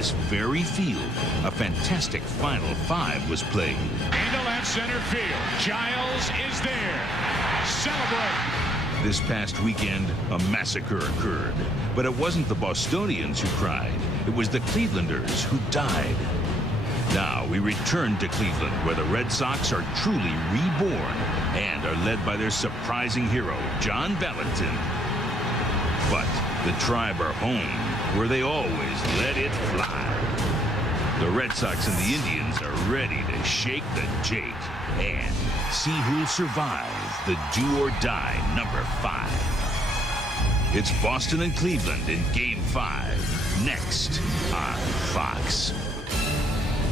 this very field, a fantastic Final Five was played. Into left center field. Giles is there. Celebrate. This past weekend, a massacre occurred. But it wasn't the Bostonians who cried. It was the Clevelanders who died. Now we return to Cleveland, where the Red Sox are truly reborn and are led by their surprising hero, John Valentin. But the Tribe are home, where they always let it fly. The Red Sox and the Indians are ready to shake the Jake and see who'll survive the do-or-die number 5. It's Boston and Cleveland in Game 5, next on Fox.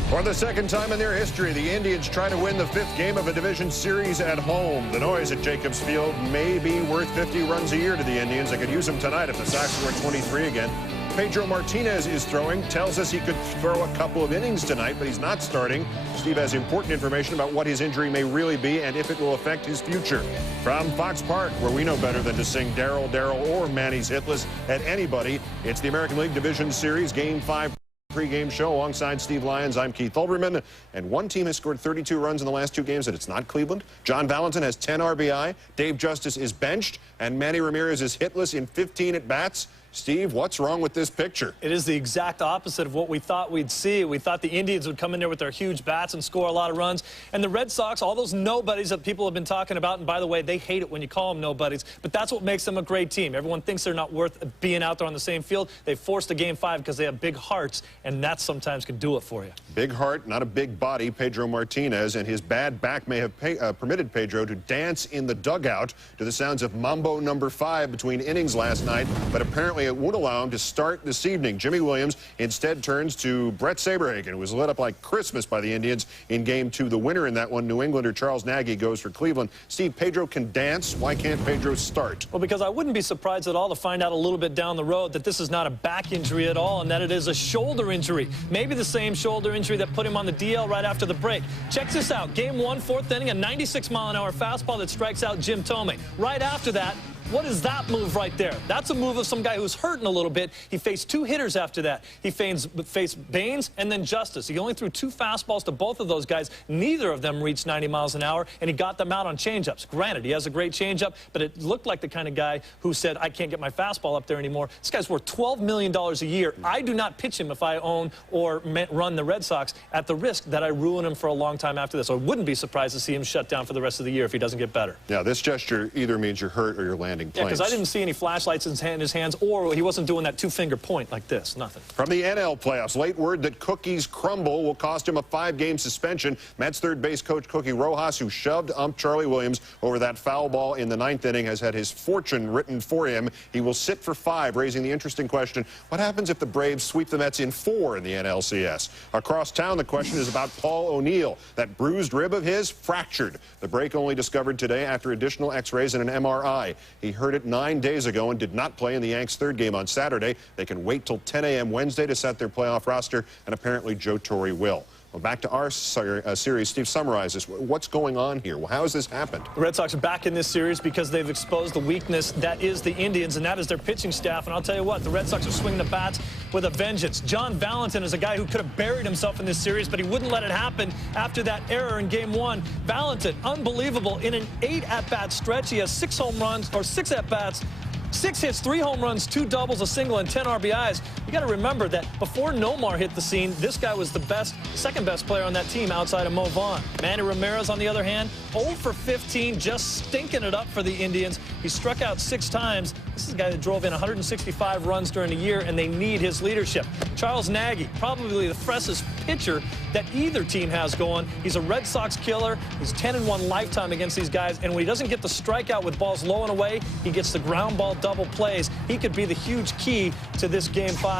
For the second time in their history, the Indians try to win the 5th game of a division series at home. The noise at Jacobs Field may be worth 50 runs a year to the Indians. They could use them tonight if the Sox score 23 again. Pedro Martinez is throwing, tells us he could throw a couple of innings tonight, but he's not starting. Steve has important information about what his injury may really be and if it will affect his future. From Fox Park, where we know better than to sing Daryl, Daryl, or Manny's Hitless at anybody, it's the American League Division Series Game 5 pregame show alongside Steve Lyons. I'm Keith Olbermann, and one team has scored 32 runs in the last 2 games, and it's not Cleveland. John Valentin has 10 RBI. Dave Justice is benched, and Manny Ramirez is hitless in 15 at-bats. Steve, what's wrong with this picture? It is the exact opposite of what we thought we'd see. We thought the Indians would come in there with their huge bats and score a lot of runs. And the Red Sox, all those nobodies that people have been talking about, and by the way, they hate it when you call them nobodies, but that's what makes them a great team. Everyone thinks they're not worth being out there on the same field. They forced a Game 5 because they have big hearts, and that sometimes can do it for you. Big heart, not a big body, Pedro Martinez, and his bad back may have permitted Pedro to dance in the dugout to the sounds of Mambo number 5 between innings last night, but apparently it won't allow him to start this evening. Jimmy Williams instead turns to Brett Saberhagen, who was lit up like Christmas by the Indians in Game 2. The winner in that one, New Englander Charles Nagy, goes for Cleveland. Steve, Pedro can dance. Why can't Pedro start? Well, because I wouldn't be surprised at all to find out a little bit down the road that this is not a back injury at all and that it is a shoulder injury. Maybe the same shoulder injury that put him on the DL right after the break. Check this out. Game 1, 4th inning, a 96-mile-an-hour fastball that strikes out Jim Thome. Right after that, what is that move right there? That's a move of some guy who's hurting a little bit. He faced 2 hitters after that. He faced Baines and then Justice. He only threw 2 fastballs to both of those guys. Neither of them reached 90 miles an hour, and he got them out on changeups. Granted, he has a great changeup, but it looked like the kind of guy who said, I can't get my fastball up there anymore. This guy's worth $12 million a year. I do not pitch him if I own or run the Red Sox at the risk that I ruin him for a long time after this. So I wouldn't be surprised to see him shut down for the rest of the year if he doesn't get better. Yeah, this gesture either means you're hurt or you're landing planes. Yeah, because I didn't see any flashlights in his hands, or he wasn't doing that 2-finger point like this. Nothing. From the NL playoffs, late word that cookies crumble will cost him a 5-game suspension. Mets third base coach Cookie Rojas, who shoved ump Charlie Williams over that foul ball in the 9th inning, has had his fortune written for him. He will sit for 5, raising the interesting question, what happens if the Braves sweep the Mets in 4 in the NLCS? Across town, the question is about Paul O'Neill. That bruised rib of his fractured. The break only discovered today after additional x-rays and an MRI. He hurt it 9 days ago and did not play in the Yanks' 3rd game on Saturday. They can wait till 10 a.m. Wednesday to set their playoff roster, and apparently Joe Torre will. Well, back to our series. Steve summarizes what's going on here. Well, how has this happened? The Red Sox are back in this series because they've exposed the weakness that is the Indians, and that is their pitching staff. And I'll tell you what, the Red Sox are swinging the bats with a vengeance. John Valentin is a guy who could have buried himself in this series, but he wouldn't let it happen after that error in Game 1. Valentin, unbelievable. In an 8 at-bat stretch, he has 6 home runs, or 6 at-bats, 6 hits, 3 home runs, 2 doubles, a single, and 10 RBIs. You got to remember that before Nomar hit the scene, this guy was the second best player on that team outside of Mo Vaughn. Manny Ramirez, on the other hand, 0 for 15, just stinking it up for the Indians. He struck out 6 times. This is a guy that drove in 165 runs during the year, and they need his leadership. Charles Nagy, probably the freshest pitcher that either team has going. He's a Red Sox killer. He's 10-1 lifetime against these guys, and when he doesn't get the strikeout with balls low and away, he gets the ground ball double plays. He could be the huge key to this Game 5.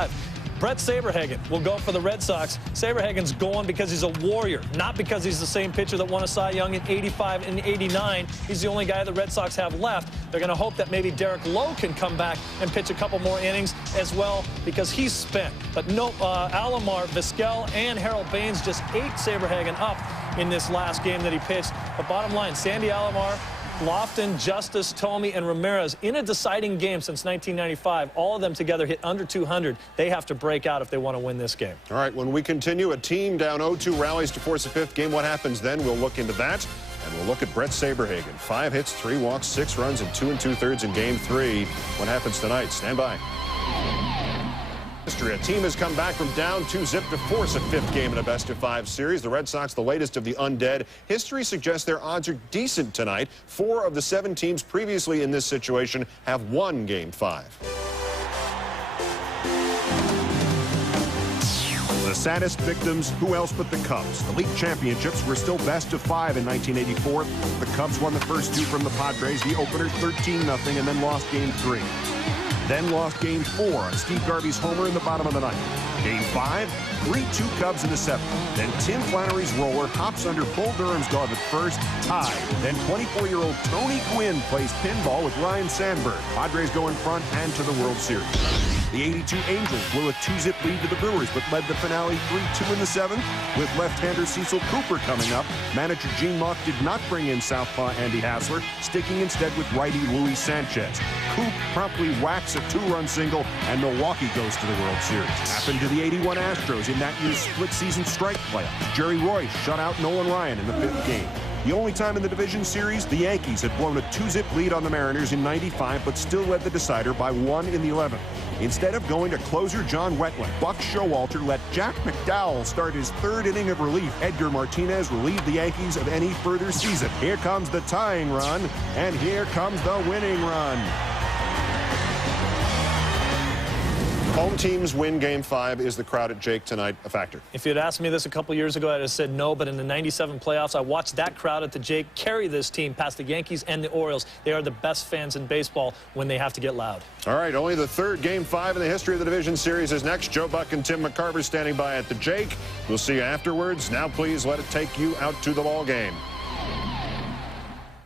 Brett Saberhagen will go for the Red Sox. Saberhagen's going because he's a warrior, not because he's the same pitcher that won a Cy Young in '85 and '89. He's the only guy the Red Sox have left. They're going to hope that maybe Derek Lowe can come back and pitch a couple more innings as well because he's spent. But no, Alomar, Vizquel, and Harold Baines just ate Saberhagen up in this last game that he pitched. But bottom line, Sandy Alomar Lofton, Justice, Tomey, and Ramirez in a deciding game since 1995. All of them together hit under 200. They have to break out if they want to win this game. All right, when we continue, a team down 0-2 rallies to force a fifth game. What happens then? We'll look into that. And we'll look at Brett Saberhagen. 5 hits, 3 walks, 6 runs, and 2 2/3 in Game 3. What happens tonight? Stand by. A team has come back from down 2-zip to force a fifth game in a best-of-5 series. The Red Sox, the latest of the undead. History suggests their odds are decent tonight. 4 of the 7 teams previously in this situation have won Game 5. The saddest victims, who else but the Cubs? The league championships were still best of 5 in 1984. The Cubs won the first 2 from the Padres, the opener 13-0, and then lost Game 3. Then lost Game 4 on Steve Garvey's homer in the bottom of the ninth. Game 5, 3-2 Cubs in the 7th. Then Tim Flannery's roller hops under Bull Durham's glove at first, tied. Then 24-year-old Tony Gwynn plays pinball with Ryan Sandberg. Padres go in front and to the World Series. The 82 Angels blew a 2-zip lead to the Brewers, but led the finale 3-2 in the 7th. With left-hander Cecil Cooper coming up, manager Gene Mauch did not bring in southpaw Andy Hassler, sticking instead with righty Luis Sanchez. Coop promptly whacks a 2-run single, and Milwaukee goes to the World Series. Happened to the 81 Astros in that year's split-season strike playoff. Jerry Royce shut out Nolan Ryan in the 5th game. The only time in the division series, the Yankees had blown a 2-zip lead on the Mariners in '95, but still led the decider by 1 in the 11th. Instead of going to closer John Wetland, Buck Showalter let Jack McDowell start his 3rd inning of relief. Edgar Martinez relieved the Yankees of any further season. Here comes the tying run, and here comes the winning run. Home teams win Game 5. Is the crowd at Jake tonight a factor? If you had asked me this a couple years ago, I'd have said no, but in the '97 playoffs, I watched that crowd at the Jake carry this team past the Yankees and the Orioles. They are the best fans in baseball when they have to get loud. All right, only the 3rd Game 5 in the history of the division series is next. Joe Buck and Tim McCarver standing by at the Jake. We'll see you afterwards. Now, please let it take you out to the ball game.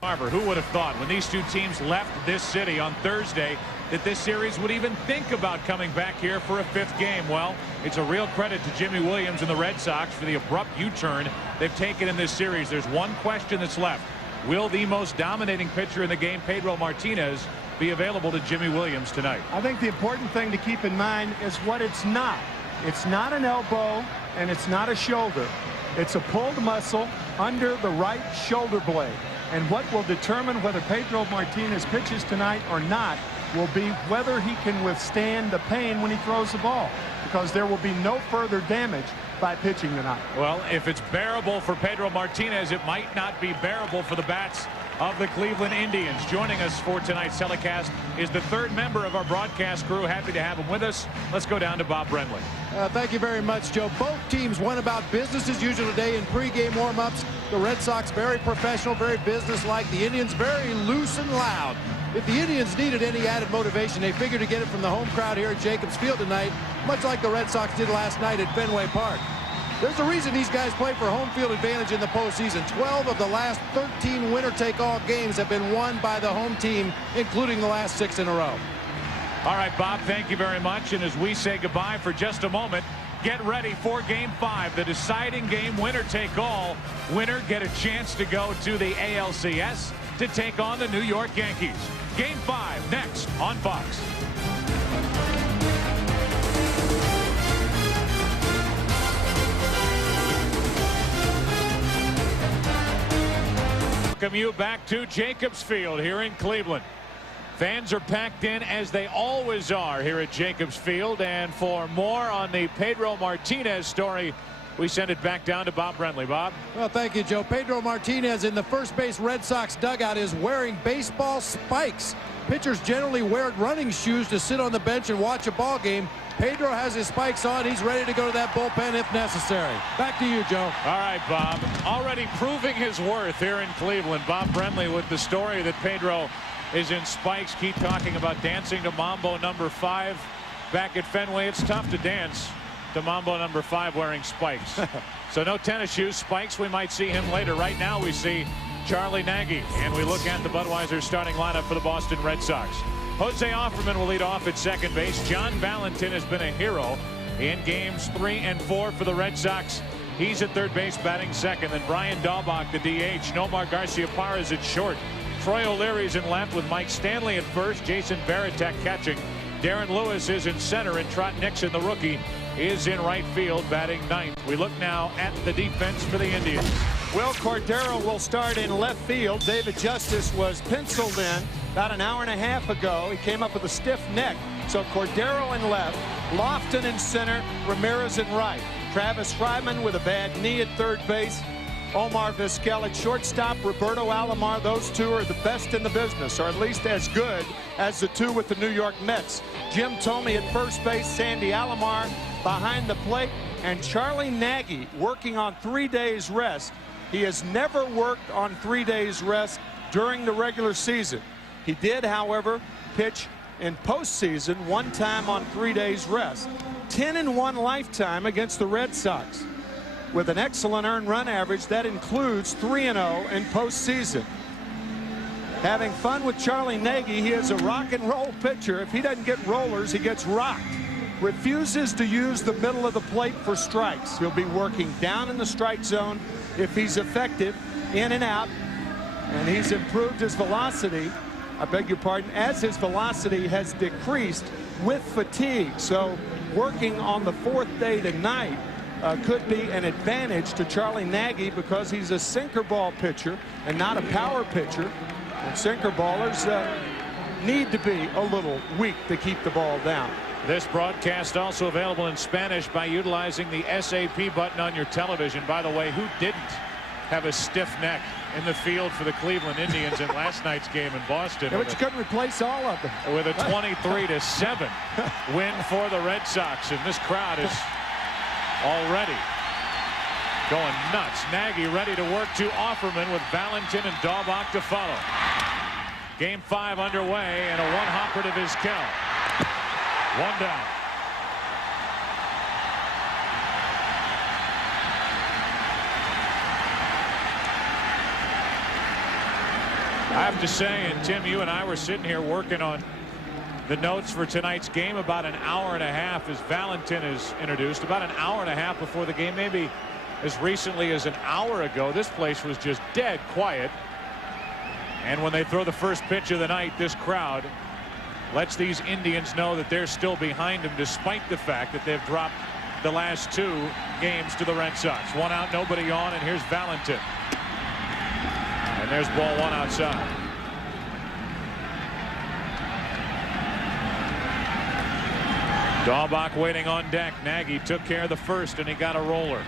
Who would have thought when these 2 teams left this city on Thursday that this series would even think about coming back here for a 5th game? Well, it's a real credit to Jimmy Williams and the Red Sox for the abrupt U-turn they've taken in this series. There's one question that's left. Will the most dominating pitcher in the game, Pedro Martinez, be available to Jimmy Williams tonight? I think the important thing to keep in mind is what it's not. It's not an elbow and it's not a shoulder. It's a pulled muscle under the right shoulder blade. And what will determine whether Pedro Martinez pitches tonight or not will be whether he can withstand the pain when he throws the ball, because there will be no further damage by pitching tonight. Well, if it's bearable for Pedro Martinez, it might not be bearable for the bats of the Cleveland Indians. Joining us for tonight's telecast is the 3rd member of our broadcast crew. Happy to have him with us. Let's go down to Bob Brenly. Thank you very much, Joe. Both teams went about business as usual today in pregame warm-ups. The Red Sox very professional, very businesslike. The Indians very loose and loud. If the Indians needed any added motivation, they figured to get it from the home crowd here at Jacobs Field tonight, much like the Red Sox did last night at Fenway Park. There's a reason these guys play for home field advantage in the postseason. 12 of the last 13 winner-take-all games have been won by the home team, including the last 6 in a row. All right, Bob, thank you very much. And as we say goodbye for just a moment, get ready for Game 5, the deciding game, winner-take-all. Winner get a chance to go to the ALCS to take on the New York Yankees. Game 5 next on Fox. Welcome you back to Jacobs Field here in Cleveland. Fans are packed in, as they always are here at Jacobs Field. And for more on the Pedro Martinez story, we send it back down to Bob Brenly. Bob? Well, thank you, Joe. Pedro Martinez in the first base Red Sox dugout is wearing baseball spikes. Pitchers generally wear running shoes to sit on the bench and watch a ball game. Pedro has his spikes on. He's ready to go to that bullpen if necessary. Back to you, Joe. All right, Bob. Already proving his worth here in Cleveland. Bob Brenly with the story that Pedro is in spikes. Keep talking about dancing to Mambo number 5 back at Fenway. It's tough to dance to Mambo number 5 wearing spikes. So no tennis shoes, spikes. We might see him later. Right now we see Charlie Nagy, and we look at the Budweiser starting lineup for the Boston Red Sox. Jose Offerman will lead off at second base. John Valentin has been a hero in games 3 and 4 for the Red Sox. He's at third base batting second. Then Brian Daubach, the DH. Nomar Garciaparra is at short. Troy O'Leary's in left with Mike Stanley at first. Jason Varitek catching. Darren Lewis is in center, and Trot Nixon, the rookie, is in right field, batting ninth. We look now at the defense for the Indians. Will Cordero will start in left field. David Justice was penciled in about an hour and a half ago. He came up with a stiff neck. So Cordero in left, Lofton in center, Ramirez in right. Travis Fryman with a bad knee at third base. Omar Vizquel at shortstop, Roberto Alomar. Those two are the best in the business, or at least as good as the two with the New York Mets. Jim Thome at first base, Sandy Alomar behind the plate, and Charlie Nagy working on 3 days rest. He has never worked on 3 days rest during the regular season. He did, however, pitch in postseason one time on 3 days rest. 10-1 lifetime against the Red Sox. With an excellent earned run average, that includes 3-0 in postseason. Having fun with Charlie Nagy. He is a rock and roll pitcher. If he doesn't get rollers, he gets rocked. Refuses to use the middle of the plate for strikes. He'll be working down in the strike zone if he's effective, in and out. And he's improved his velocity, I beg your pardon, as his velocity has decreased with fatigue. So working on the fourth day tonight could be an advantage to Charlie Nagy, because he's a sinker ball pitcher and not a power pitcher. And sinker ballers need to be a little weak to keep the ball down. This broadcast also available in Spanish by utilizing the SAP button on your television. By the way, who didn't have a stiff neck in the field for the Cleveland Indians in last night's game in Boston? Yeah, but you couldn't replace all of them. With a 23-7 win for the Red Sox, and this crowd is already going nuts. Nagy ready to work to Offerman with Valentin and Daubach to follow. Game 5 underway, and a one-hopper to Vizquel. One down. I have to say, and Tim, you and I were sitting here working on the notes for tonight's game about an hour and a half as Valentin is introduced. About an hour and a half before the game, maybe as recently as an hour ago, this place was just dead quiet. And when they throw the first pitch of the night, this crowd lets these Indians know that they're still behind them, despite the fact that they've dropped the last 2 games to the Red Sox. One out, nobody on, and here's Valentin. And there's ball 1 outside. Daubach waiting on deck. Nagy took care of the first, and he got a roller.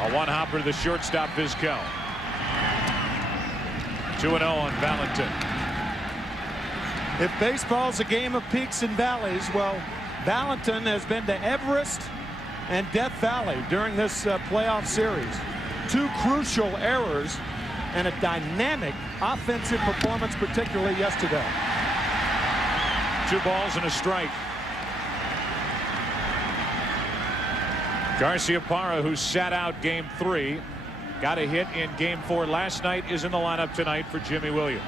A one-hopper to the shortstop, Vizquel. 2-0 on Valentin. If baseball's a game of peaks and valleys, well, Valentin has been to Everest and Death Valley during this playoff series. 2 crucial errors and a dynamic offensive performance, particularly yesterday. 2 balls and a strike. Garciaparra, who sat out game 3, got a hit in game 4 last night, is in the lineup tonight for Jimmy Williams.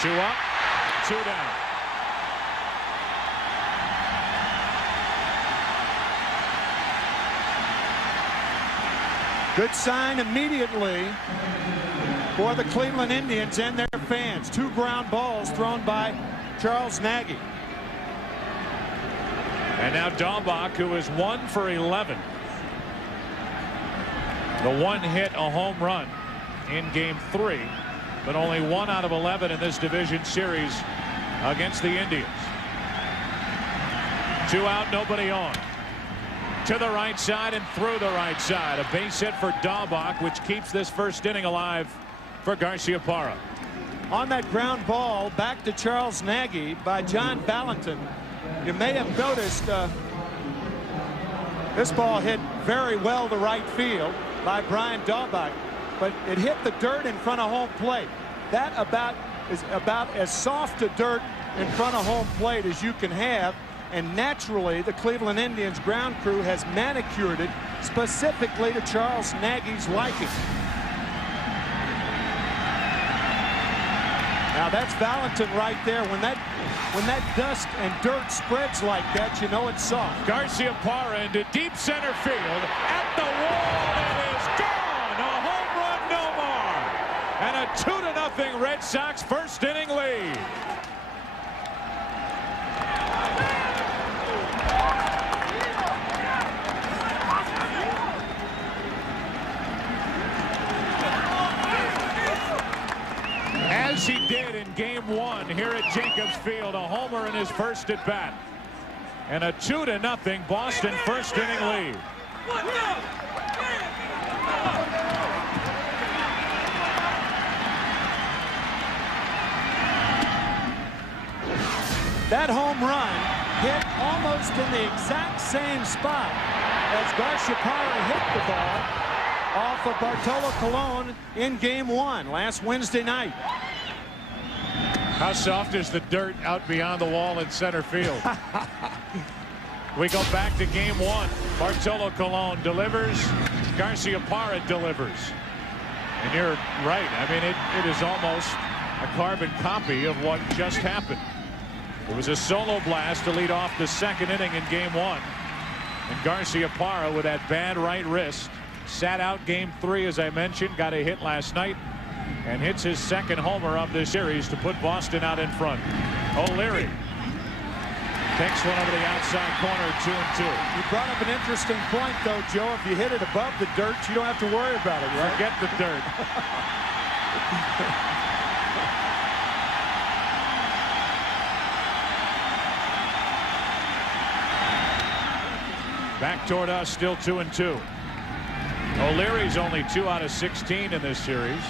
Two up, 2 down. Good sign immediately for the Cleveland Indians and their fans. 2 ground balls thrown by Charles Nagy. And now Daubach, who is 1 for 11. The 1 hit, a home run in game 3, but only 1 out of 11 in this division series against the Indians. 2 out, nobody on. To the right side and through the right side. A base hit for Daubach, which keeps this first inning alive for Garciaparra. On that ground ball back to Charles Nagy by John Valentin, you may have noticed this ball hit very well to right field by Brian Daubach, but it hit the dirt in front of home plate. That is about as soft a dirt in front of home plate as you can have, and naturally the Cleveland Indians ground crew has manicured it specifically to Charles Nagy's liking. Now Now that's Valentin right there. When that dust and dirt spreads like that, you know it's soft. Garciaparra into deep center field. At the wall, it is gone. A home run, Nomar. And a 2-0 Red Sox first inning lead. As he did in game 1 here at Jacobs Field, a homer in his first at bat. And a 2-0 Boston first inning lead. That home run hit almost in the exact same spot as Garciaparra hit the ball off of Bartolo Colon in game 1 last Wednesday night. How soft is the dirt out beyond the wall in center field? We go back to game 1. Bartolo Colon delivers. Garciaparra delivers. And you're right. I mean, it is almost a carbon copy of what just happened. It was a solo blast to lead off the second inning in game 1. And Garciaparra, with that bad right wrist, sat out game 3, as I mentioned, got a hit last night, and hits his second homer of this series to put Boston out in front. O'Leary takes one over the outside corner, 2-2. You brought up an interesting point, though, Joe. If you hit it above the dirt, you don't have to worry about it, right? Forget the dirt. Back toward us, still 2-2. O'Leary's only 2 out of 16 in this series.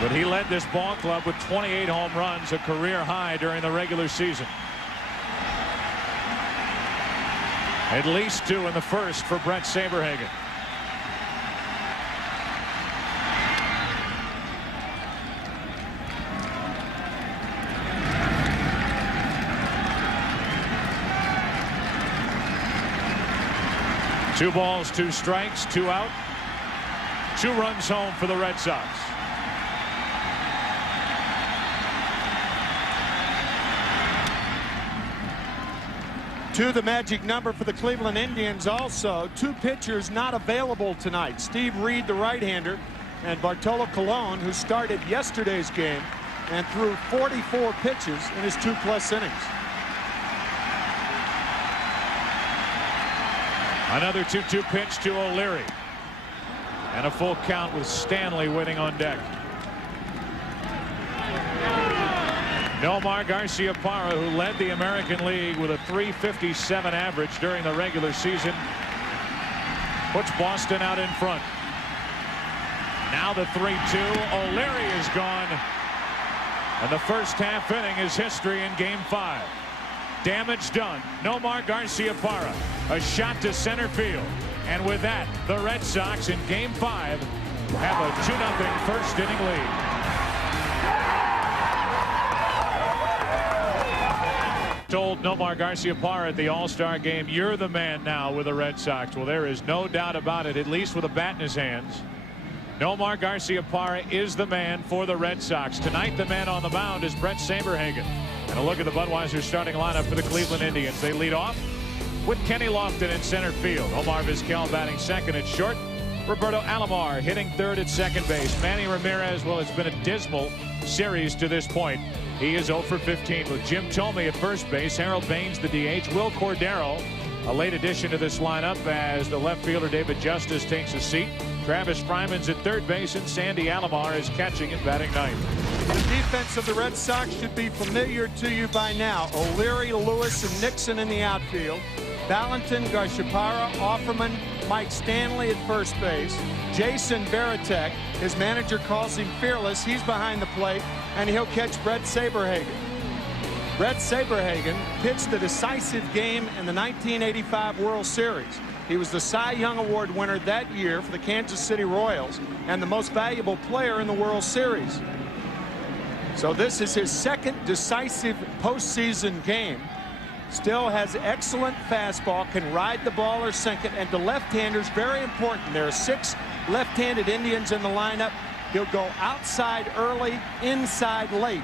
But he led this ball club with 28 home runs, a career high during the regular season. At least 2 in the first for Brett Saberhagen. Two balls, 2 strikes, 2 out. 2 runs home for the Red Sox. To the magic number for the Cleveland Indians also. 2 pitchers not available tonight. Steve Reed, the right-hander, and Bartolo Colon, who started yesterday's game and threw 44 pitches in his 2+ innings. Another 2-2 pitch to O'Leary. And a full count with Stanley waiting on deck. Nomar Garciaparra, who led the American League with a .357 average during the regular season, puts Boston out in front. Now the 3-2. O'Leary is gone. And the first half inning is history in game 5. Damage done. Nomar Garciaparra, a shot to center field. And with that, the Red Sox in game 5 have a 2-0 first inning lead. Told Nomar Garciaparra at the All-Star game, you're the man now with the Red Sox. Well, there is no doubt about it, at least with a bat in his hands. Nomar Garciaparra is the man for the Red Sox. Tonight, the man on the mound is Brett Saberhagen. And a look at the Budweiser starting lineup for the Cleveland Indians. They lead off with Kenny Lofton in center field. Omar Vizquel batting second at short. Roberto Alomar hitting third at second base. Manny Ramirez, well, it's been a dismal series to this point. He is 0 for 15 with Jim Thome at first base. Harold Baines, the DH. Will Cordero, a late addition to this lineup as the left fielder David Justice takes a seat. Travis Fryman's at third base, and Sandy Alomar is catching and batting ninth. The defense of the Red Sox should be familiar to you by now. O'Leary, Lewis, and Nixon in the outfield. Valentin, Garciaparra, Offerman, Mike Stanley at first base. Jason Varitek, his manager calls him fearless. He's behind the plate, and he'll catch Brett Saberhagen. Brett Saberhagen pitched the decisive game in the 1985 World Series. He was the Cy Young Award winner that year for the Kansas City Royals and the most valuable player in the World Series. So this is his second decisive postseason game. Still has excellent fastball, can ride the ball or sink it, and to left-handers, very important. There are 6 left-handed Indians in the lineup. He'll go outside early, inside late.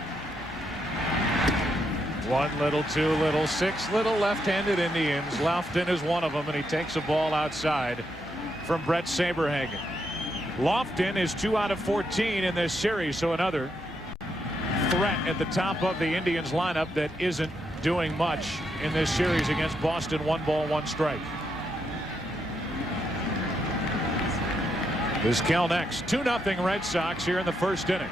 1 little, 2 little, 6 little left-handed Indians. Lofton is one of them, and he takes a ball outside from Brett Saberhagen. Lofton is 2 out of 14 in this series, so another threat at the top of the Indians lineup that isn't doing much in this series against Boston. 1 ball, 1 strike. Vizquel next. 2-0 Red Sox here in the first inning.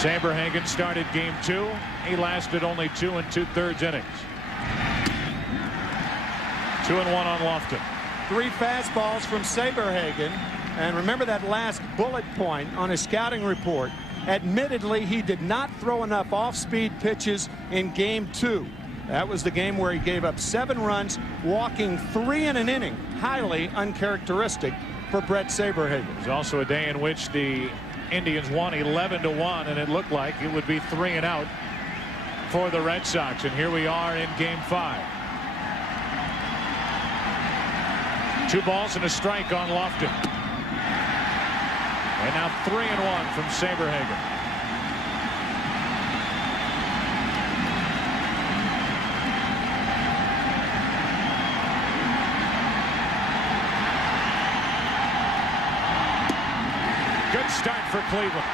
Saberhagen started game 2. He lasted only 2 2/3 innings. 2-1 on Lofton. 3 fastballs from Saberhagen. And remember that last bullet point on his scouting report. Admittedly, he did not throw enough off-speed pitches in game 2. That was the game where he gave up 7 runs, walking 3 in an inning. Highly uncharacteristic for Brett Saberhagen. It was also a day in which the Indians won 11-1, and it looked like it would be 3 and out for the Red Sox. And here we are in game 5. 2 balls and a strike on Lofton. And now 3-1 from Saberhagen. Good start for Cleveland.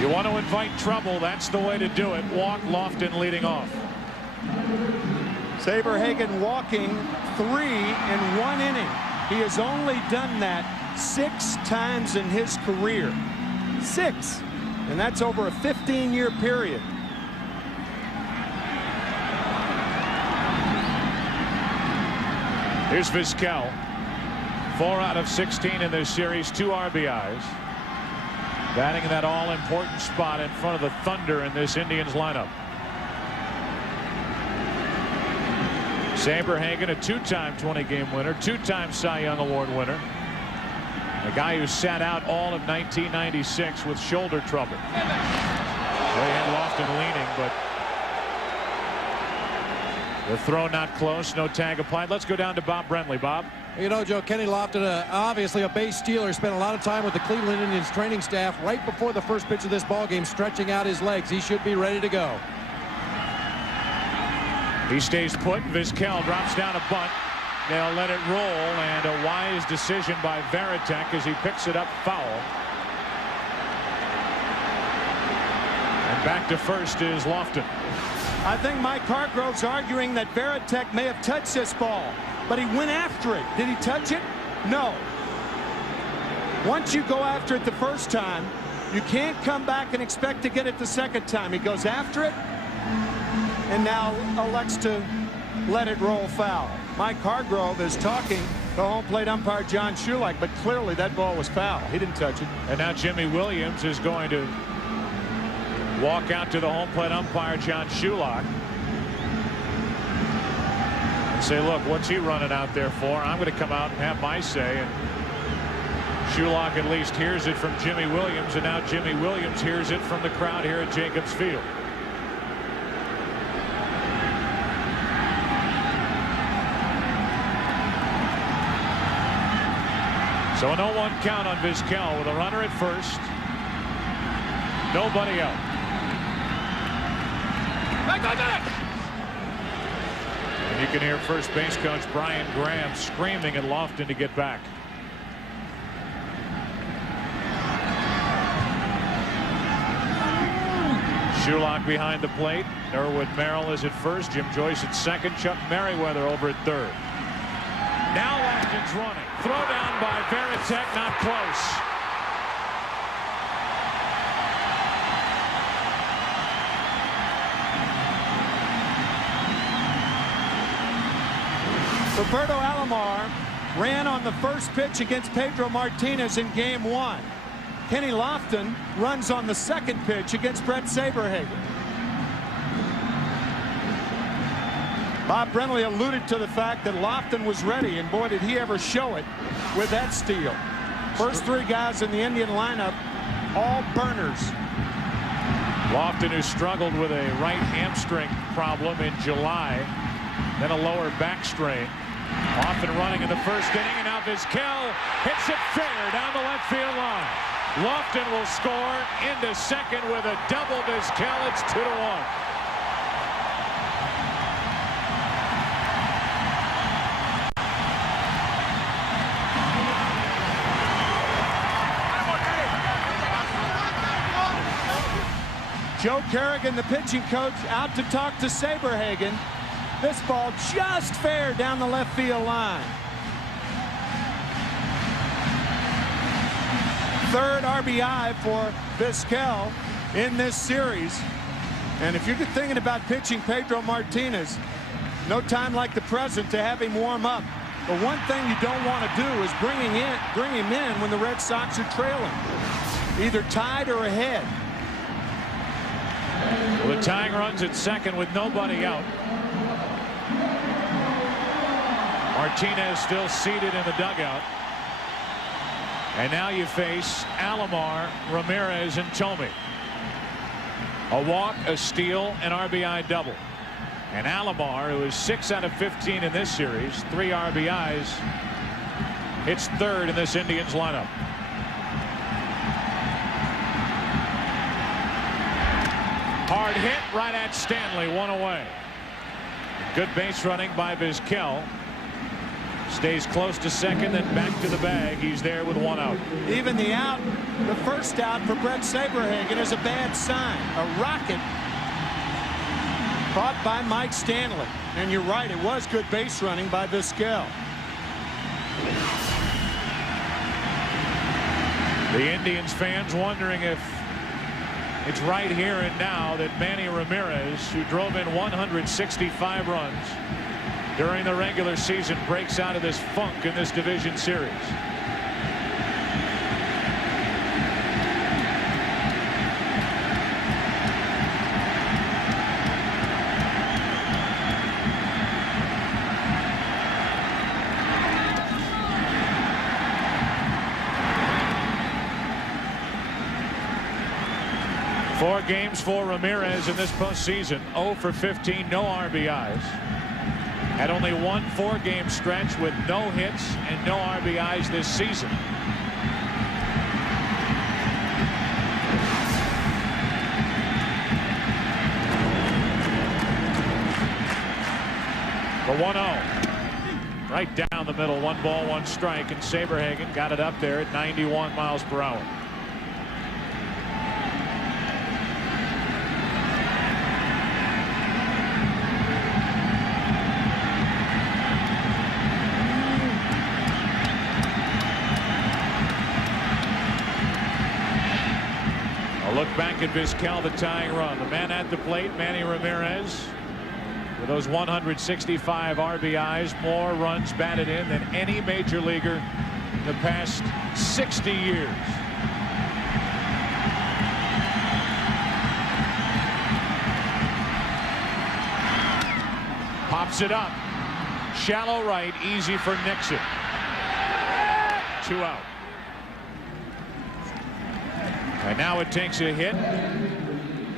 You want to invite trouble, that's the way to do it. Walk Lofton leading off. Saberhagen walking 3 in 1 inning. He has only done that 6 times in his career. 6. And that's over a 15-year period. Here's Vizquel. 4 out of 16 in this series, 2 RBIs. Batting in that all-important spot in front of the Thunder in this Indians lineup. Saberhagen, a 2-time 20-game winner, 2-time Cy Young Award winner. A guy who sat out all of 1996 with shoulder trouble. They had Lofton leaning, but the throw not close. No tag applied. Let's go down to Bob Brentley. Bob. You know, Joe, Kenny Lofton, obviously a base stealer, spent a lot of time with the Cleveland Indians training staff right before the first pitch of this ball game, stretching out his legs. He should be ready to go. He stays put. Vizquel drops down a bunt. They'll let it roll, and a wise decision by Varitek as he picks it up foul. And back to first is Lofton. I think Mike Hargrove's arguing that Varitek may have touched this ball, but he went after it. Did he touch it? No. Once you go after it the first time, you can't come back and expect to get it the second time. He goes after it and now elects to let it roll foul. Mike Hargrove is talking to home plate umpire John Shulak, but clearly that ball was foul. He didn't touch it. And now Jimmy Williams is going to walk out to the home plate umpire John Shulak and say, look, what's he running out there for? I'm going to come out and have my say. And Shulak at least hears it from Jimmy Williams, and now Jimmy Williams hears it from the crowd here at Jacobs Field. So a 0-1 count on Vizquel with a runner at first. Nobody out. And you can hear first base coach Brian Graham screaming at Lofton to get back. Shulak behind the plate. Erwood Merrill is at first. Jim Joyce at second. Chuck Merriweather over at third. Now Lofton's running. Throw down by Varitek, not close. Roberto Alomar ran on the first pitch against Pedro Martinez in game 1. Kenny Lofton runs on the second pitch against Brett Saberhagen. Bob Brentley alluded to the fact that Lofton was ready, and boy, did he ever show it with that steal. First 3 guys in the Indian lineup, all burners. Lofton, who struggled with a right hamstring problem in July, then a lower back strain. Off and running in the first inning, and now Vizquel hits it fair down the left field line. Lofton will score into second with a double. Vizquel, it's 2-1. Joe Kerrigan, the pitching coach, out to talk to Saberhagen. This ball just fair down the left field line. Third RBI for Vizquel in this series. And if you're thinking about pitching Pedro Martinez, no time like the present to have him warm up. But one thing you don't want to do is bring him in when the Red Sox are trailing, either tied or ahead. Well, the tying runs at second with nobody out. Martinez still seated in the dugout. And now you face Alomar, Ramirez, and Thome. A walk, a steal, an RBI double. And Alomar, who is 6 out of 15 in this series, 3 RBIs, hits third in this Indians lineup. Hard hit right at Stanley, 1 away. Good base running by Vizquel. Stays close to second, then back to the bag. He's there with 1 out. Even the out, the first out for Brett Saberhagen is a bad sign. A rocket caught by Mike Stanley. And you're right, it was good base running by Vizquel. The Indians fans wondering if it's right here and now that Manny Ramirez, who drove in 165 runs during the regular season, breaks out of this funk in this division series. Four games for Ramirez in this postseason. 0 for 15, no RBIs. Had only one 4-game stretch with no hits and no RBIs this season. The 1-0. Right down the middle, 1 ball, 1 strike, and Saberhagen got it up there at 91 miles per hour. Look back at Vizquel, the tying run. The man at the plate, Manny Ramirez, with those 165 RBIs, more runs batted in than any major leaguer in the past 60 years. Pops it up. Shallow right, easy for Nixon. 2 out. And now it takes a hit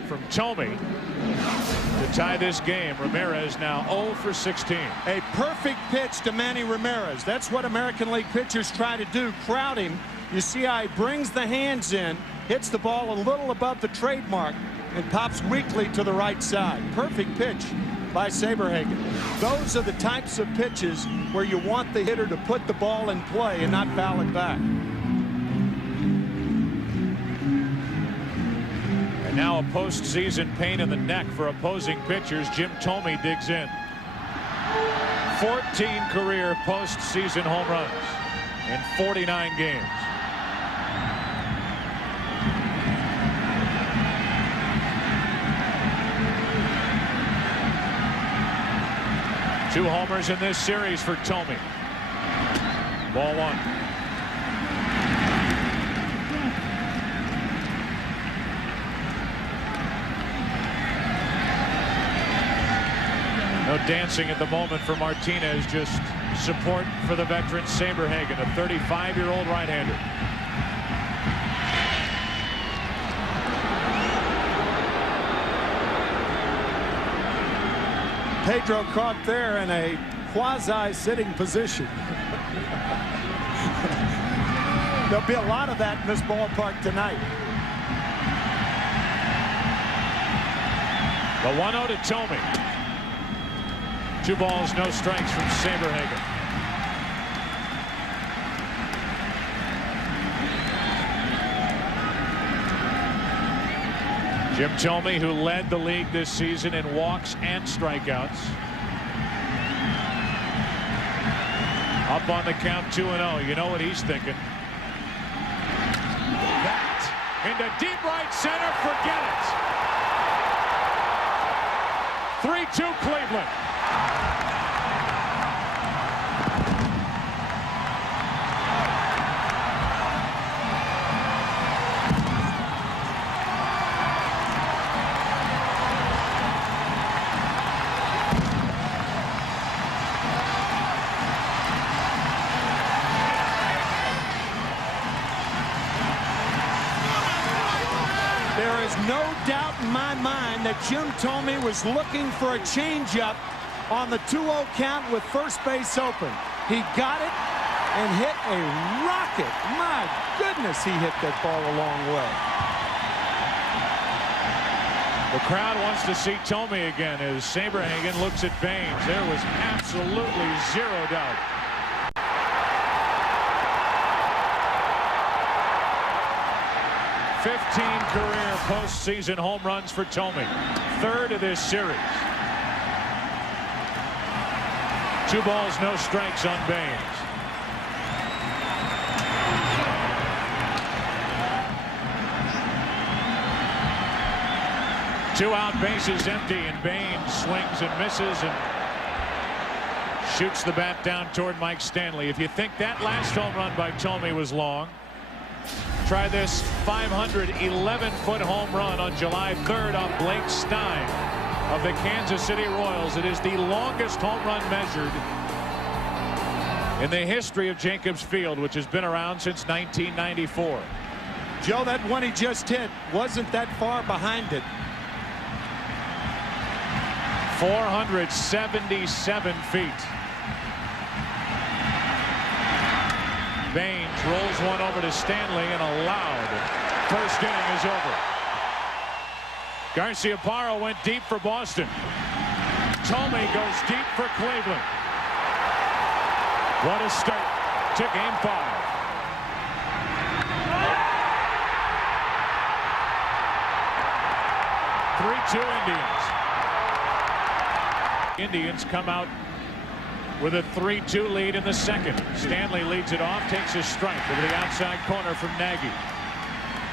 from Thome to tie this game. Ramirez now 0 for 16. A perfect pitch to Manny Ramirez. That's what American League pitchers try to do. Crowd him. You see how he brings the hands in, hits the ball a little above the trademark, and pops weakly to the right side. Perfect pitch by Saberhagen. Those are the types of pitches where you want the hitter to put the ball in play and not foul it back. Now a postseason pain in the neck for opposing pitchers. Jim Thome digs in. 14 career postseason home runs in 49 games. Two homers in this series for Thome. Ball 1. No dancing at the moment for Martinez, just support for the veteran Saberhagen, a 35-year-old right-hander. Pedro caught there in a quasi-sitting position. There'll be a lot of that in this ballpark tonight. The 1-0 to Tomey. 2 balls, no strikes from Saberhagen. Jim Tomey, who led the league this season in walks and strikeouts. Up on the count, 2-0. You know what he's thinking. That into deep right center. Forget it. 3-2 Cleveland. There is no doubt in my mind that Jim Tomey was looking for a changeup on the 2-0 count with first base open. He got it and hit a rocket. My goodness, he hit that ball a long way. The crowd wants to see Tomey again as Saberhagen looks at Baines. There was absolutely zero doubt. Career postseason home runs for Tomey. 3rd of this series. 2 balls, no strikes on Baines. Two out, bases empty, and Baines swings and misses and shoots the bat down toward Mike Stanley. If you think that last home run by Tomey was long, try this 511-foot home run on July 3rd on Blake Stein of the Kansas City Royals. It is the longest home run measured in the history of Jacobs Field, which has been around since 1994. Joe, that one he just hit wasn't that far behind it. 477 feet. Baines rolls one over to Stanley, and a loud first inning is over. Garciaparra went deep for Boston. Tomey goes deep for Cleveland. What a start to Game 5. Indians come out with a 3-2 lead in the second. Stanley leads it off, takes a strike over the outside corner from Nagy.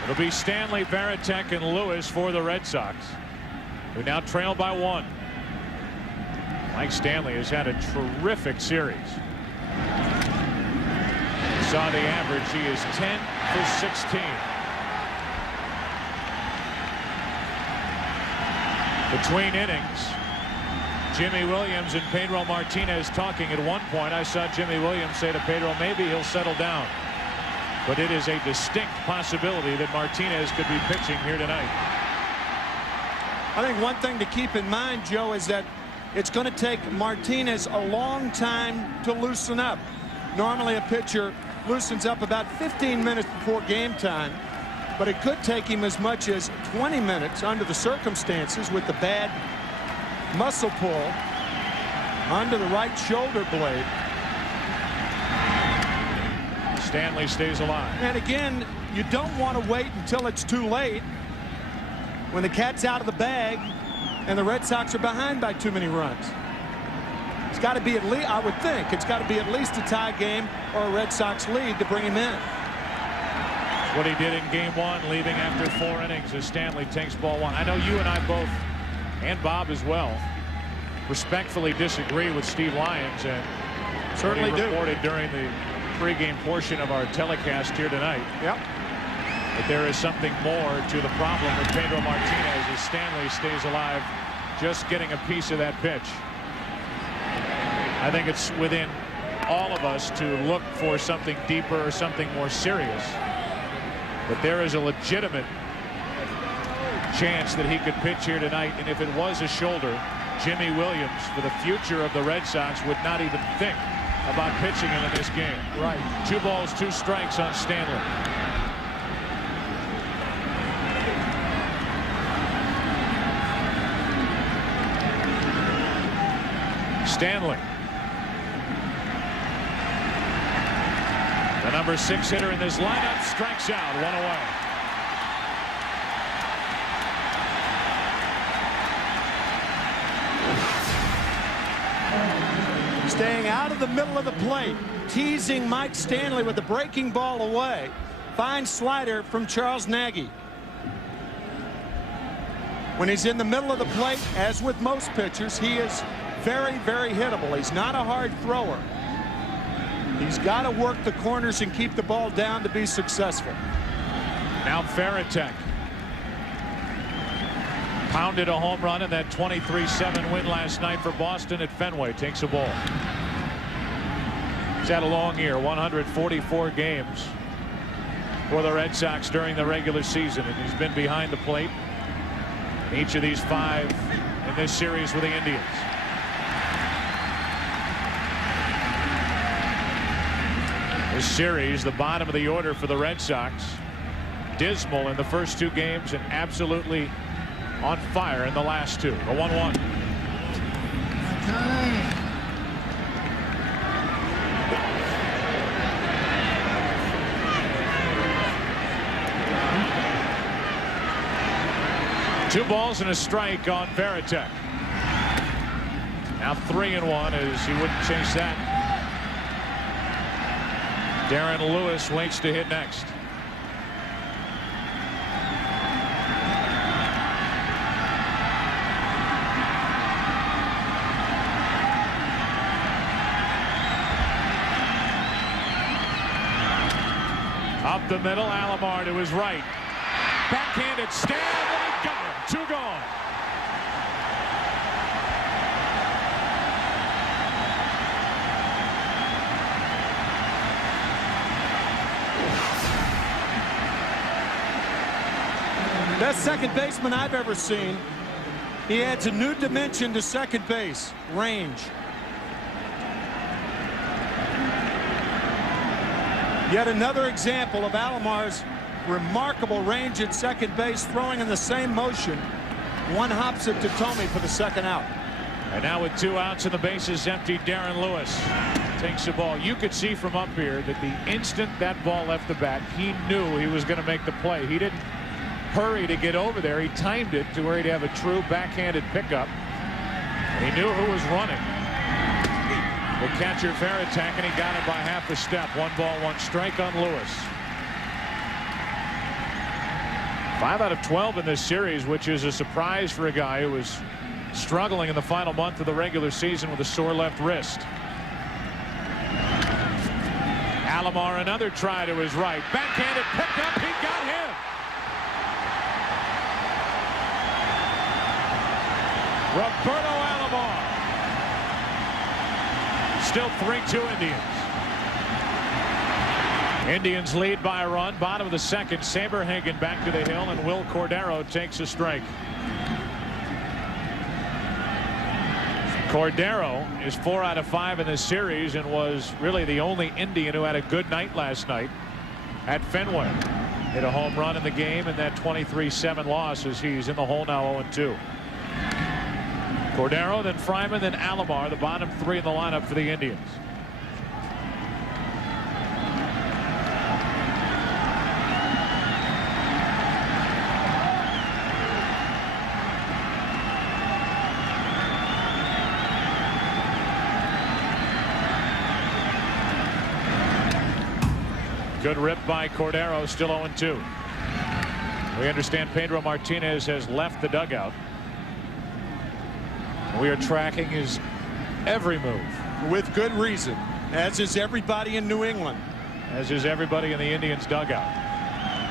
It'll be Stanley, Varitek, and Lewis for the Red Sox, who now trail by 1. Mike Stanley has had a terrific series. Saw the average. He is 10 for 16. Between innings, Jimmy Williams and Pedro Martinez talking. At one point, I saw Jimmy Williams say to Pedro, maybe he'll settle down. But it is a distinct possibility that Martinez could be pitching here tonight. I think one thing to keep in mind, Joe, is that it's going to take Martinez a long time to loosen up. Normally a pitcher loosens up about 15 minutes before game time, but it could take him as much as 20 minutes under the circumstances with the bad muscle pull under the right shoulder blade. Stanley stays alive. And again, you don't want to wait until it's too late when the cat's out of the bag and the Red Sox are behind by too many runs. It's got to be at least, I would think, it's got to be at least a tie game or a Red Sox lead to bring him in. It's what he did in Game 1, leaving after 4 innings as Stanley takes ball 1. I know you and I both, and Bob as well, respectfully disagree with Steve Lyons, and certainly reported during the pregame portion of our telecast here tonight. Yep. But there is something more to the problem with Pedro Martinez as Stanley stays alive, just getting a piece of that pitch. I think it's within all of us to look for something deeper or something more serious. But there is a legitimate chance that he could pitch here tonight, and if it was a shoulder, Jimmy Williams, for the future of the Red Sox, would not even think about pitching him in this game. Right. 2 balls, 2 strikes on Stanley. Stanley, the number 6 hitter in this lineup, strikes out, 1 away. Staying out of the middle of the plate, teasing Mike Stanley with the breaking ball away. Fine slider from Charles Nagy. When he's in the middle of the plate, as with most pitchers, he is very, very hittable. He's not a hard thrower. He's got to work the corners and keep the ball down to be successful. Now Veritek pounded a home run in that 23-7 win last night for Boston at Fenway. Takes a ball. He's had a long year, 144 games for the Red Sox during the regular season, and he's been behind the plate in each of these 5 in this series with the Indians. This series, the bottom of the order for the Red Sox. Dismal in the first 2 games and absolutely on fire in the last 2. The 1-1. Two balls and a strike on Veritek. Now 3-1 as he wouldn't chase that. Darren Lewis waits to hit next. Up the middle, Alomar to his right. Backhanded stab, and he got him. 2 gone. Best second baseman I've ever seen. He adds a new dimension to second base. Range. Yet another example of Alomar's remarkable range at second base, throwing in the same motion. One hops it to Tomey for the second out. And now with 2 outs and the bases empty, Darren Lewis takes the ball. You could see from up here that the instant that ball left the bat, he knew he was going to make the play. He didn't hurry to get over there. He timed it to where he'd have a true backhanded pickup. And he knew who was running. The catcher Veritek, and he got it by half a step. 1 ball, 1 strike on Lewis. 5 out of 12 in this series, which is a surprise for a guy who was struggling in the final month of the regular season with a sore left wrist. Alomar, another try to his right. Backhanded pickup. He got him. Roberto Alomar. Still 3-2 Indians. Indians lead by a run. Bottom of the second. Saberhagen back to the hill, and Will Cordero takes a strike. Cordero is 4 out of 5 in this series and was really the only Indian who had a good night last night at Fenway. Hit a home run in the game in that 23-7 loss as he's in the hole now 0-2. Cordero, then Fryman, then Alomar, the bottom 3 in the lineup for the Indians. Good rip by Cordero, still 0-2. We understand Pedro Martinez has left the dugout. We are tracking his every move. With good reason, as is everybody in New England. As is everybody in the Indians dugout.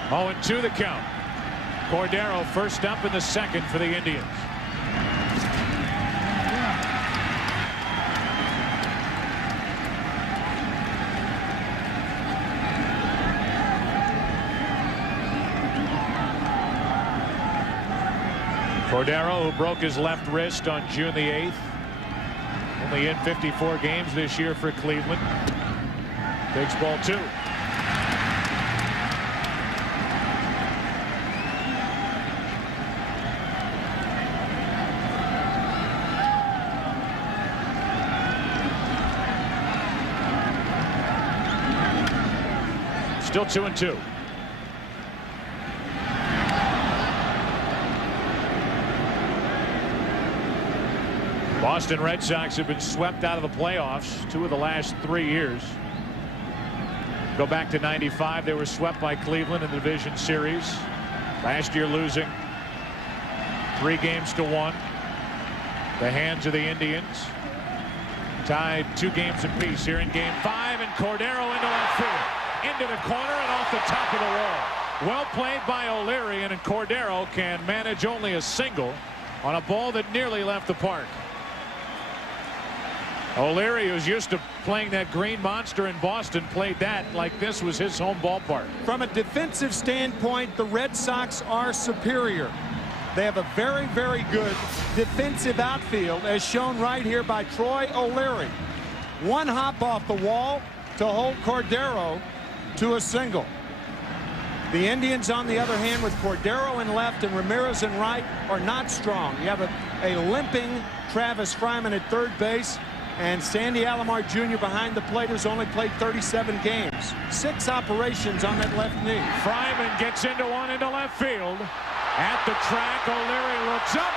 0-2 the count. Cordero first up in the second for the Indians. Cordero, who broke his left wrist on June the 8th. Only in 54 games this year for Cleveland. Takes ball 2. Still 2-2. Boston Red Sox have been swept out of the playoffs 2 of the last 3 years. Go back to '95, they were swept by Cleveland in the division series. Last year losing 3 games to 1. The hands of the Indians. Tied 2 games apiece here in game 5, and Cordero into left field. Into the corner and off the top of the wall. Well played by O'Leary, and Cordero can manage only a single on a ball that nearly left the park. O'Leary, who's used to playing that green monster in Boston, played that like this was his home ballpark. From a defensive standpoint, the Red Sox are superior. They have a very, very good defensive outfield, as shown right here by Troy O'Leary. 1 hop off the wall to hold Cordero to a single. The Indians, on the other hand, with Cordero in left and Ramirez in right, are not strong. You have a limping Travis Fryman at third base, and Sandy Alomar Jr. behind the plate, has only played 37 games. 6 operations on that left knee. Fryman gets into one into left field. At the track, O'Leary looks up.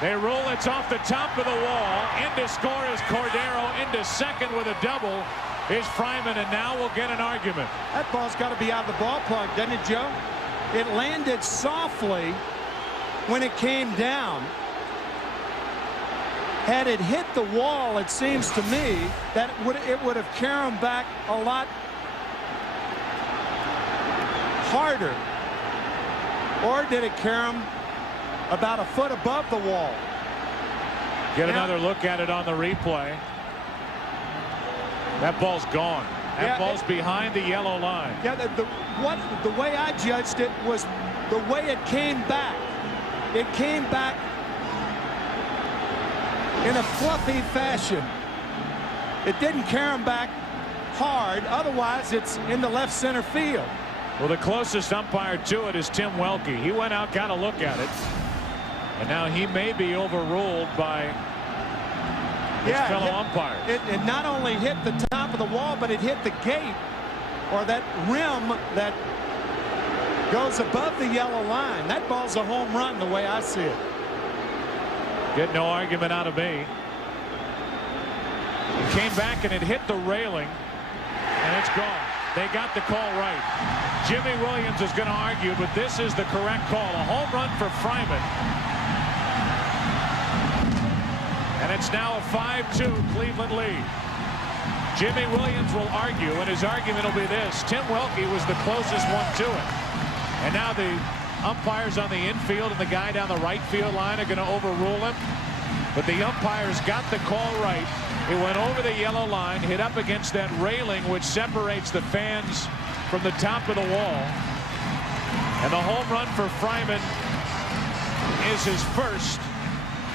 They rule it's off the top of the wall. In to score is Cordero. Into second with a double is Fryman, and now we'll get an argument. That ball's got to be out of the ballpark, doesn't it, Joe? It landed softly when it came down. Had it hit the wall, it seems to me that it would have carried him back a lot harder. Or did it carry him about a foot above the wall? Get another look at it on the replay. That ball's gone. That ball's behind the yellow line. Yeah, the way I judged it was the way it came back. It came back in a fluffy fashion. It didn't carry him back hard. Otherwise, it's in the left center field. Well, the closest umpire to it is Tim Welke. He went out, got a look at it. And now he may be overruled by his fellow umpires. It not only hit the top of the wall, but it hit the gate, or that rim that goes above the yellow line. That ball's a home run the way I see it. Get no argument out of me. It came back and it hit the railing, and it's gone. They got the call right. Jimmy Williams is going to argue, but this is the correct call. A home run for Fryman. And it's now a 5-2 Cleveland lead. Jimmy Williams will argue, and his argument will be this: Tim Welke was the closest one to it. And now the umpires on the infield and the guy down the right field line are going to overrule him. But the umpires got the call right. It went over the yellow line, hit up against that railing which separates the fans from the top of the wall. And the home run for Fryman is his first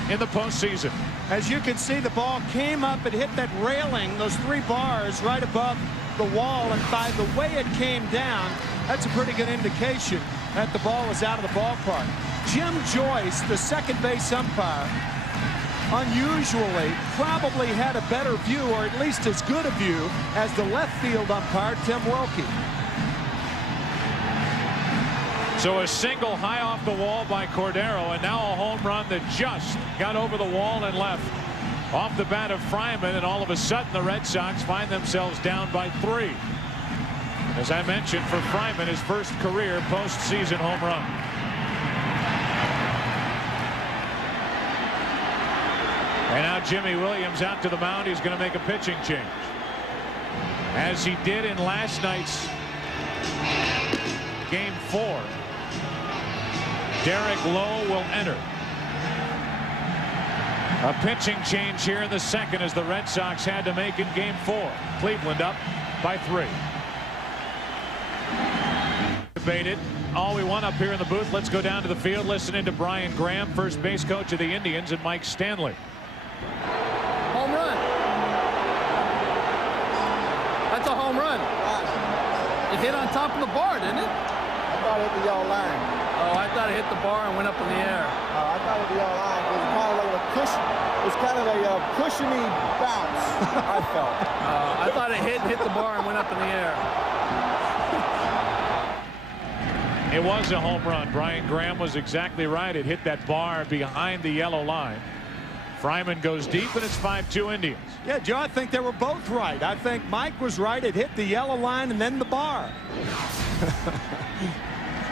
in the postseason. As you can see, the ball came up and hit that railing, those 3 bars right above the wall, and by the way it came down, that's a pretty good indication that the ball was out of the ballpark. Jim Joyce, the second base umpire, unusually probably had a better view, or at least as good a view as the left field umpire, Tim Welke. So a single high off the wall by Cordero, and now a home run that just got over the wall and left off the bat of Fryman, and all of a sudden the Red Sox find themselves down by 3. As I mentioned, for Fryman, his first career postseason home run. And now Jimmy Williams out to the mound. He's going to make a pitching change, as he did in last night's game 4. Derek Lowe will enter. A pitching change here in the second, as the Red Sox had to make in game 4. Cleveland up by 3. Debated all we want up here in the booth. Let's go down to the field, listening to Brian Graham, first base coach of the Indians, and Mike Stanley. Home run. That's a home run. It hit on top of the bar, didn't it? I thought it hit the yellow line. Oh, I thought it hit the bar and went up in the air. I thought it hit the yellow line. It was kind of like a cushion. It was kind of a cushiony bounce, I felt. I thought it hit the bar and went up in the air. It was a home run. Brian Graham was exactly right. It hit that bar behind the yellow line. Fryman goes deep, and it's 5-2 Indians. Yeah, Joe, I think they were both right. I think Mike was right. It hit the yellow line and then the bar.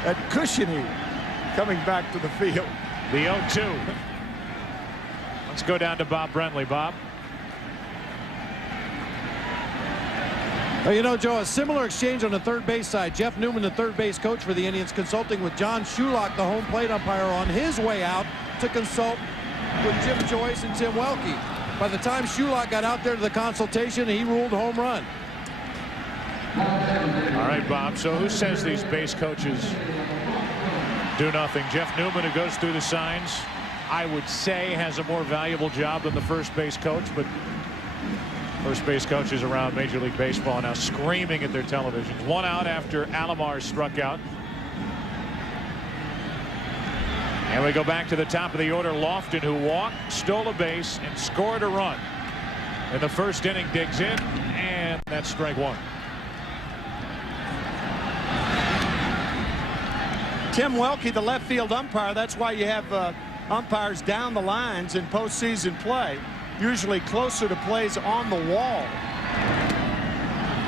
That cushiony coming back to the field. The 0-2. Let's go down to Bob Brenly. Bob. Well, you know, Joe, a similar exchange on the third base side. Jeff Newman, the third base coach for the Indians, consulting with John Shulock, the home plate umpire, on his way out to consult with Jim Joyce and Tim Welke. By the time Shulock got out there to the consultation, he ruled home run. All right, Bob. So who says these base coaches do nothing? Jeff Newman, who goes through the signs, I would say has a more valuable job than the first base coach, but first base coaches around Major League Baseball now screaming at their televisions. One out after Alomar struck out. And we go back to the top of the order. Lofton, who walked, stole a base, and scored a run in the first inning, digs in, and that's strike one. Tim Welke, the left field umpire. That's why you have umpires down the lines in postseason play, usually closer to plays on the wall.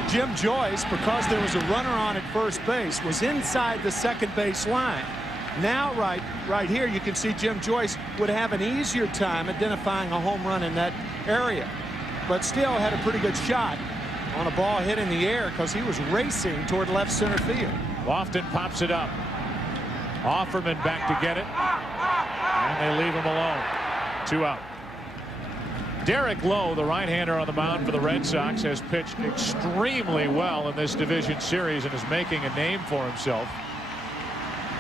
Jim Joyce, because there was a runner on at first base, was inside the second base line. Now right here you can see Jim Joyce would have an easier time identifying a home run in that area, but still had a pretty good shot on a ball hit in the air because he was racing toward left center field. Lofton pops it up. Offerman back to get it, and they leave him alone. 2 out. Derek Lowe, the right-hander on the mound for the Red Sox, has pitched extremely well in this division series and is making a name for himself.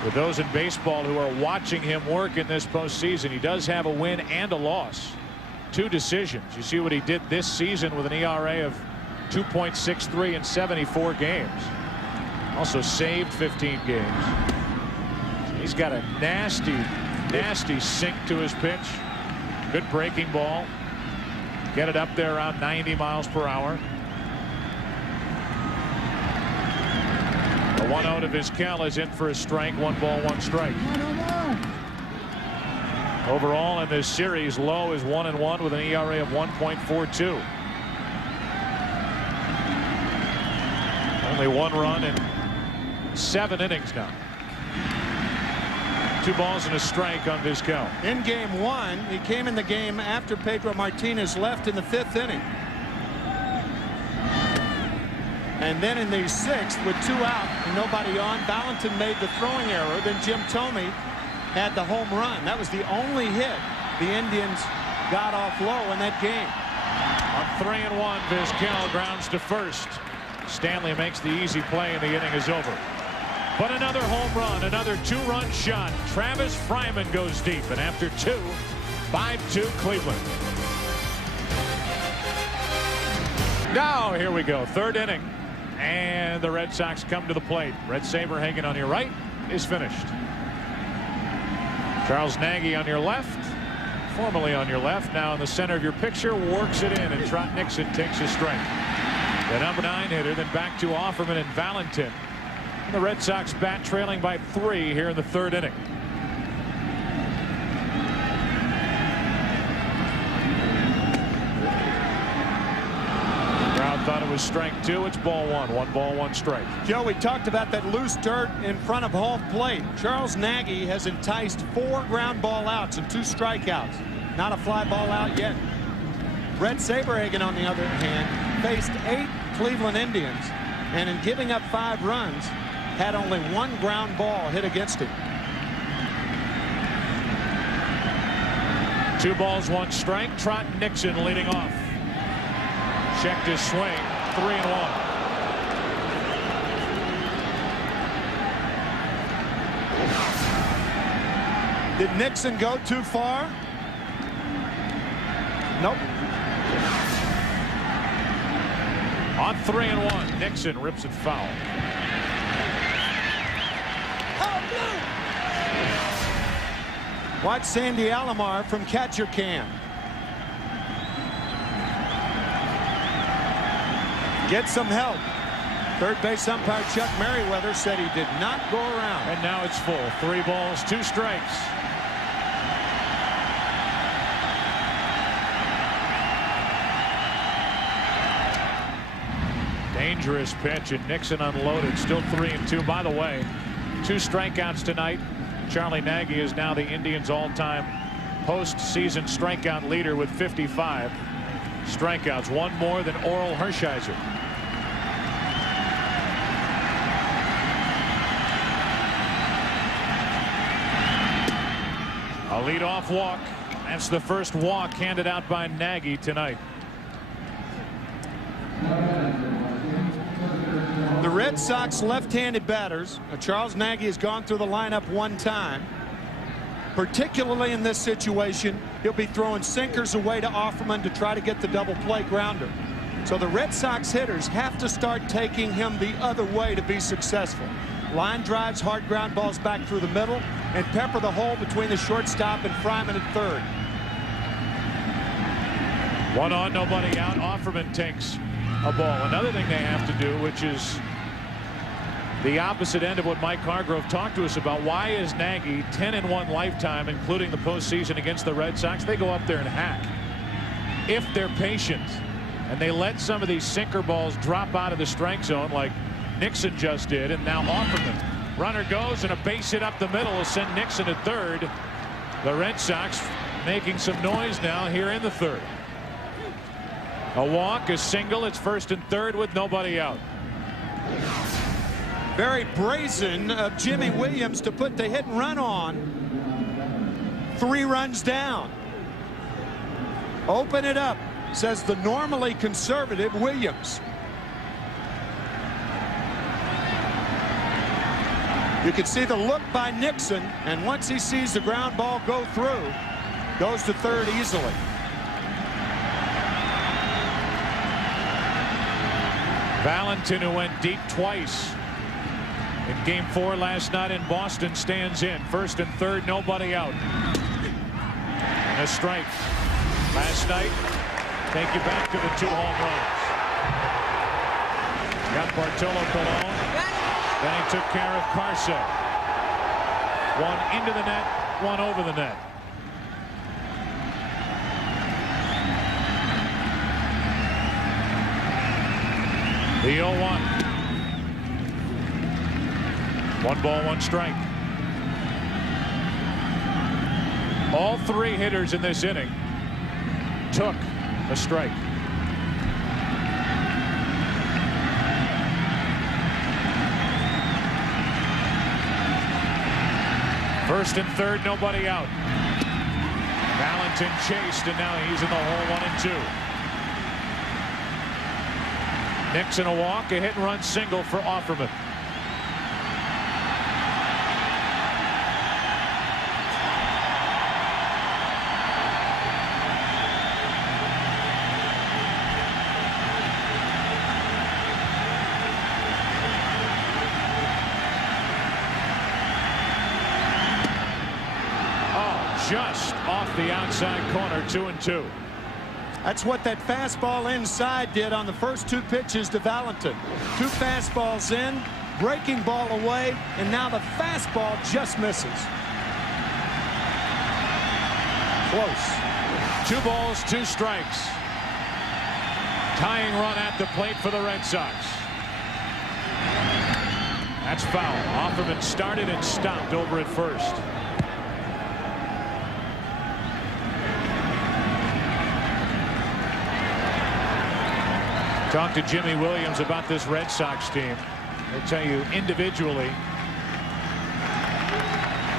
With those in baseball who are watching him work in this postseason, he does have a win and a loss. 2 decisions. You see what he did this season with an ERA of 2.63 in 74 games. Also saved 15 games. He's got a nasty sink to his pitch. Good breaking ball. Get it up there around 90 miles per hour. The 1-0 to Vizquel is in for a strike. 1 ball, 1 strike. Overall in this series, Lowe is 1-1 with an ERA of 1.42. Only 1 run in 7 innings now. 2 balls and a strike on Vizquel. In game 1, he came in the game after Pedro Martinez left in the 5th inning. And then in the 6th, with 2 out and nobody on, Valentin made the throwing error. Then Jim Thome had the home run. That was the only hit the Indians got off Lowe in that game. On 3-1, Vizquel grounds to first. Stanley makes the easy play, and the inning is over. But another home run, another 2-run shot. Travis Fryman goes deep, and after 2, 5-2 Cleveland. Now here we go, 3rd inning, and the Red Sox come to the plate. Red Saberhagen on your right is finished. Charles Nagy on your left, formerly on your left, now in the center of your picture, works it in, and Trot Nixon takes a strike. The number 9 hitter, then back to Offerman and Valentin. The Red Sox bat trailing by 3 here in the 3rd inning. Crowd thought it was strike 2. It's ball 1. 1 ball, 1 strike. Joe, we talked about that loose dirt in front of home plate. Charles Nagy has enticed 4 ground ball outs and 2 strikeouts. Not a fly ball out yet. Red Saberhagen, on the other hand, faced 8 Cleveland Indians, and in giving up 5 runs, had only 1 ground ball hit against him. 2 balls, 1 strike. Trot Nixon leading off. Checked his swing. 3-1. Did Nixon go too far? Nope. On 3-1, Nixon rips it foul. Watch Sandy Alomar from catcher cam. Get some help. Third base umpire Chuck Merriweather said he did not go around. And now it's full. 3 balls, 2 strikes. Dangerous pitch, and Nixon unloaded. Still 3-2. By the way, 2 strikeouts tonight. Charlie Nagy is now the Indians' all-time postseason strikeout leader with 55 strikeouts, 1 more than Oral Hershiser. A leadoff walk. That's the first walk handed out by Nagy tonight. The Red Sox left-handed batters. Charles Nagy has gone through the lineup 1 time. Particularly in this situation, he'll be throwing sinkers away to Offerman to try to get the double play grounder. So the Red Sox hitters have to start taking him the other way to be successful. Line drives, hard ground balls back through the middle, and pepper the hole between the shortstop and Fryman at third. 1 on, nobody out. Offerman takes a ball. Another thing they have to do, which is the opposite end of what Mike Hargrove talked to us about. Why is Nagy 10-1 lifetime, including the postseason against the Red Sox? They go up there and hack. If they're patient and they let some of these sinker balls drop out of the strike zone like Nixon just did, and now Offerman. Runner goes, and a base hit up the middle will send Nixon at third. The Red Sox making some noise now here in the third. A walk, a single. It's first and third with nobody out. Very brazen of Jimmy Williams to put the hit and run on. 3 runs down. Open it up, says the normally conservative Williams. You can see the look by Nixon, and once he sees the ground ball go through, goes to third easily. Valentin, who went deep twice in Game 4 last night in Boston, stands in. First and third, nobody out. And a strike. Last night, take you back to the 2 home runs. Got Bartolo Colon. Then he took care of Carcel. 1 into the net, 1 over the net. The 0-1. 1 ball, 1 strike. All 3 hitters in this inning took a strike. First and third, nobody out. Valentin chased, and now he's in the hole. 1-2. Nixon a walk, a hit and run single for Offerman. Just off the outside corner, 2-2. That's what that fastball inside did on the first 2 pitches to Valentin. 2 fastballs in, breaking ball away, and now the fastball just misses. Close. 2 balls, 2 strikes. Tying run at the plate for the Red Sox. That's foul. Offerman started and stopped over at first. Talk to Jimmy Williams about this Red Sox team. I'll tell you, individually,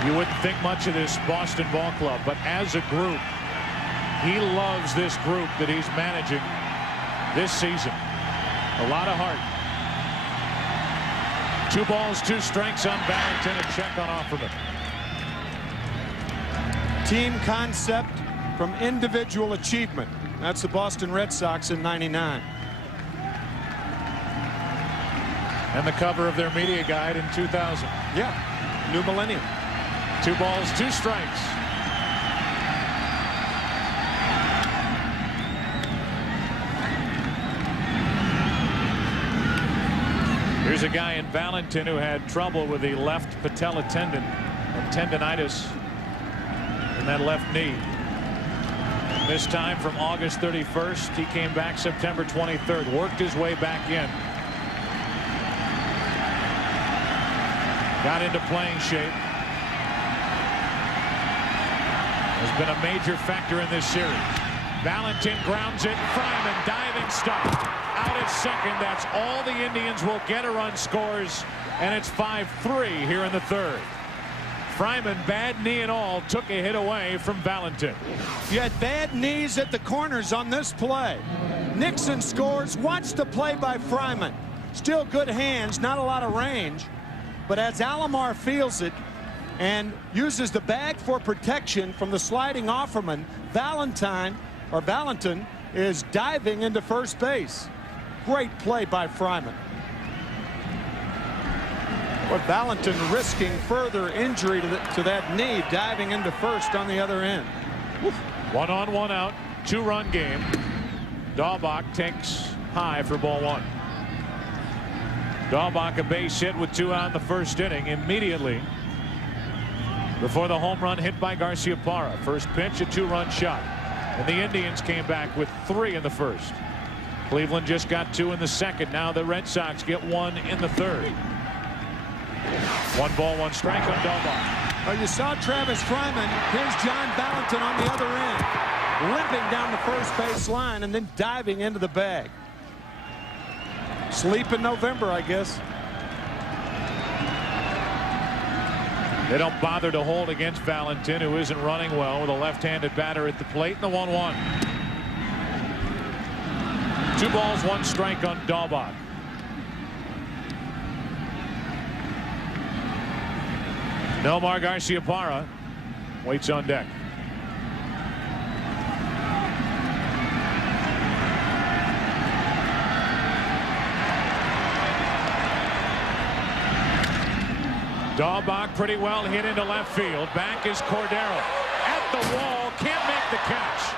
you wouldn't think much of this Boston ball club, but as a group, he loves this group that he's managing this season. A lot of heart. 2 balls, 2 strikes on Valentin, and check on Offerman. Team concept from individual achievement. That's the Boston Red Sox in '99. And the cover of their media guide in 2000. Yeah, new millennium. 2 balls, 2 strikes. Here's a guy in Valentin who had trouble with the left patella tendon, or tendonitis in that left knee. This time from August 31st, he came back September 23rd, worked his way back in. Got into playing shape. Has been a major factor in this series. Valentin grounds it. Fryman diving stop. Out at second. That's all the Indians will get. A run scores, and it's 5-3 here in the third. Fryman, bad knee and all, took a hit away from Valentin. You had bad knees at the corners on this play. Nixon scores. Watch the play by Fryman. Still good hands, not a lot of range. But as Alomar feels it and uses the bag for protection from the sliding offerman, Valentin is diving into first base. Great play by Fryman. But Valentin risking further injury to that knee, diving into first on the other end. 1 on, 1 out, 2-run game. Daubach takes high for ball 1. Daubach a base hit with 2 out in the first inning immediately before the home run hit by Garciaparra. First pitch, a 2-run shot. And the Indians came back with 3 in the first. Cleveland just got 2 in the second. Now the Red Sox get 1 in the third. 1 ball, 1 strike on Daubach. Well, you saw Travis Fryman. Here's John Valentin on the other end, limping down the first base line and then diving into the bag. Sleep in November, I guess. They don't bother to hold against Valentin, who isn't running well, with a left-handed batter at the plate, and the 1-1. 2 balls, 1 strike on Daubach. Nomar Garciaparra waits on deck. Daubach pretty well hit into left field. Back is Cordero. At the wall. Can't make the catch.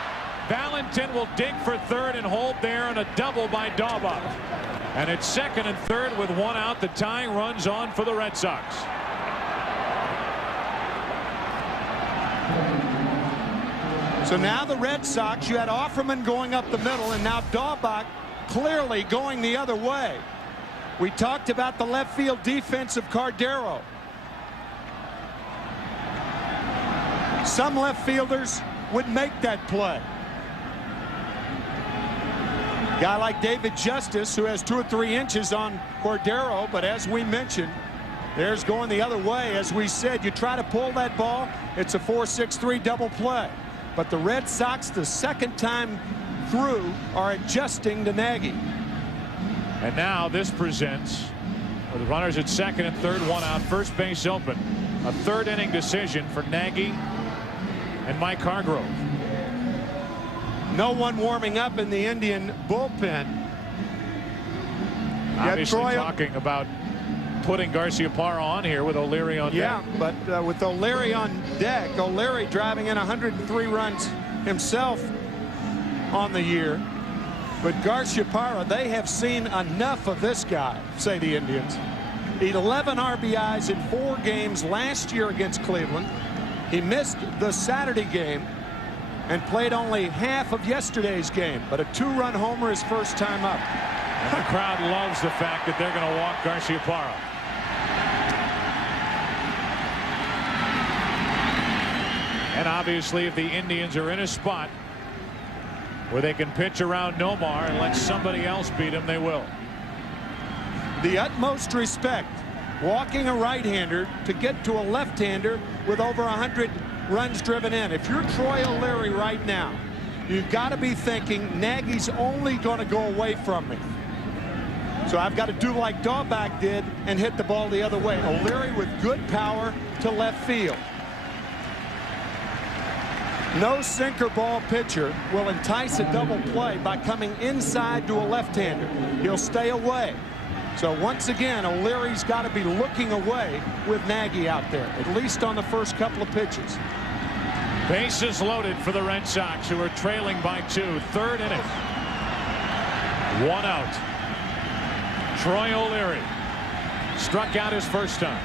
Valentin will dig for third and hold there on a double by Daubach. And it's second and third with 1 out. The tying runs on for the Red Sox. So now the Red Sox, you had Offerman going up the middle, and now Daubach clearly going the other way. We talked about the left field defense of Cordero. Some left fielders would make that play. Guy like David Justice, who has 2 or 3 inches on Cordero, but as we mentioned, there's going the other way. As we said, you try to pull that ball, it's a 4-6-3 double play. But the Red Sox, the second time through, are adjusting to Nagy. And now this presents, with runners at second and third, 1 out, first base open. A 3rd inning decision for Nagy and Mike Hargrove. No one warming up in the Indian bullpen. Obviously talking about putting Garciaparra on here with O'Leary on deck. Yeah, but with O'Leary on deck, O'Leary driving in 103 runs himself on the year. But Garciaparra, they have seen enough of this guy, say the Indians. 11 RBIs in 4 games last year against Cleveland. He missed the Saturday game and played only half of yesterday's game, but a 2-run homer his first time up. And the crowd loves the fact that they're going to walk Garciaparra. And obviously, if the Indians are in a spot where they can pitch around Nomar and let somebody else beat him, they will. The utmost respect, walking a right-hander to get to a left-hander with over 100 runs driven in. If you're Troy O'Leary right now, you've got to be thinking, Nagy's only going to go away from me. So I've got to do like Daubach did and hit the ball the other way. O'Leary with good power to left field. No sinker ball pitcher will entice a double play by coming inside to a left-hander. He'll stay away. So once again, O'Leary's got to be looking away with Nagy out there, at least on the first couple of pitches. Bases loaded for the Red Sox, who are trailing by 2. Third inning. 1 out. Troy O'Leary struck out his first time.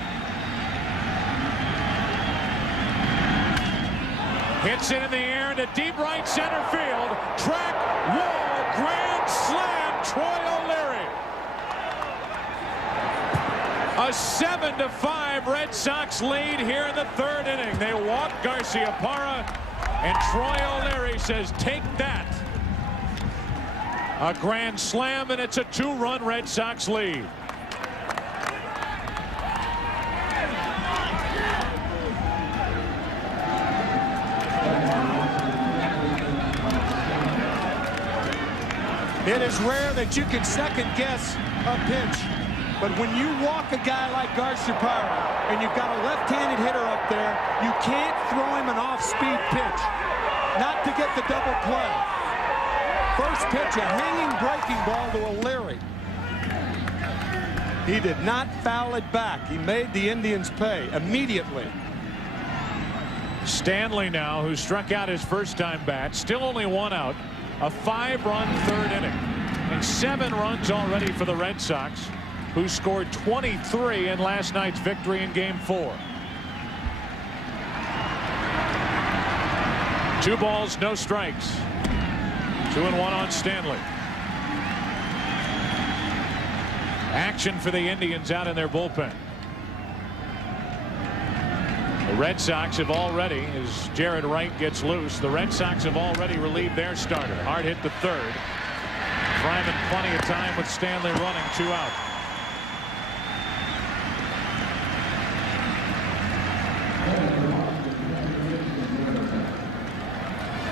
Hits it in the air into deep right center field. Track, wall, grand slam, Troy O'Leary. A 7-5 Red Sox lead here in the third inning. They walk Garciaparra, and Troy O'Leary says, take that. A grand slam, and it's a 2-run Red Sox lead. It is rare that you can second guess a pitch, but when you walk a guy like Garciaparra and you've got a left-handed hitter up there, you can't throw him an off-speed pitch, not to get the double play. First pitch, a hanging breaking ball to O'Leary. He did not foul it back. He made the Indians pay immediately. Stanley now, who struck out his first time bat, still only 1 out. A 5-run third inning, and 7 runs already for the Red Sox, who scored 23 in last night's victory in Game 4. 2 balls, no strikes. 2-1 on Stanley. Action for the Indians out in their bullpen. The Red Sox have already, as Jared Wright gets loose, the Red Sox have already relieved their starter. Hard hit to third. Fryman plenty of time with Stanley running, 2 out.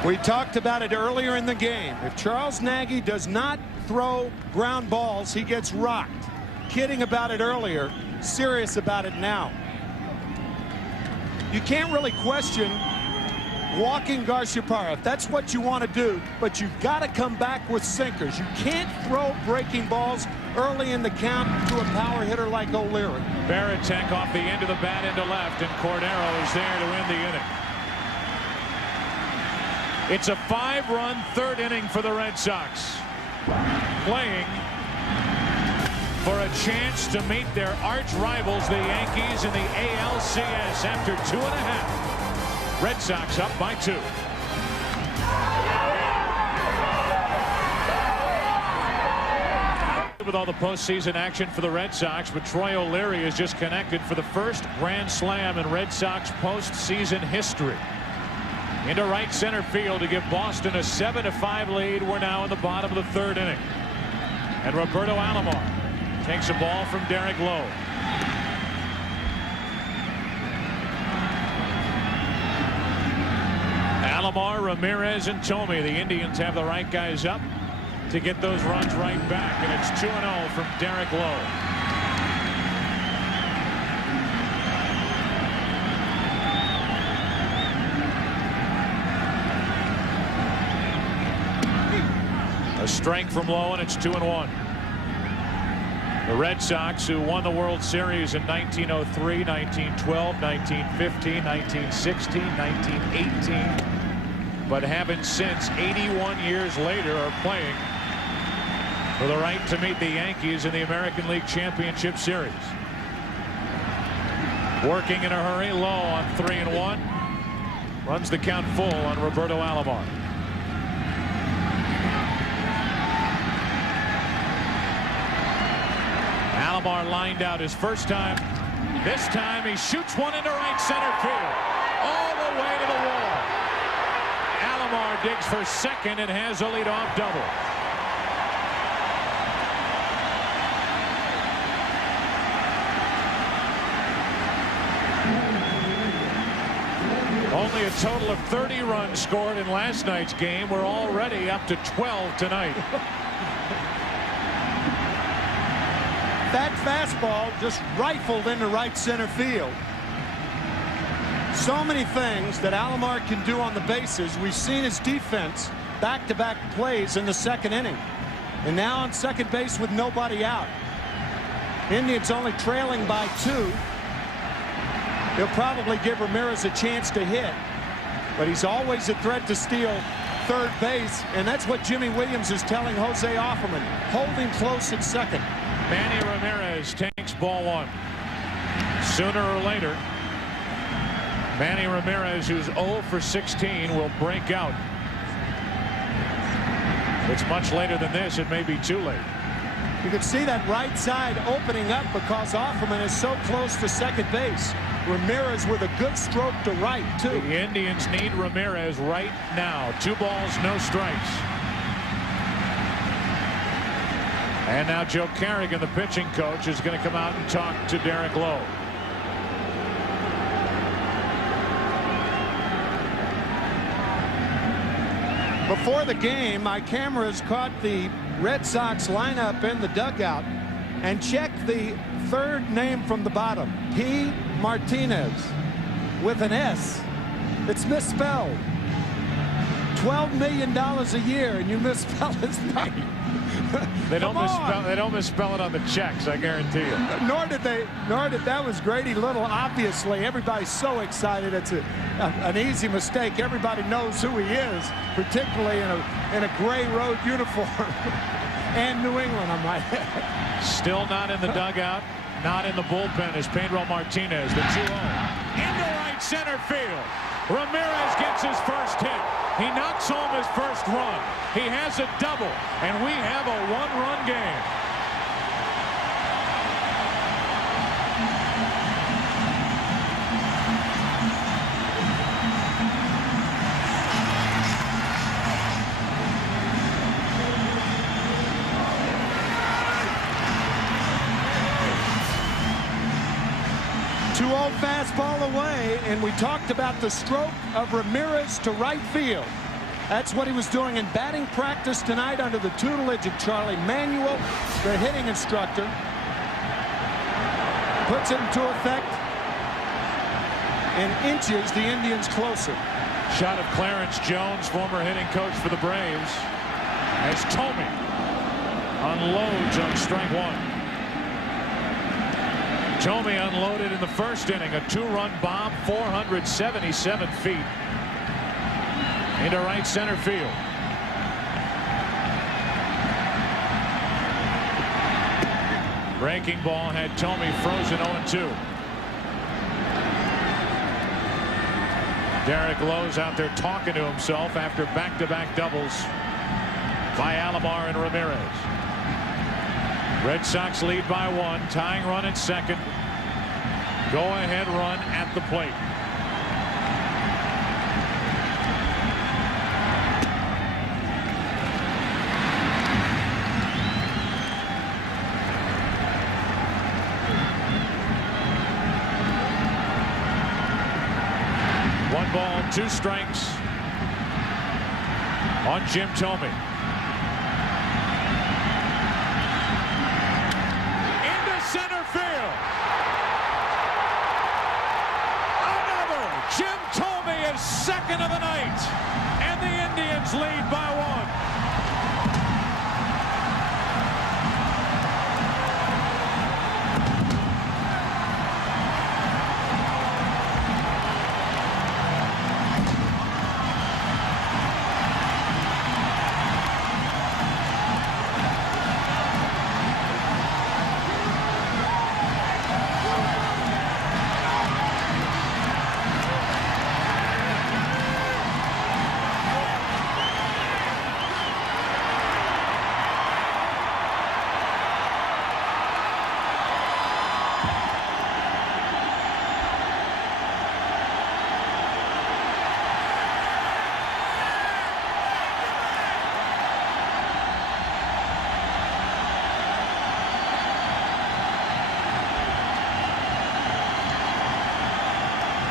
We talked about it earlier in the game. If Charles Nagy does not throw ground balls, he gets rocked. Kidding about it earlier, serious about it now. You can't really question walking Garciaparra if that's what you want to do, but you've got to come back with sinkers. You can't throw breaking balls early in the count to a power hitter like O'Leary. Baratek off the end of the bat into left, and Cordero is there to end the inning. It's a 5-run third inning for the Red Sox, playing for a chance to meet their arch rivals, the Yankees, in the ALCS after 2.5. Red Sox up by 2. With all the postseason action for the Red Sox, but Troy O'Leary is just connected for the first grand slam in Red Sox postseason history. Into right center field to give Boston a 7-5 lead. We're now in the bottom of the third inning. And Roberto Alomar takes a ball from Derek Lowe. Alomar, Ramirez, and Tomey. The Indians have the right guys up to get those runs right back. And it's 2-0 from Derek Lowe. A strike from Lowe, and it's 2-1. The Red Sox, who won the World Series in 1903, 1912, 1915, 1916, 1918, but haven't since, 81 years later, are playing for the right to meet the Yankees in the American League Championship Series. Working in a hurry, Lowe on 3-1. Runs the count full on Roberto Alomar. Alomar lined out his first time. This time he shoots one into right center field. All the way to the wall. Alomar digs for second and has a leadoff double. Only a total of 30 runs scored in last night's game. We're already up to 12 tonight. That fastball just rifled into right center field. So many things that Alomar can do on the bases. We've seen his defense back-to-back plays in the second inning. And now on second base with nobody out. Indians only trailing by 2. He'll probably give Ramirez a chance to hit. But he's always a threat to steal third base. And that's what Jimmy Williams is telling Jose Offerman. Hold him close at second. Manny Ramirez takes ball 1. Sooner or later, Manny Ramirez, who's 0 for 16, will break out. It's much later than this. It may be too late. You can see that right side opening up because Offerman is so close to second base. Ramirez with a good stroke to right, too. The Indians need Ramirez right now. 2 balls, no strikes. And now Joe Carrigan, the pitching coach, is going to come out and talk to Derek Lowe. Before the game, my cameras caught the Red Sox lineup in the dugout and checked the third name from the bottom, P. Martinez, with an S. It's misspelled. $12 million a year, and you misspell his name. They don't misspell it on the checks, I guarantee you. Nor did that was Grady Little. Obviously, everybody's so excited. It's an easy mistake. Everybody knows who he is, particularly in a gray road uniform. And New England, I might add. Still not in the dugout, not in the bullpen is Pedro Martinez, the 2-0. Into right center field. Ramirez gets his first hit. He knocks home his first run. He has a double, and we have a 1-run game. Fastball away, and we talked about the stroke of Ramirez to right field. That's what he was doing in batting practice tonight under the tutelage of Charlie Manuel, the hitting instructor. Puts it into effect and inches the Indians closer. Shot of Clarence Jones, former hitting coach for the Braves, as Tomey unloads on strike 1. Tomey unloaded in the first inning, a 2-run bomb, 477 feet into right center field. Breaking ball had Tomey frozen 0-2. Derek Lowe's out there talking to himself after back-to-back doubles by Alomar and Ramirez. Red Sox lead by 1, tying run at second. Go-ahead run at the plate. One ball, 2 strikes on Jim Tomey. Second of the night, and the Indians lead by 1.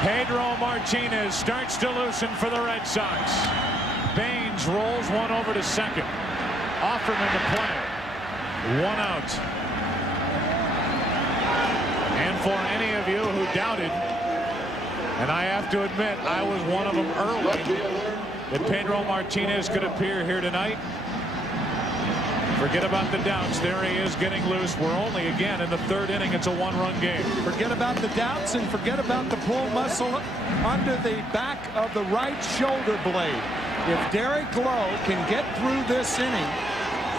Pedro Martinez starts to loosen for the Red Sox. Baines rolls one over to second. Offerman to play. 1 out. And for any of you who doubted And I have to admit, I was one of them early that Pedro Martinez could appear here tonight. Forget about the doubts. There he is getting loose. We're only, again, in the third inning. It's a one-run game. Forget about the doubts and forget about the pull muscle under the back of the right shoulder blade. If Derek Lowe can get through this inning,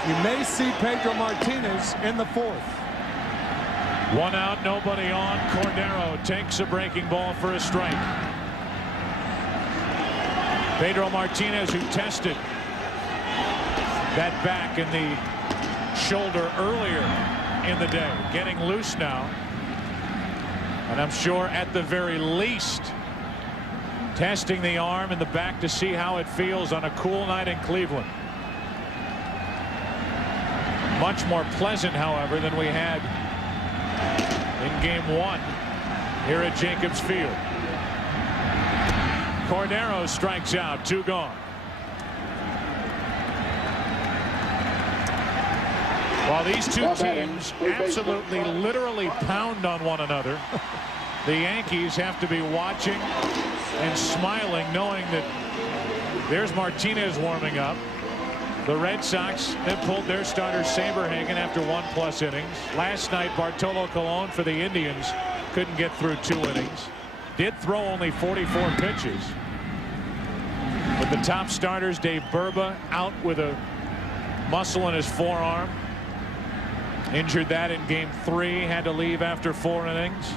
you may see Pedro Martinez in the fourth. One out, nobody on. Cordero takes a breaking ball for a strike. Pedro Martinez, who tested that back in the shoulder earlier in the day, getting loose now. And I'm sure at the very least testing the arm and the back to see how it feels on a cool night in Cleveland. Much more pleasant, however, than we had in game one here at Jacobs Field. Cordero strikes out, 2 gone. While these two teams absolutely literally pound on one another, the Yankees have to be watching and smiling, knowing that there's Martinez warming up. The Red Sox have pulled their starter Saberhagen after 1+ innings. Last night, Bartolo Colon for the Indians couldn't get through 2 innings. Did throw only 44 pitches. But the top starters, Dave Burba, out with a muscle in his forearm. Injured that in game 3, had to leave after 4 innings.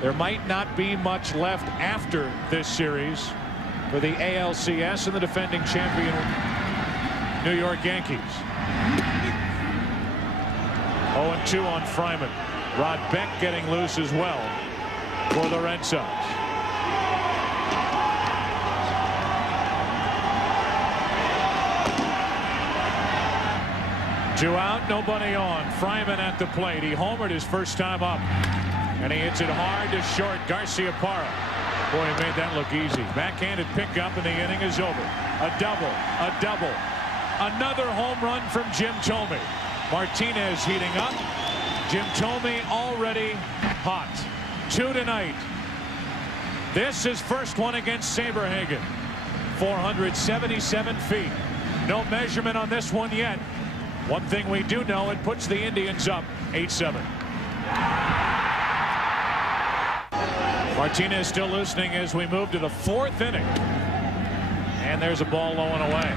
There might not be much left after this series for the ALCS and the defending champion New York Yankees. 0-2 on Fryman. Rod Beck getting loose as well for the Red Sox. Two out, nobody on. Fryman at the plate. He homered his first time up. And he hits it hard to short. Garciaparra. Boy, he made that look easy. Backhanded pickup, and the inning is over. A double. A double. Another home run from Jim Thome. Martinez heating up. Jim Thome already hot. 2 tonight. This is first one against Saberhagen. 477 feet. No measurement on this one yet. One thing we do know, it puts the Indians up 8-7. Martinez still loosening as we move to the 4th inning. And there's a ball low and away.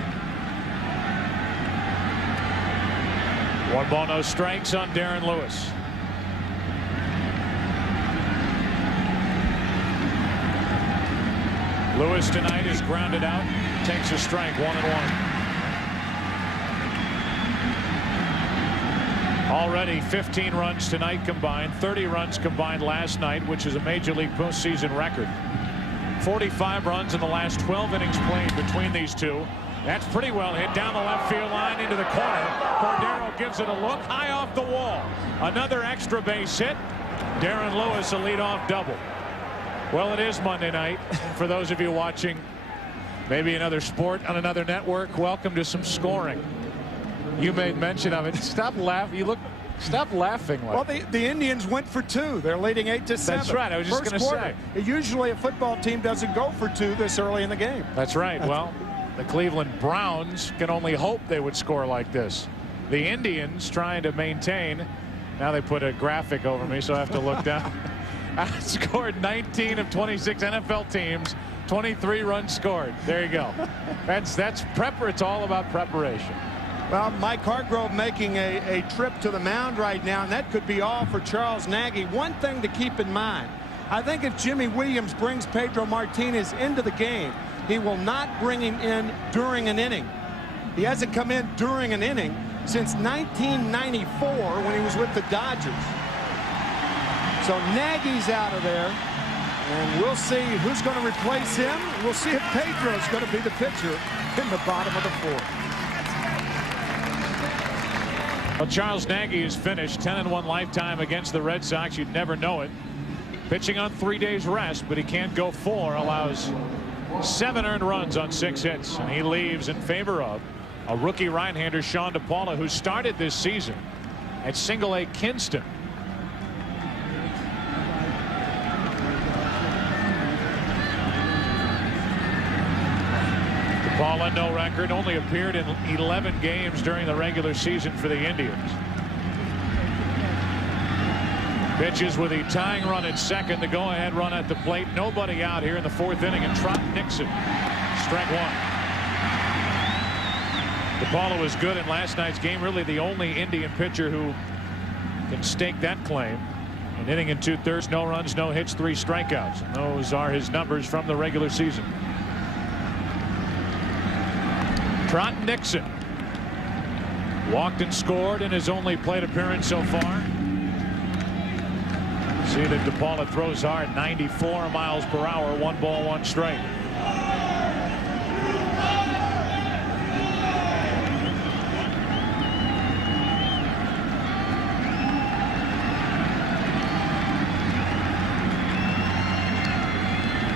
1 ball, no strikes on Darren Lewis. Lewis tonight is grounded out. Takes a strike, 1-1. Already 15 runs tonight combined, 30 runs combined last night, which is a major league postseason record. 45 runs in the last 12 innings played between these two. That's pretty well hit down the left field line into the corner. Cordero gives it a look high off the wall. Another extra base hit. Darren Lewis a leadoff double. Well, it is Monday night. For those of you watching maybe another sport on another network, welcome to some scoring. You made mention of it. Stop laughing. Stop laughing. Well, the Indians went for 2. They're leading 8-7. That's right. I was just going to say. Usually a football team doesn't go for 2 this early in the game. That's right. Well, the Cleveland Browns can only hope they would score like this. The Indians trying to maintain. Now they put a graphic over me, so I have to look down. Outscored 19 of 26 NFL teams. 23 runs scored. There you go. That's prep. It's all about preparation. Well, Mike Hargrove making a trip to the mound right now, and that could be all for Charles Nagy. One thing to keep in mind, I think if Jimmy Williams brings Pedro Martinez into the game, he will not bring him in during an inning. He hasn't come in during an inning since 1994 when he was with the Dodgers. So Nagy's out of there, and we'll see who's going to replace him. We'll see if Pedro's going to be the pitcher in the bottom of the 4th. Well, Charles Nagy is finished 10-1 lifetime against the Red Sox. You'd never know it. Pitching on 3 days rest, but he can't go 4. Allows 7 earned runs on 6 hits, and he leaves in favor of a rookie right-hander, Sean DePaula, who started this season at Single-A Kinston. DePaula, no record, only appeared in 11 games during the regular season for the Indians. Pitches with a tying run at second, the go-ahead run at the plate. Nobody out here in the fourth inning, and Trot Nixon, strike one. DePaula was good in last night's game, really the only Indian pitcher who can stake that claim. An inning and 2/3, no runs, no hits, 3 strikeouts. And those are his numbers from the regular season. Trot Nixon walked and scored in his only plate appearance so far. See that DePaula throws hard, 94 miles per hour, 1 ball, 1 strike.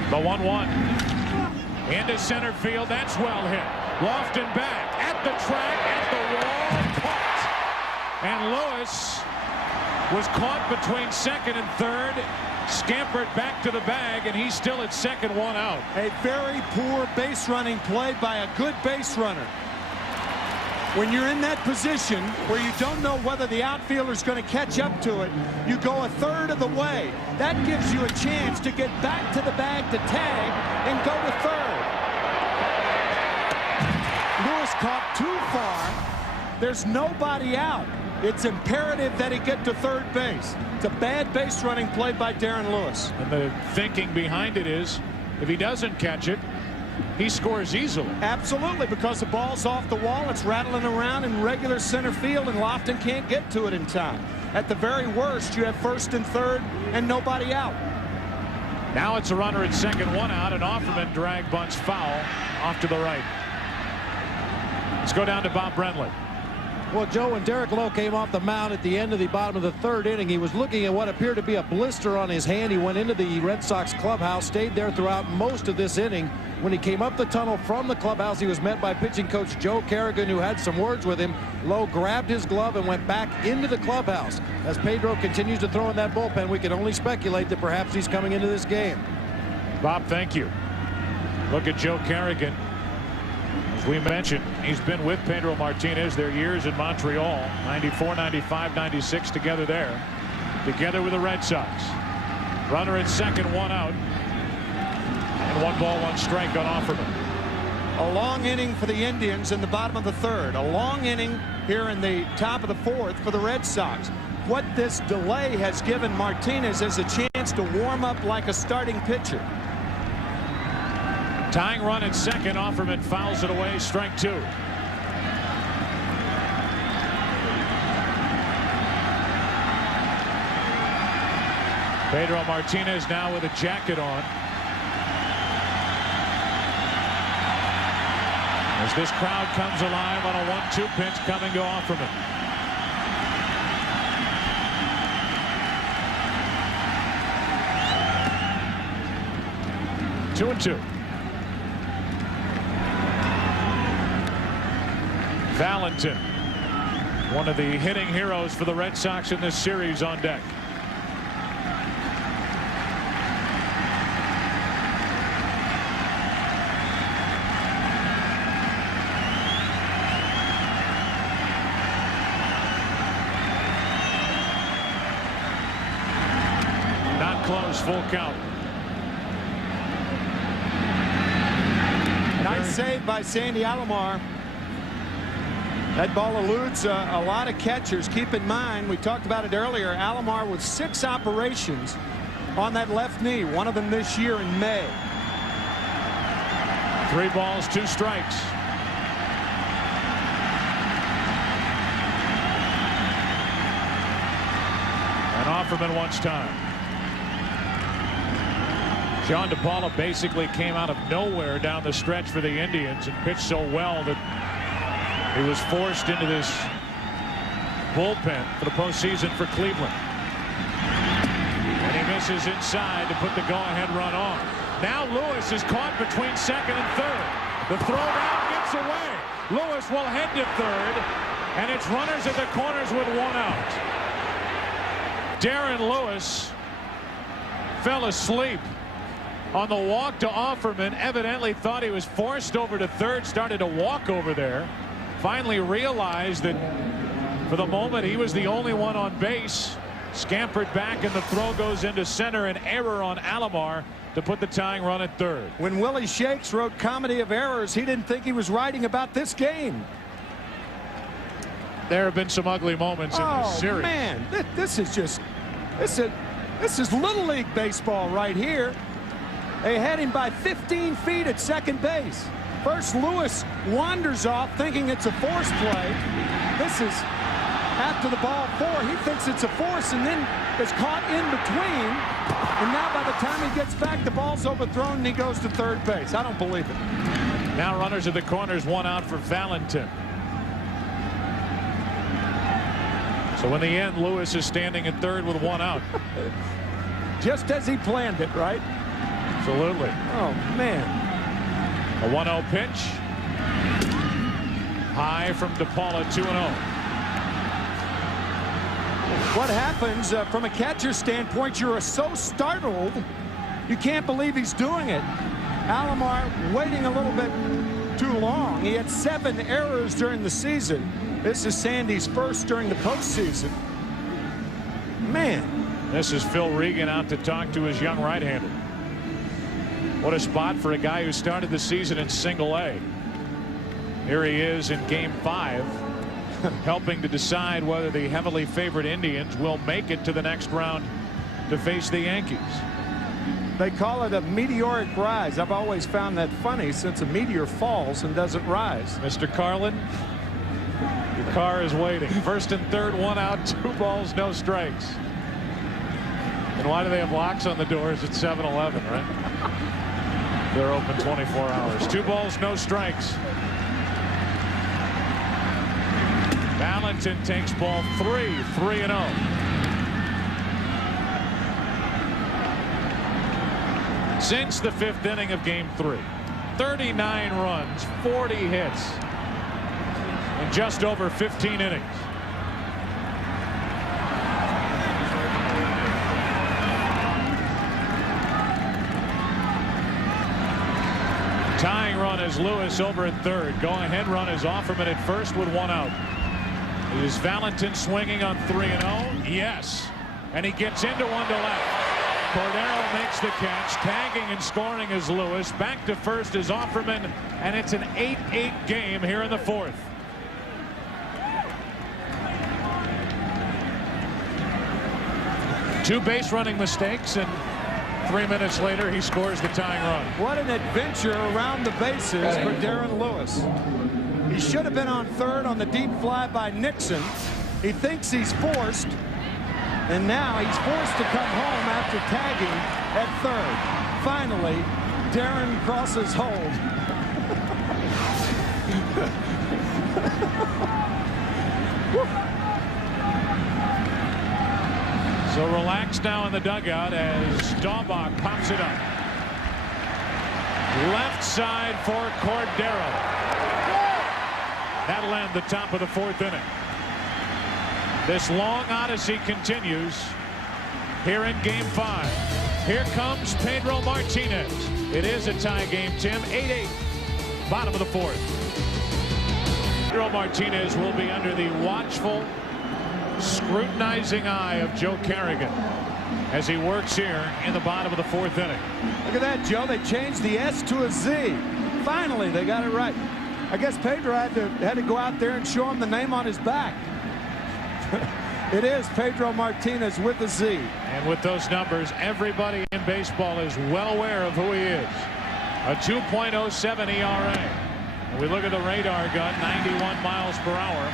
The 1-1 into center field. That's well hit. Lofton back at the track, at the wall, caught. And Lewis was caught between second and third, scampered back to the bag, and he's still at second, 1 out. A very poor base running play by a good base runner. When you're in that position where you don't know whether the outfielder's going to catch up to it, you go a third of the way. That gives you a chance to get back to the bag to tag and go to third. Lewis caught too far. There's nobody out. It's imperative that he get to third base. It's a bad base running play by Darren Lewis. And the thinking behind it is, if he doesn't catch it, he scores easily. Absolutely, because the ball's off the wall. It's rattling around in regular center field, and Lofton can't get to it in time. At the very worst, you have first and third and nobody out. Now it's a runner at second, 1 out, and Offerman drag bunts foul off to the right. Let's go down to Bob Brenly. Well, Joe, when Derek Lowe came off the mound at the end of the bottom of the 3rd inning, he was looking at what appeared to be a blister on his hand. He went into the Red Sox clubhouse, stayed there throughout most of this inning. When he came up the tunnel from the clubhouse, he was met by pitching coach Joe Kerrigan, who had some words with him. Lowe grabbed his glove and went back into the clubhouse. As Pedro continues to throw in that bullpen, we can only speculate that perhaps he's coming into this game. Bob, thank you. Look at Joe Kerrigan. As we mentioned, he's been with Pedro Martinez their years in Montreal, 94, 95, 96 together there, together with the Red Sox. Runner at second, 1 out, and 1 ball, 1 strike on Offerman. A long inning for the Indians in the bottom of the 3rd. A long inning here in the top of the 4th for the Red Sox. What this delay has given Martinez is a chance to warm up like a starting pitcher. Tying run at second. Offerman fouls it away. Strike 2. Pedro Martinez now with a jacket on. As this crowd comes alive on a 1-2 pitch coming to Offerman. Two and 2. Valentin, one of the hitting heroes for the Red Sox in this series, on deck. Not close, full count. Nice save by Sandy Alomar. That ball eludes a lot of catchers. Keep in mind, we talked about it earlier, Alomar with 6 operations on that left knee, one of them this year in May. 3 balls, 2 strikes. And Offerman wants time. John DePaula basically came out of nowhere down the stretch for the Indians and pitched so well that he was forced into this bullpen for the postseason for Cleveland. And he misses inside to put the go-ahead run on. Now Lewis is caught between second and third. The throw down gets away. Lewis will head to third, and it's runners at the corners with 1 out. Darren Lewis fell asleep on the walk to Offerman. Evidently thought he was forced over to third, started to walk over there. Finally realized that for the moment he was the only one on base. Scampered back, and the throw goes into center. An error on Alomar to put the tying run at third. When Willie Shakes wrote Comedy of Errors, he didn't think he was writing about this game. There have been some ugly moments in this series. Oh, man, this is Little League baseball right here. They had him by 15 feet at second base. First, Lewis wanders off thinking it's a force play. This is after the ball 4. He thinks it's a force and then is caught in between. And now by the time he gets back, the ball's overthrown and he goes to third base. I don't believe it. Now runners at the corners, 1 out for Valentin. So in the end, Lewis is standing at third with 1 out. Just as he planned it, right? Absolutely. Oh, man. A 1-0 pitch. High from DePaula, 2-0. What happens from a catcher's standpoint, you're so startled, you can't believe he's doing it. Alomar waiting a little bit too long. He had 7 errors during the season. This is Sandy's first during the postseason. Man. This is Phil Regan out to talk to his young right-hander. What a spot for a guy who started the season in Single-A. Here he is in Game 5, helping to decide whether the heavily favored Indians will make it to the next round to face the Yankees. They call it a meteoric rise. I've always found that funny, since a meteor falls and doesn't rise. Mr. Carlin, your car is waiting. First and third, 1 out, 2 balls, no strikes. And why do they have locks on the doors at 7-Eleven, right? They're open 24 hours. 2 balls, no strikes. Valentin takes ball 3, 3-0. Since the 5th inning of Game 3, 39 runs, 40 hits in just over 15 innings. Tying run is Lewis over at third. Go-ahead run is Offerman at first with 1 out. Is Valentin swinging on 3-0? Yes. And he gets into 1 to left. Cordero makes the catch. Tagging and scoring is Lewis. Back to first is Offerman. And it's an 8-8 game here in the 4th. Two base running mistakes, and 3 minutes later he scores the tying run. What an adventure around the bases for Darren Lewis. He should have been on third on the deep fly by Nixon. He thinks he's forced, and now he's forced to come home after tagging at third. Finally, Darren crosses hold. So relaxed now in the dugout as Staubach pops it up. Left side for Cordero. That'll end the top of the 4th inning. This long odyssey continues here in Game 5. Here comes Pedro Martinez. It is a tie game, Tim. 8-8, bottom of the 4th. Pedro Martinez will be under the watchful, scrutinizing eye of Joe Kerrigan as he works here in the bottom of the 4th inning. Look at that, Joe. They changed the S to a Z. Finally, they got it right. I guess Pedro had to go out there and show him the name on his back. It is Pedro Martinez with a Z. And with those numbers, everybody in baseball is well aware of who he is. A 2.07 ERA. And we look at the radar gun, 91 miles per hour.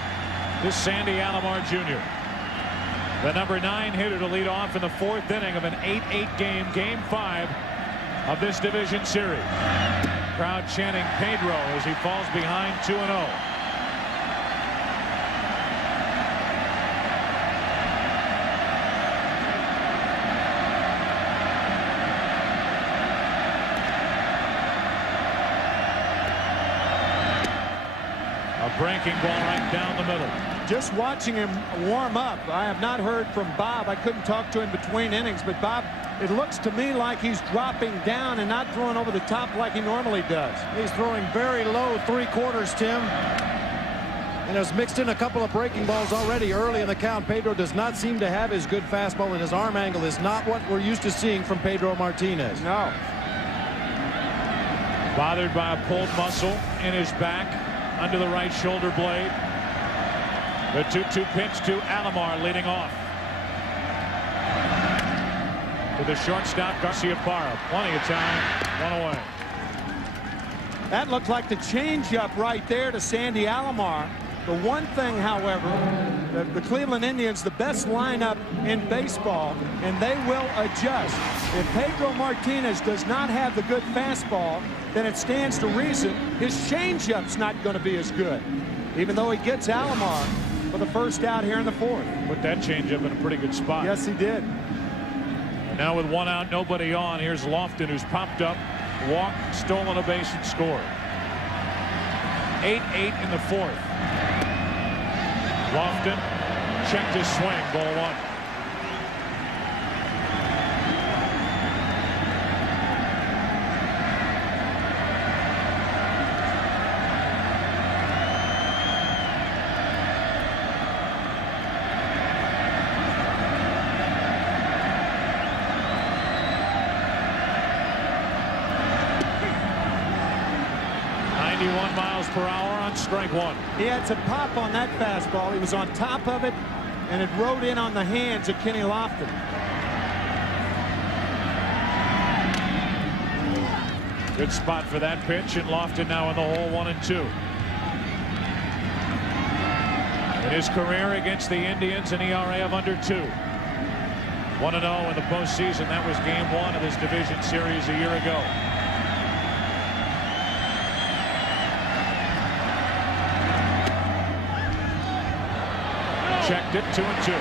This is Sandy Alomar Jr. The number 9 hitter to lead off in the 4th inning of an 8-8 game, Game 5 of this division series. Crowd chanting Pedro as he falls behind 2-0. A breaking ball right down the middle. just watching him warm up, I have not heard from Bob. I couldn't talk to him between innings, but Bob, it looks to me like he's dropping down and not throwing over the top like he normally does. He's throwing very low 3/4, Tim. And has mixed in a couple of breaking balls already early in the count. Pedro does not seem to have his good fastball, and his arm angle is not what we're used to seeing from Pedro Martinez. No. Bothered by a pulled muscle in his back under the right shoulder blade. The 2-2 pitch to Alomar leading off. To the shortstop, Garciaparra. Plenty of time. One away. That looked like the changeup right there to Sandy Alomar. The one thing, however, the Cleveland Indians, the best lineup in baseball, and they will adjust. If Pedro Martinez does not have the good fastball, then it stands to reason his changeup's not going to be as good, even though he gets Alomar for the first out here in the fourth. Put that changeup in a pretty good spot. Yes, he did. And now with one out, nobody on, here's Lofton, who's popped up, walked, stolen a base, and scored. 8-8 in the fourth. Lofton checked his swing, ball one. Miles per hour on strike one. He had some pop on that fastball. He was on top of it, and it rode in on the hands of Kenny Lofton. Good spot for that pitch, and Lofton now in the hole, 1-2. In his career against the Indians, an ERA of under 2. 1-0 in the postseason. That was game 1 of this division series a year ago. Checked it, 2-2.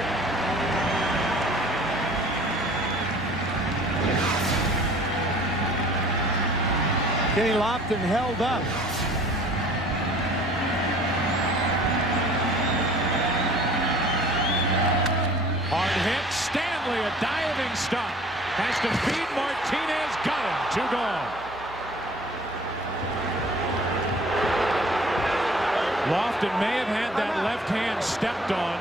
Kenny Lofton held up. Hard hit. Stanley, a diving stop. Has to feed Martinez. Got him. 2 gone. Lofton may have had that left hand stepped on.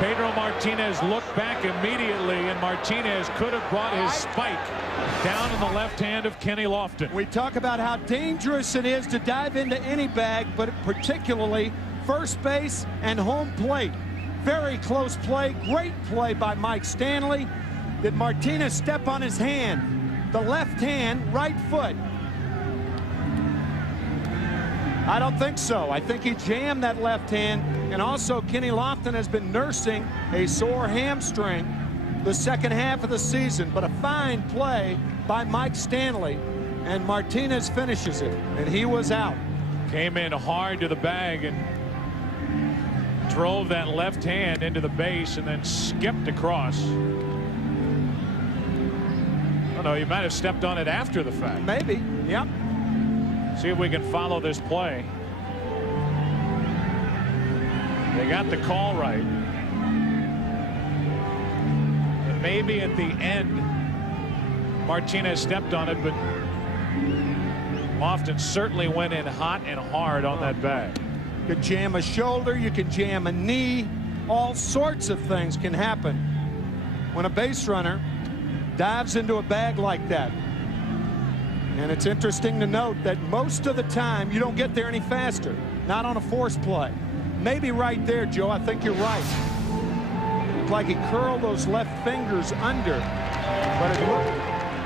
Pedro Martinez looked back immediately, and Martinez could have brought his spike down in the left hand of Kenny Lofton. We talk about how dangerous it is to dive into any bag, but particularly first base and home plate. Very close play. Great play by Mike Stanley. Did Martinez step on his hand? The left hand, right foot. I don't think so. I think he jammed that left hand, and also Kenny Lofton has been nursing a sore hamstring the second half of the season, but a fine play by Mike Stanley, and Martinez finishes it, and he was out. Came in hard to the bag and drove that left hand into the base and then skipped across. Oh no, he might have stepped on it after the fact. Maybe, yep. See if we can follow this play. They got the call right. And maybe at the end, Martinez stepped on it, but Lofton certainly went in hot and hard on that bag. You can jam a shoulder, you can jam a knee. All sorts of things can happen when a base runner dives into a bag like that. And it's interesting to note that most of the time you don't get there any faster. Not on a force play. Maybe right there, Joe. I think you're right. It's like he curled those left fingers under. But it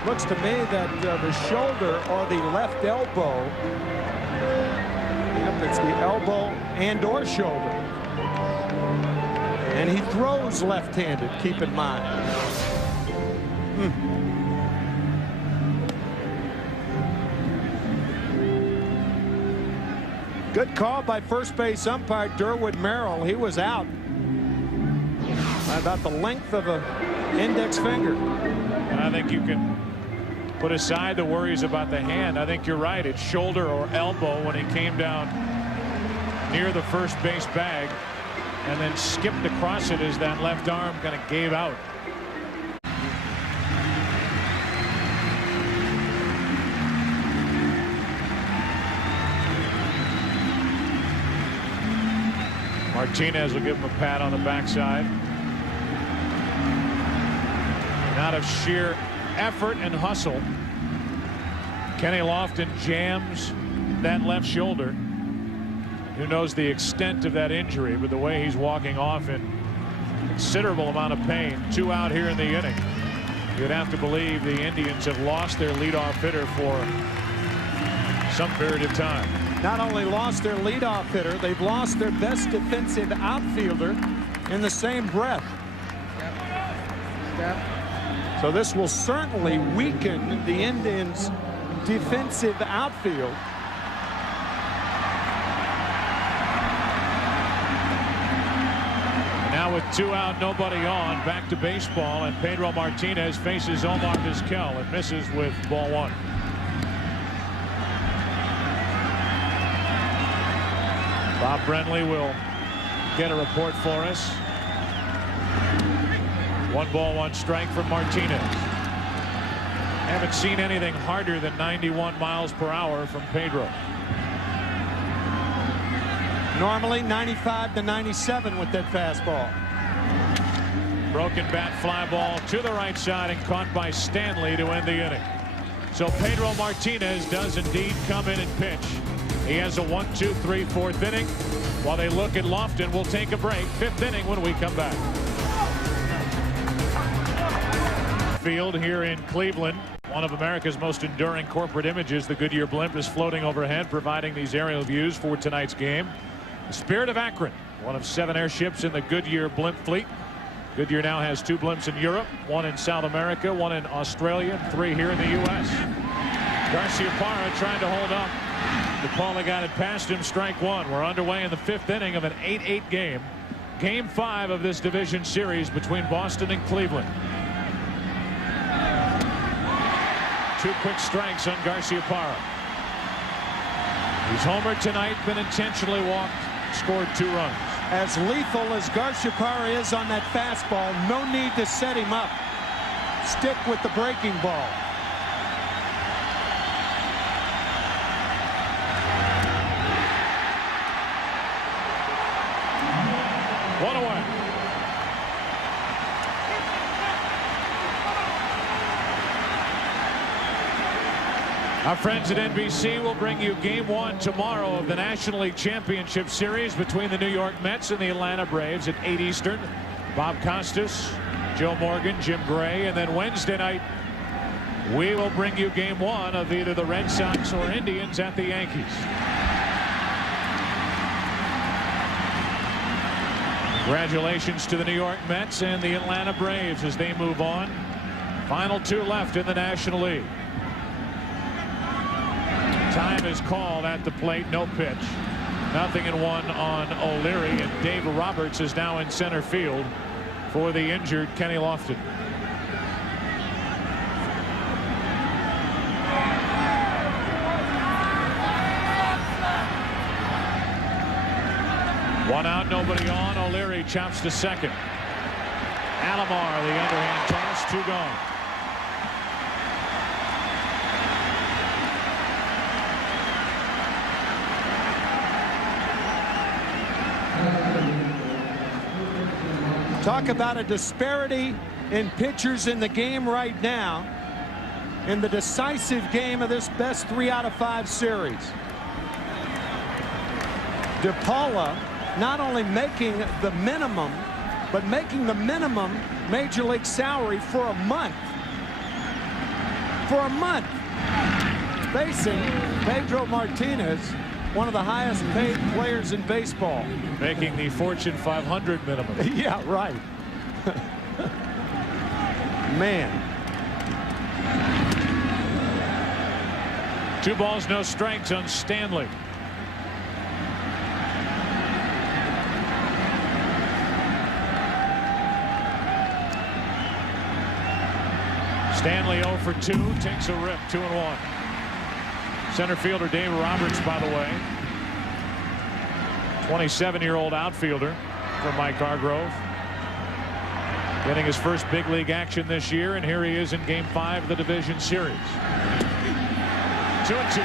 looks to me that the shoulder or the left elbow. Yep, it's the elbow and or shoulder. And he throws left-handed, keep in mind. Good call by first base umpire Durwood Merrill. He was out by about the length of an index finger. And I think you can put aside the worries about the hand. I think you're right. It's shoulder or elbow when he came down near the first base bag. and then skipped across it as that left arm kind of gave out. Martinez will give him a pat on the backside. And out of sheer effort and hustle, Kenny Lofton jams that left shoulder. Who knows the extent of that injury, but the way he's walking off in considerable amount of pain. 2 out here in the inning. You'd have to believe the Indians have lost their leadoff hitter for some period of time. Not only lost their leadoff hitter, they've lost their best defensive outfielder in the same breath. So this will certainly weaken the Indians' defensive outfield. Now with 2 out, nobody on, back to baseball, and Pedro Martinez faces Omar Vizquel and misses with ball 1. Bob Brenly will get a report for us. 1 ball, 1 strike from Martinez. Haven't seen anything harder than 91 miles per hour from Pedro. Normally 95 to 97 with that fastball. Broken bat fly ball to the right side and caught by Stanley to end the inning. So Pedro Martinez does indeed come in and pitch. He has a 1, 2, 3, 4th inning. While they look at Lofton, we'll take a break. 5th inning when we come back. Field here in Cleveland. One of America's most enduring corporate images. The Goodyear blimp is floating overhead, providing these aerial views for tonight's game. The Spirit of Akron, one of 7 airships in the Goodyear blimp fleet. Goodyear now has 2 blimps in Europe, 1 in South America, 1 in Australia, and 3 here in the U.S. Garciaparra trying to hold up. DePaula got it past him, strike 1. We're underway in the 5th inning of an 8-8 game. Game 5 of this division series between Boston and Cleveland. 2 quick strikes on Garciaparra. He's homered tonight, been intentionally walked, scored 2 runs. As lethal as Garciaparra is on that fastball, no need to set him up. Stick with the breaking ball. One away. Our friends at NBC will bring you Game 1 tomorrow of the National League Championship Series between the New York Mets and the Atlanta Braves at 8 Eastern. Bob Costas, Joe Morgan, Jim Gray, and then Wednesday night we will bring you Game 1 of either the Red Sox or Indians at the Yankees. Congratulations to the New York Mets and the Atlanta Braves as they move on. Final 2 left in the National League. Time is called at the plate. No pitch. 0-1 on O'Leary, and Dave Roberts is now in center field for the injured Kenny Lofton. One out, nobody on. O'Leary chops to second. Alomar, the underhand toss, 2 gone. Talk about a disparity in pitchers in the game right now in the decisive game of this best 3 out of 5 series. DePaula not only making the minimum, but making the minimum major league salary for a month. For a month. Facing Pedro Martinez, one of the highest paid players in baseball. Making the Fortune 500 minimum. Yeah, right. Man. 2 balls, no strikes on Stanley. Stanley 0 for 2, takes a rip, 2-1. Center fielder Dave Roberts, by the way, 27-year-old outfielder. for Mike Hargrove. Getting his first big league action this year, and here he is in Game 5 of the division series. 2-2.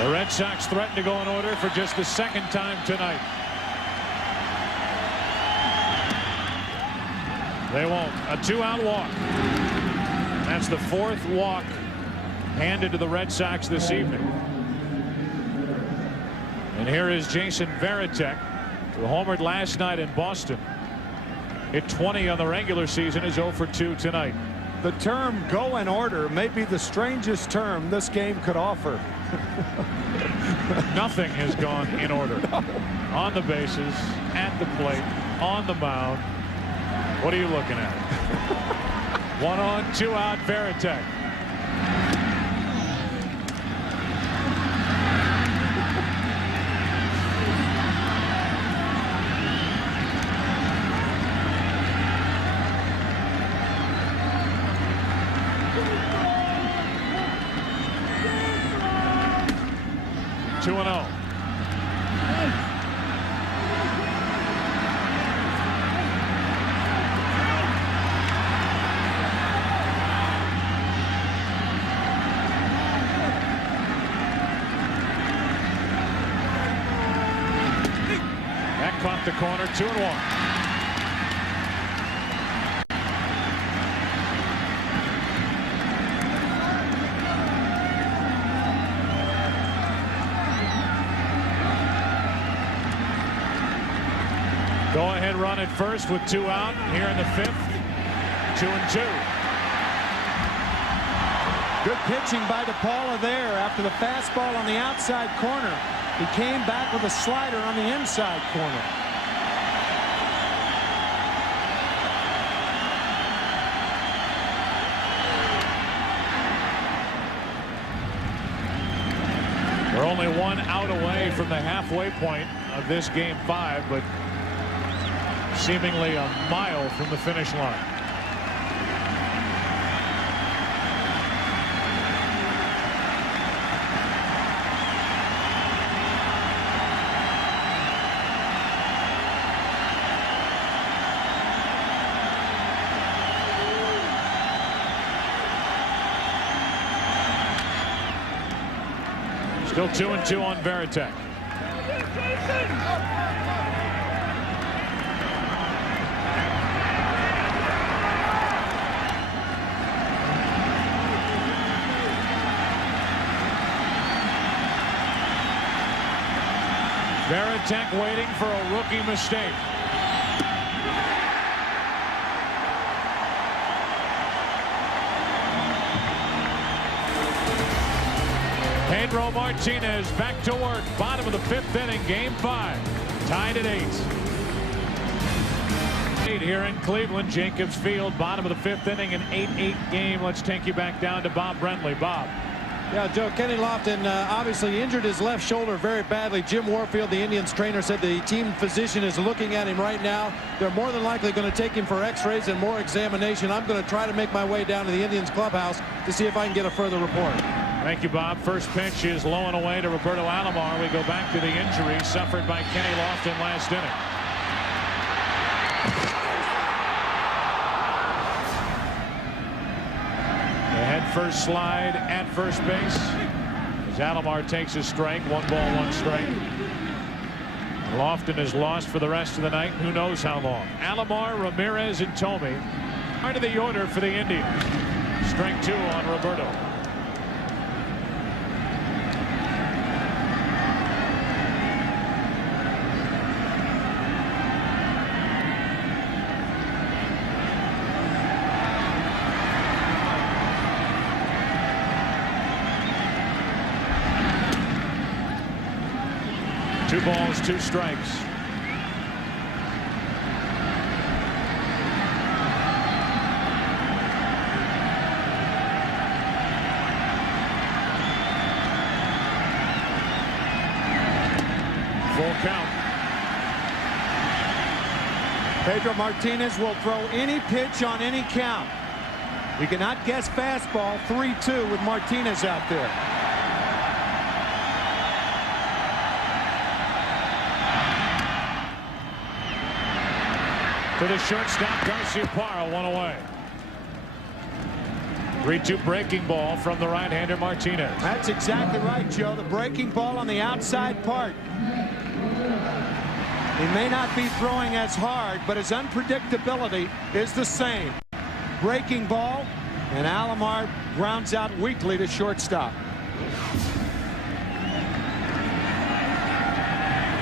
The Red Sox threaten to go in order for just the second time tonight. They won't. A 2-out walk. That's the fourth walk handed to the Red Sox this evening. And here is Jason Varitek, who homered last night in Boston. Hit 20 on the regular season, is 0 for 2 tonight. The term "go in order" may be the strangest term this game could offer. Nothing has gone in order. No. On the bases, at the plate, on the mound. What are you looking at? 1 on, 2 out, Varitek. Caught the corner, 2-1. Go ahead run at first with 2 out here in the 5th. 2-2. Good pitching by DePaula there after the fastball on the outside corner. He came back with a slider on the inside corner. We're only 1 out away from the halfway point of this Game 5, but seemingly a mile from the finish line. Still 2-2 on Varitek. Varitek waiting for a rookie mistake. Pedro Martinez back to work. Bottom of the 5th inning, Game 5. Tied at 8. Here in Cleveland, Jacobs Field, bottom of the 5th inning, an 8-8 game. Let's take you back down to Bob Brentley. Bob. Yeah, Joe, Kenny Lofton obviously injured his left shoulder very badly. Jim Warfield, the Indians trainer, said the team physician is looking at him right now. They're more than likely going to take him for x-rays and more examination. I'm going to try to make my way down to the Indians clubhouse to see if I can get a further report. Thank you, Bob. First pitch is low and away to Roberto Alomar. We go back to the injury suffered by Kenny Lofton last inning. The head first slide at first base as Alomar takes a strike. 1 ball, 1 strike. Lofton is lost for the rest of the night. Who knows how long. Alomar, Ramirez, and Tomey are to the order for the Indians. Strike 2 on Roberto. Two balls, 2 strikes. Full count. Pedro Martinez will throw any pitch on any count. You cannot guess fastball. 3-2 with Martinez out there. To the shortstop, Garciaparra, one away. 3-2 breaking ball from the right-hander Martinez. That's exactly right, Joe. The breaking ball on the outside part. He may not be throwing as hard, but his unpredictability is the same. Breaking ball, and Alomar grounds out weakly to shortstop.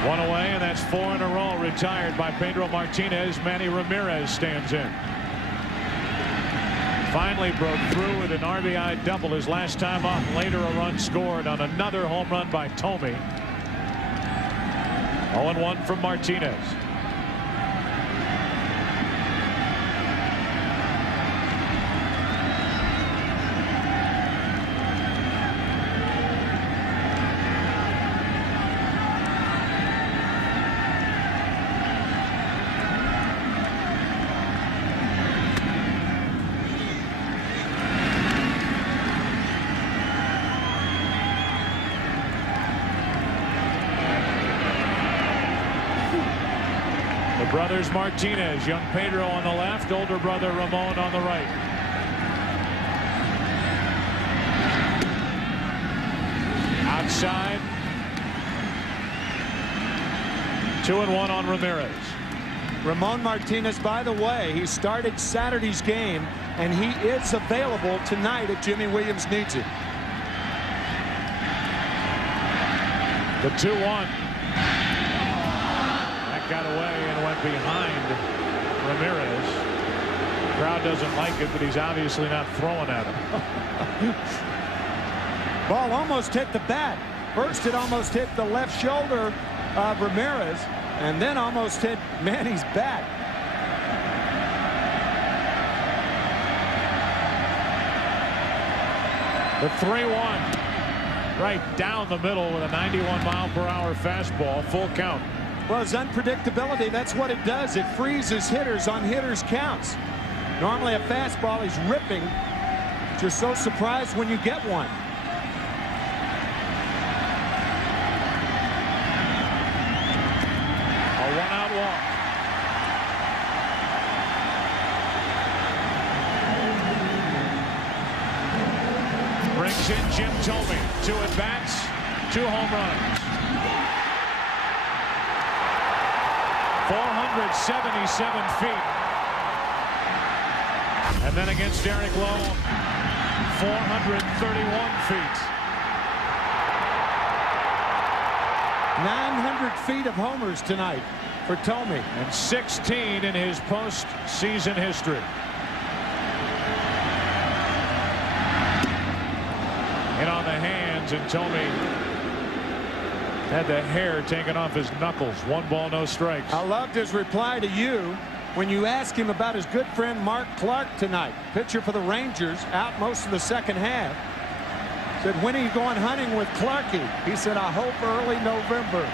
One away, and that's 4 in a row retired by Pedro Martinez. Manny Ramirez stands in. Finally broke through with an RBI double his last time up. Later a run scored on another home run by Thome. 0-1 from Martinez. Brothers Martinez, young Pedro on the left, older brother Ramon on the right. Outside. 2-1 on Ramirez. Ramon Martinez, by the way, he started Saturday's game, and he is available tonight if Jimmy Williams needs it. The 2-1. Got away and went behind Ramirez. The crowd doesn't like it, but he's obviously not throwing at him. Ball almost hit the bat. First it almost hit the left shoulder of Ramirez, and then almost hit Manny's bat. The 3-1 right down the middle with a 91-mile-per-hour fastball. Full count. Well, his unpredictability, that's what it does. It freezes hitters on hitters' counts. Normally a fastball, he's ripping. You're so surprised when you get one. A one-out walk. Brings in Jim Thome. 2 at-bats, 2 home runs. 477 feet. And then against Derek Lowe, 431 feet. 900 feet of homers tonight for Thome. And 16 in his postseason history. And on the hands, and Thome had the hair taken off his knuckles. 1 ball, no strikes. I loved his reply to you when you asked him about his good friend Mark Clark tonight. Pitcher for the Rangers, out most of the second half. Said, when are you going hunting with Clarkie? He said, I hope early November.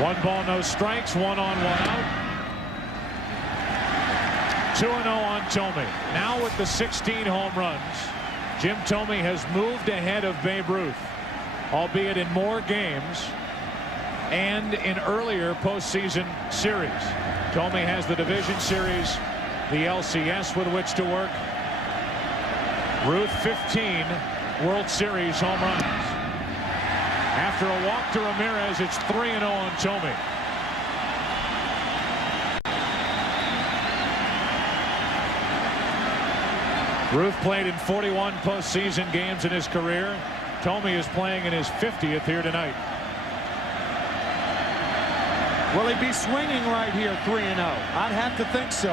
1 ball, no strikes. 1 on, 1 out. 2-0 on Thome. Now with the 16 home runs, Jim Thome has moved ahead of Babe Ruth, albeit in more games and in earlier postseason series. Thome has the division series, the LCS with which to work. Ruth 15 World Series home runs. After a walk to Ramirez, it's 3-0 on Thome. Ruth played in 41 postseason games in his career. Thome is playing in his 50th here tonight. Will he be swinging right here 3-0? I'd have to think so.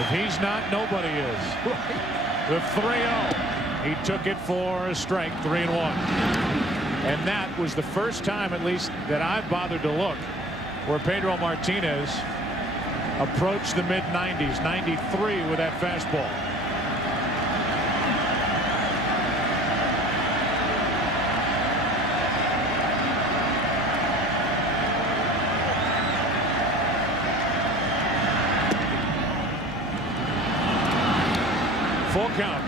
If he's not, nobody is. The 3-0. He took it for a strike, 3-1. And that was the first time, at least, that I've bothered to look, where Pedro Martinez approached the mid-90s, 93 with that fastball. count.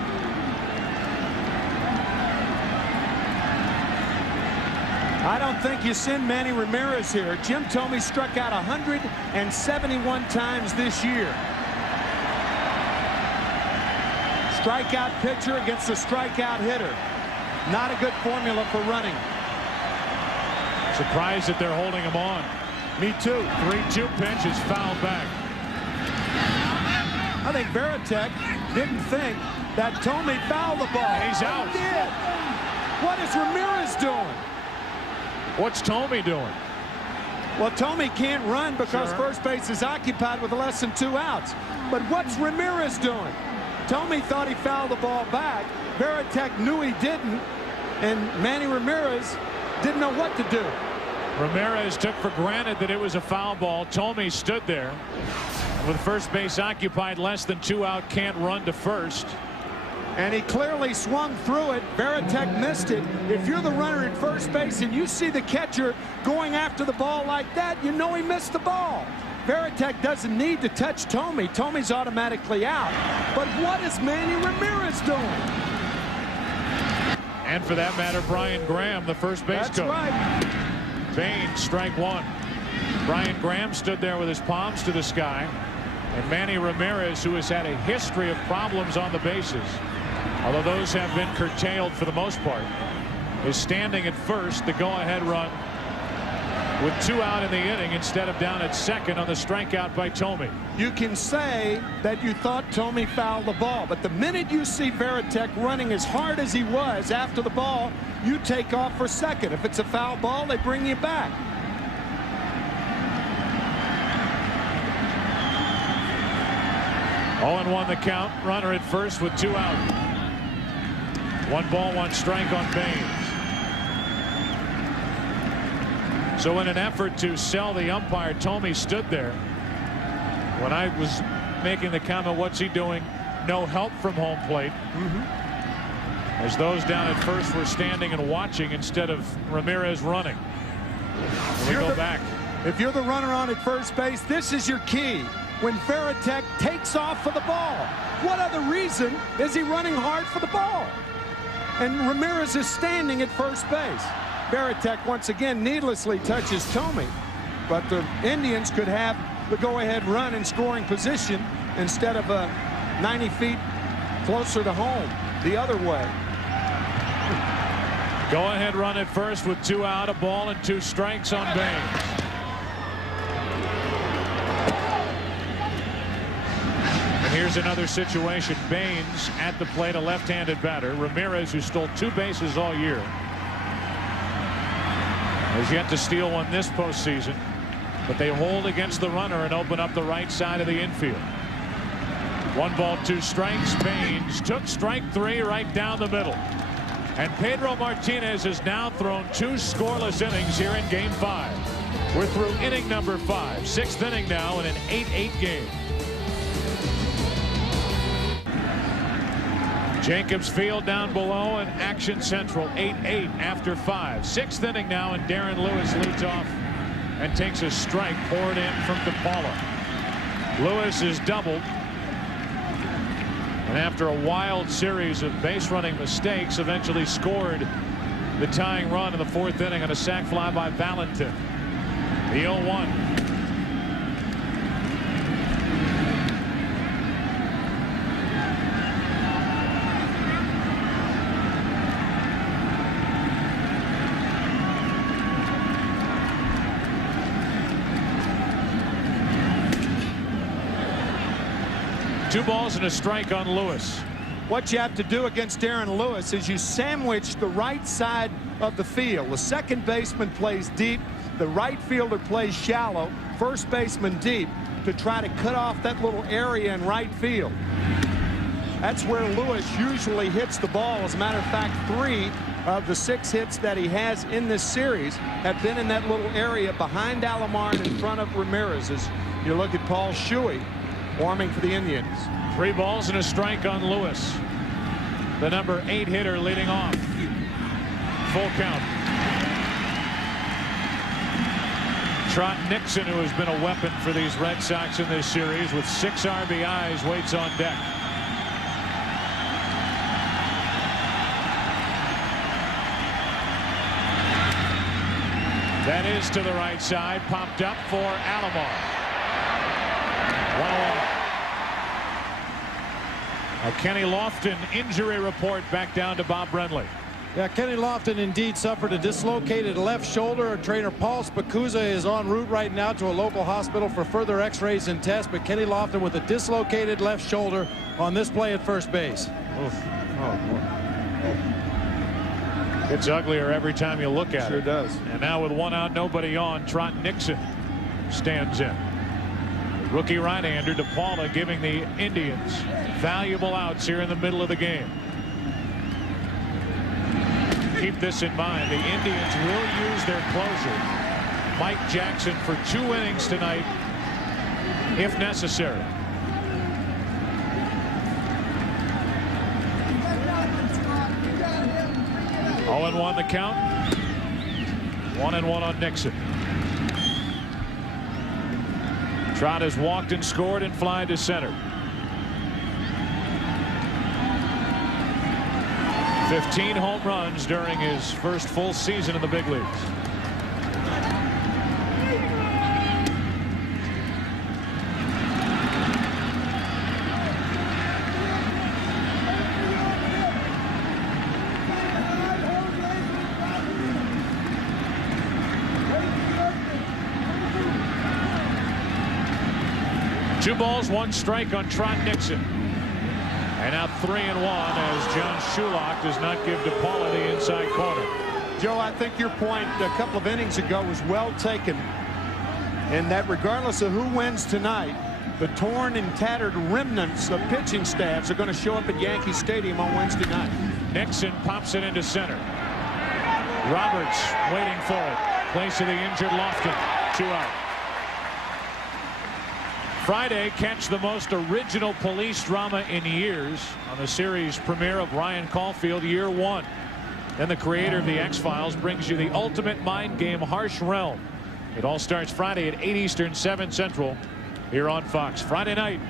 I don't think you send Manny Ramirez here. Jim Thome struck out 171 times this year. Strikeout pitcher against a strikeout hitter. Not a good formula for running. Surprised that they're holding him on. Me too. 3-2 pitch is fouled back. I think Veritek didn't think that Thome fouled the ball. He's out. He did. What is Ramirez doing? What's Thome doing? Well, Thome can't run because Sure. first base is occupied with less than 2 outs. But what's Ramirez doing? Thome thought he fouled the ball back. Veritek knew he didn't. And Manny Ramirez didn't know what to do. Ramirez took for granted that it was a foul ball. Thome stood there. With first base occupied, less than 2 out, can't run to first. And he clearly swung through it. Veritek missed it. If you're the runner at first base and you see the catcher going after the ball like that, you know he missed the ball. Veritek doesn't need to touch Thome. Thome's automatically out. But what is Manny Ramirez doing? And for that matter, Brian Graham, the first base That's coach. right. Baines, strike one. Brian Graham stood there with his palms to the sky. And Manny Ramirez, who has had a history of problems on the bases, although those have been curtailed for the most part, is standing at first, the go-ahead run, with 2 out in the inning instead of down at second on the strikeout by Thome. You can say that you thought Thome fouled the ball, but the minute you see Veritek running as hard as he was after the ball, you take off for second. If it's a foul ball, they bring you back. Oh, and 1 the count. Runner at first with 2 out. 1 ball, 1 strike on Baines. So in an effort to sell the umpire, Thome stood there. When I was making the comment, what's he doing? No help from home plate. As those down at first were standing and watching instead of Ramirez running. We go back. If you're the runner on at first base, this is your key. When Veritek takes off for the ball, what other reason is he running hard for the ball? And Ramirez is standing at first base. Veritek once again needlessly touches Thome, but the Indians could have the go-ahead run in scoring position instead of 90 feet closer to home the other way. Go-ahead run at first with 2 out, a ball and 2 strikes on Baines. And here's another situation. Baines at the plate, a left-handed batter. Ramirez, who stole 2 bases all year, has yet to steal one this postseason. But they hold against the runner and open up the right side of the infield. 1 ball, 2 strikes. Baines took strike 3 right down the middle. And Pedro Martinez has now thrown 2 scoreless innings here in Game 5. We're through inning number 5. 6th inning now in an 8-8 game. Jacobs Field down below and Action Central 8-8 after 5. 6th inning now, and Darren Lewis leads off and takes a strike poured in from DePaula. Lewis is doubled, and after a wild series of base running mistakes, eventually scored the tying run in the 4th inning on a sac fly by Valentin. The 0-1. Two balls and a strike on Lewis. What you have to do against Darren Lewis is you sandwich the right side of the field. The second baseman plays deep. The right fielder plays shallow. First baseman deep to try to cut off that little area in right field. That's where Lewis usually hits the ball. As a matter of fact, 3 of the 6 hits that he has in this series have been in that little area behind Alomar and in front of Ramirez. As you look at Paul Shuey warming for the Indians. 3 balls and a strike on Lewis. The number 8 hitter leading off. Full count. Trot Nixon, who has been a weapon for these Red Sox in this series with 6 RBIs, waits on deck. That is to the right side, popped up for Alomar. 1-1. A Kenny Lofton injury report back down to Bob Brenly. Yeah, Kenny Lofton indeed suffered a dislocated left shoulder. Trainer Paul Spicuzza is en route right now to a local hospital for further x-rays and tests, but Kenny Lofton with a dislocated left shoulder on this play at first base. Oof. Oh, boy. It's uglier every time you look at it. Sure does. And now with 1 out, nobody on, Trot Nixon stands in. Rookie right-hander DePaula giving the Indians valuable outs here in the middle of the game. Keep this in mind. The Indians will use their closer, Mike Jackson, for 2 innings tonight if necessary. Oh, and 1 the count. 1-1 on Nixon. Trot has walked and scored and fly to center. 15 home runs during his first full season in the big leagues. Two balls, 1 strike on Trot Nixon. And now 3-1 as John Shulock does not give DePaula the inside corner. Joe, I think your point a couple of innings ago was well taken, in that regardless of who wins tonight, the torn and tattered remnants of pitching staffs are going to show up at Yankee Stadium on Wednesday night. Nixon pops it into center. Roberts waiting for it. Place of the injured Lofton. 2 out. Friday, catch the most original police drama in years on the series premiere of Ryan Caulfield, Year 1. Then the creator of the X-Files brings you the ultimate mind game, Harsh Realm. It all starts Friday at 8 Eastern, 7 Central here on Fox. Friday night.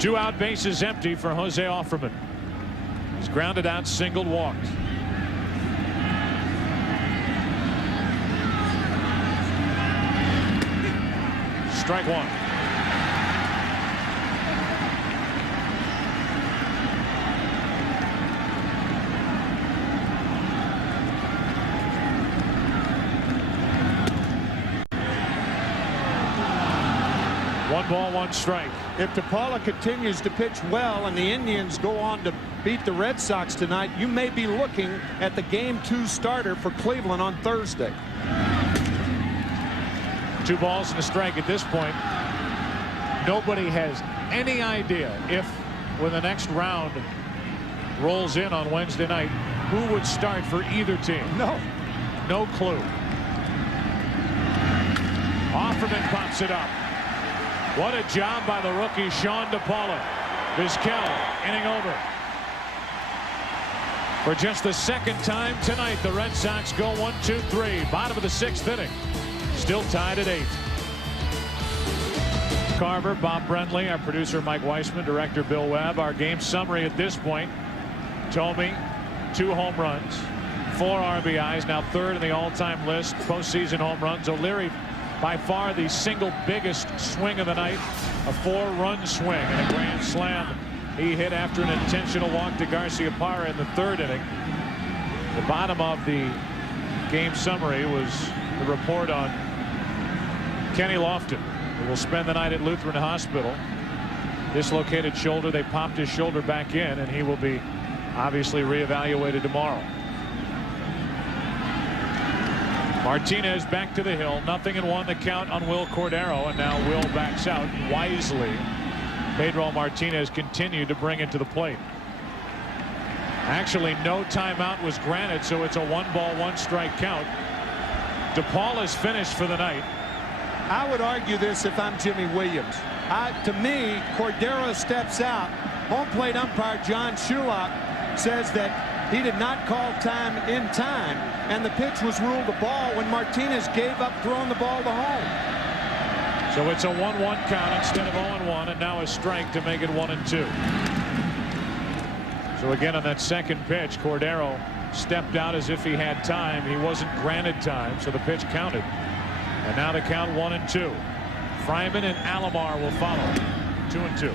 2 out, bases empty for Jose Offerman. He's grounded out, singled, walked. Strike 1. One ball, 1 strike. If DePaula continues to pitch well and the Indians go on to beat the Red Sox tonight, you may be looking at the Game 2 starter for Cleveland on Thursday. 2 balls and a strike at this point. Nobody has any idea if, when the next round rolls in on Wednesday night, who would start for either team. No clue. Offerman pops it up. What a job by the rookie Sean DePaula. Vizquel inning over. For just the 2nd time tonight, the Red Sox go 1-2-3. Bottom of the 6th inning. Still tied at 8. Carver, Bob Brenly, our producer Mike Weissman, director Bill Webb. Our game summary at this point. Tomey, 2 home runs, 4 RBIs, now 3rd in the all-time list. Postseason home runs. O'Leary, by far the single biggest swing of the night. A 4-run swing and a grand slam he hit after an intentional walk to Garciaparra in the 3rd inning. The bottom of the game summary was the report on Kenny Lofton, who will spend the night at Lutheran Hospital. Dislocated shoulder. They popped his shoulder back in, and he will be obviously reevaluated tomorrow. Martinez back to the hill. 0-1 the count on Will Cordero, and now Will backs out wisely. Pedro Martinez continued to bring it to the plate. Actually, no timeout was granted, so it's a 1-ball, 1-strike count. DePaula's finished for the night. I would argue this if I'm Jimmy Williams. To me, Cordero steps out. Home plate umpire John Shulock says that he did not call time in time, and the pitch was ruled a ball when Martinez gave up throwing the ball to home. So it's a 1-1 count instead of 0-1, and now a strike to make it 1-2. So again, on that second pitch, Cordero stepped out as if he had time. He wasn't granted time, so the pitch counted. And now the count 1-2. Fryman and Alomar will follow. 2-2.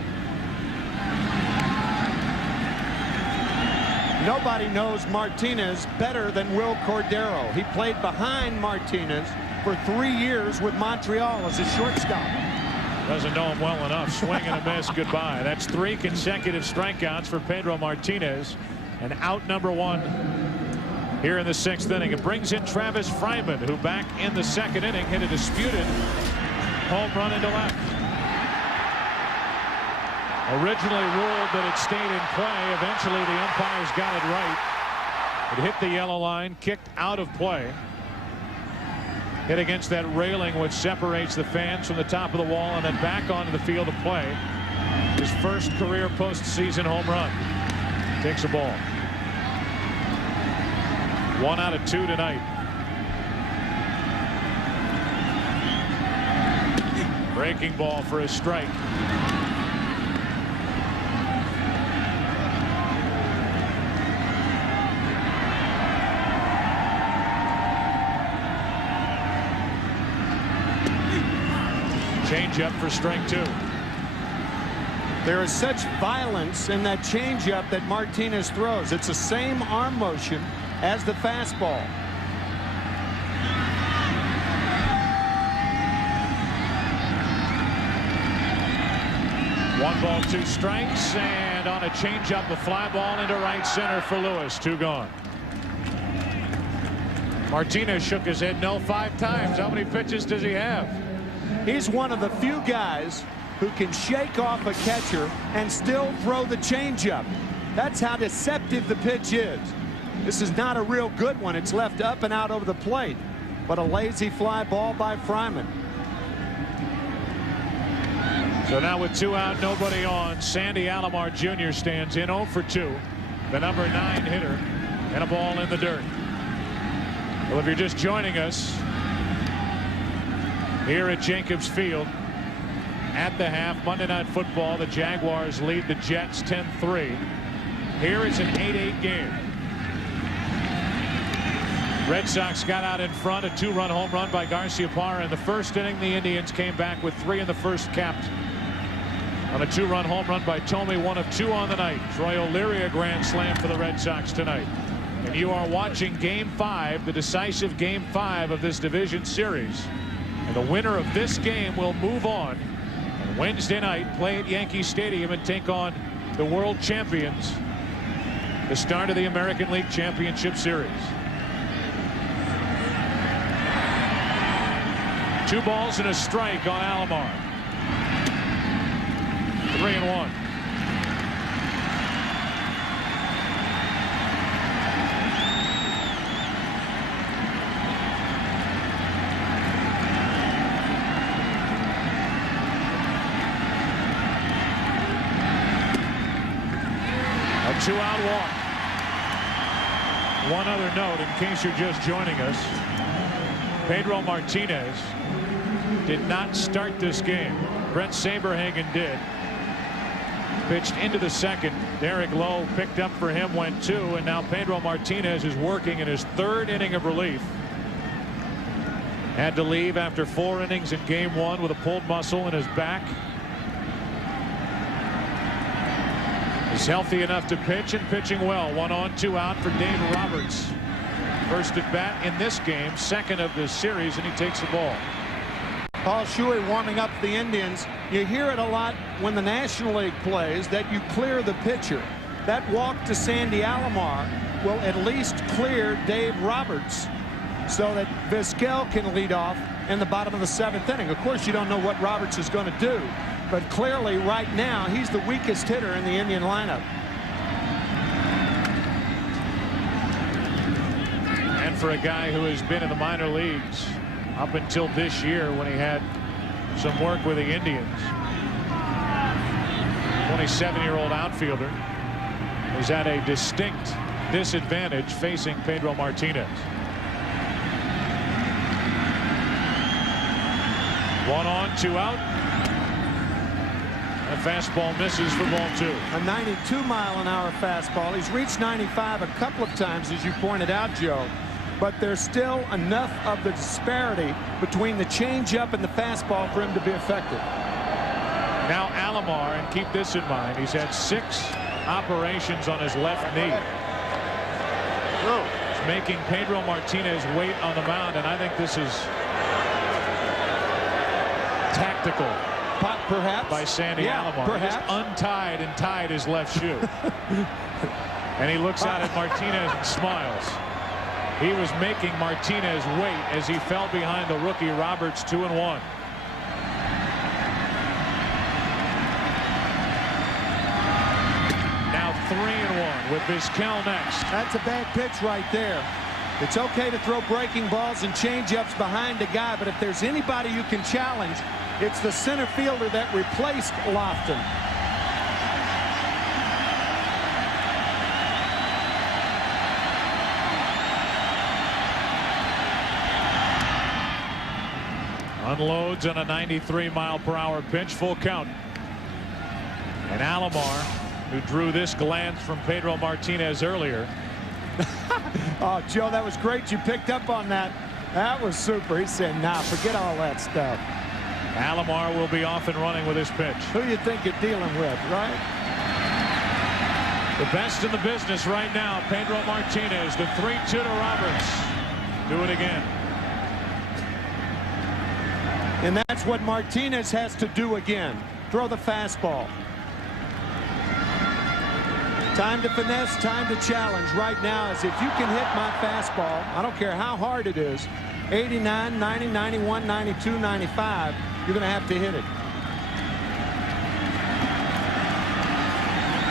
Nobody knows Martinez better than Will Cordero. He played behind Martinez for 3 years with Montreal as a shortstop. Doesn't know him well enough. Swing and a miss. Goodbye. That's 3 consecutive strikeouts for Pedro Martinez. And out number 1 here in the 6th inning. It brings in Travis Fryman, who back in the 2nd inning hit a disputed home run into left. Originally ruled that it stayed in play. Eventually the umpires got it right. It hit the yellow line, kicked out of play. Hit against that railing which separates the fans from the top of the wall, and then back onto the field of play. His first career postseason home run. Takes a ball. 1 out of 2 tonight. Breaking ball for a strike. Changeup for strike 2. There is such violence in that changeup that Martinez throws. It's the same arm motion as the fastball. One ball, 2 strikes, and on a changeup, a fly ball into right center for Lewis. 2 gone. Martinez shook his head no 5 times. How many pitches does he have? He's one of the few guys who can shake off a catcher and still throw the changeup. That's how deceptive the pitch is. This is not a real good one. It's left up and out over the plate, but a lazy fly ball by Fryman. So now with 2 out, nobody on, Sandy Alomar Jr. stands in 0 for 2. The number 9 hitter, and a ball in the dirt. Well, if you're just joining us here at Jacobs Field at the half, Monday Night Football, the Jaguars lead the Jets 10-3. Here is an 8-8 game. Red Sox got out in front, a 2-run home run by Garciaparra in the 1st inning. The Indians came back with 3 in the 1st, capped on a 2-run home run by Tomey, 1 of 2 on the night. Troy O'Leary a grand slam for the Red Sox tonight. And you are watching Game 5, the decisive Game 5 of this division series. And the winner of this game will move on Wednesday night, play at Yankee Stadium and take on the world champions, the start of the American League Championship Series. 2 balls and a strike on Alomar. 3-1. A 2-out walk. One other note in case you're just joining us. Pedro Martinez did not start this game. Brent Saberhagen did. Pitched into the 2nd. Derek Lowe picked up for him, went 2, and now Pedro Martinez is working in his 3rd inning of relief. Had to leave after 4 innings in Game 1 with a pulled muscle in his back. He's healthy enough to pitch and pitching well. 1 on, 2 out for Dave Roberts. First at bat in this game, 2nd of the series, and he takes the ball. Paul Shuey warming up the Indians. You hear it a lot when the National League plays that you clear the pitcher. That walk to Sandy Alomar will at least clear Dave Roberts so that Vizquel can lead off in the bottom of the 7th inning. Of course, you don't know what Roberts is going to do, but clearly right now he's the weakest hitter in the Indian lineup. And for a guy who has been in the minor leagues up until this year when he had some work with the Indians, 27-year-old outfielder is at a distinct disadvantage facing Pedro Martinez. 1 on, 2 out. The fastball misses for ball 2. A 92-mile-an-hour fastball. He's reached 95 a couple of times, as you pointed out, Joe. But there's still enough of the disparity between the changeup and the fastball for him to be effective. Now Alomar, and keep this in mind, he's had 6 operations on his left knee. He's making Pedro Martinez wait on the mound, and I think this is tactical. Perhaps. By Sandy Alomar. Perhaps. He just untied and tied his left shoe. And he looks out at Martinez and smiles. He was making Martinez wait as he fell behind the rookie Roberts 2-1. Now 3-1 with Vizquel next. That's a bad pitch right there. It's okay to throw breaking balls and changeups behind a guy, but if there's anybody you can challenge, it's the center fielder that replaced Lofton. Unloads on a 93-mile-per-hour pitch, full count. And Alomar, who drew this glance from Pedro Martinez earlier. Oh, Joe, that was great. You picked up on that. That was super. He said, nah, forget all that stuff. Alomar will be off and running with his pitch. Who you think you're dealing with, right? The best in the business right now, Pedro Martinez, the 3-2 to Roberts. Do it again. And that's what Martinez has to do again. Throw the fastball. Time to finesse, time to challenge right now is if you can hit my fastball, I don't care how hard it is, 89, 90, 91, 92, 95, you're going to have to hit it.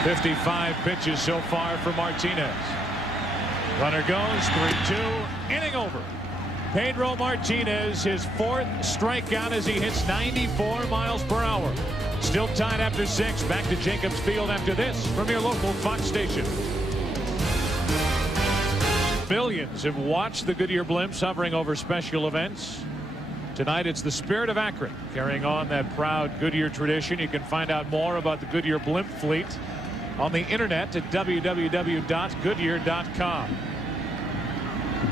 55 pitches so far for Martinez. Runner goes, 3-2, inning over. Pedro Martinez, his 4th strikeout as he hits 94 miles per hour. Still tied after 6. Back to Jacobs Field after this from your local Fox station. Millions have watched the Goodyear blimps hovering over special events. Tonight it's the Spirit of Akron carrying on that proud Goodyear tradition. You can find out more about the Goodyear blimp fleet on the internet at www.goodyear.com.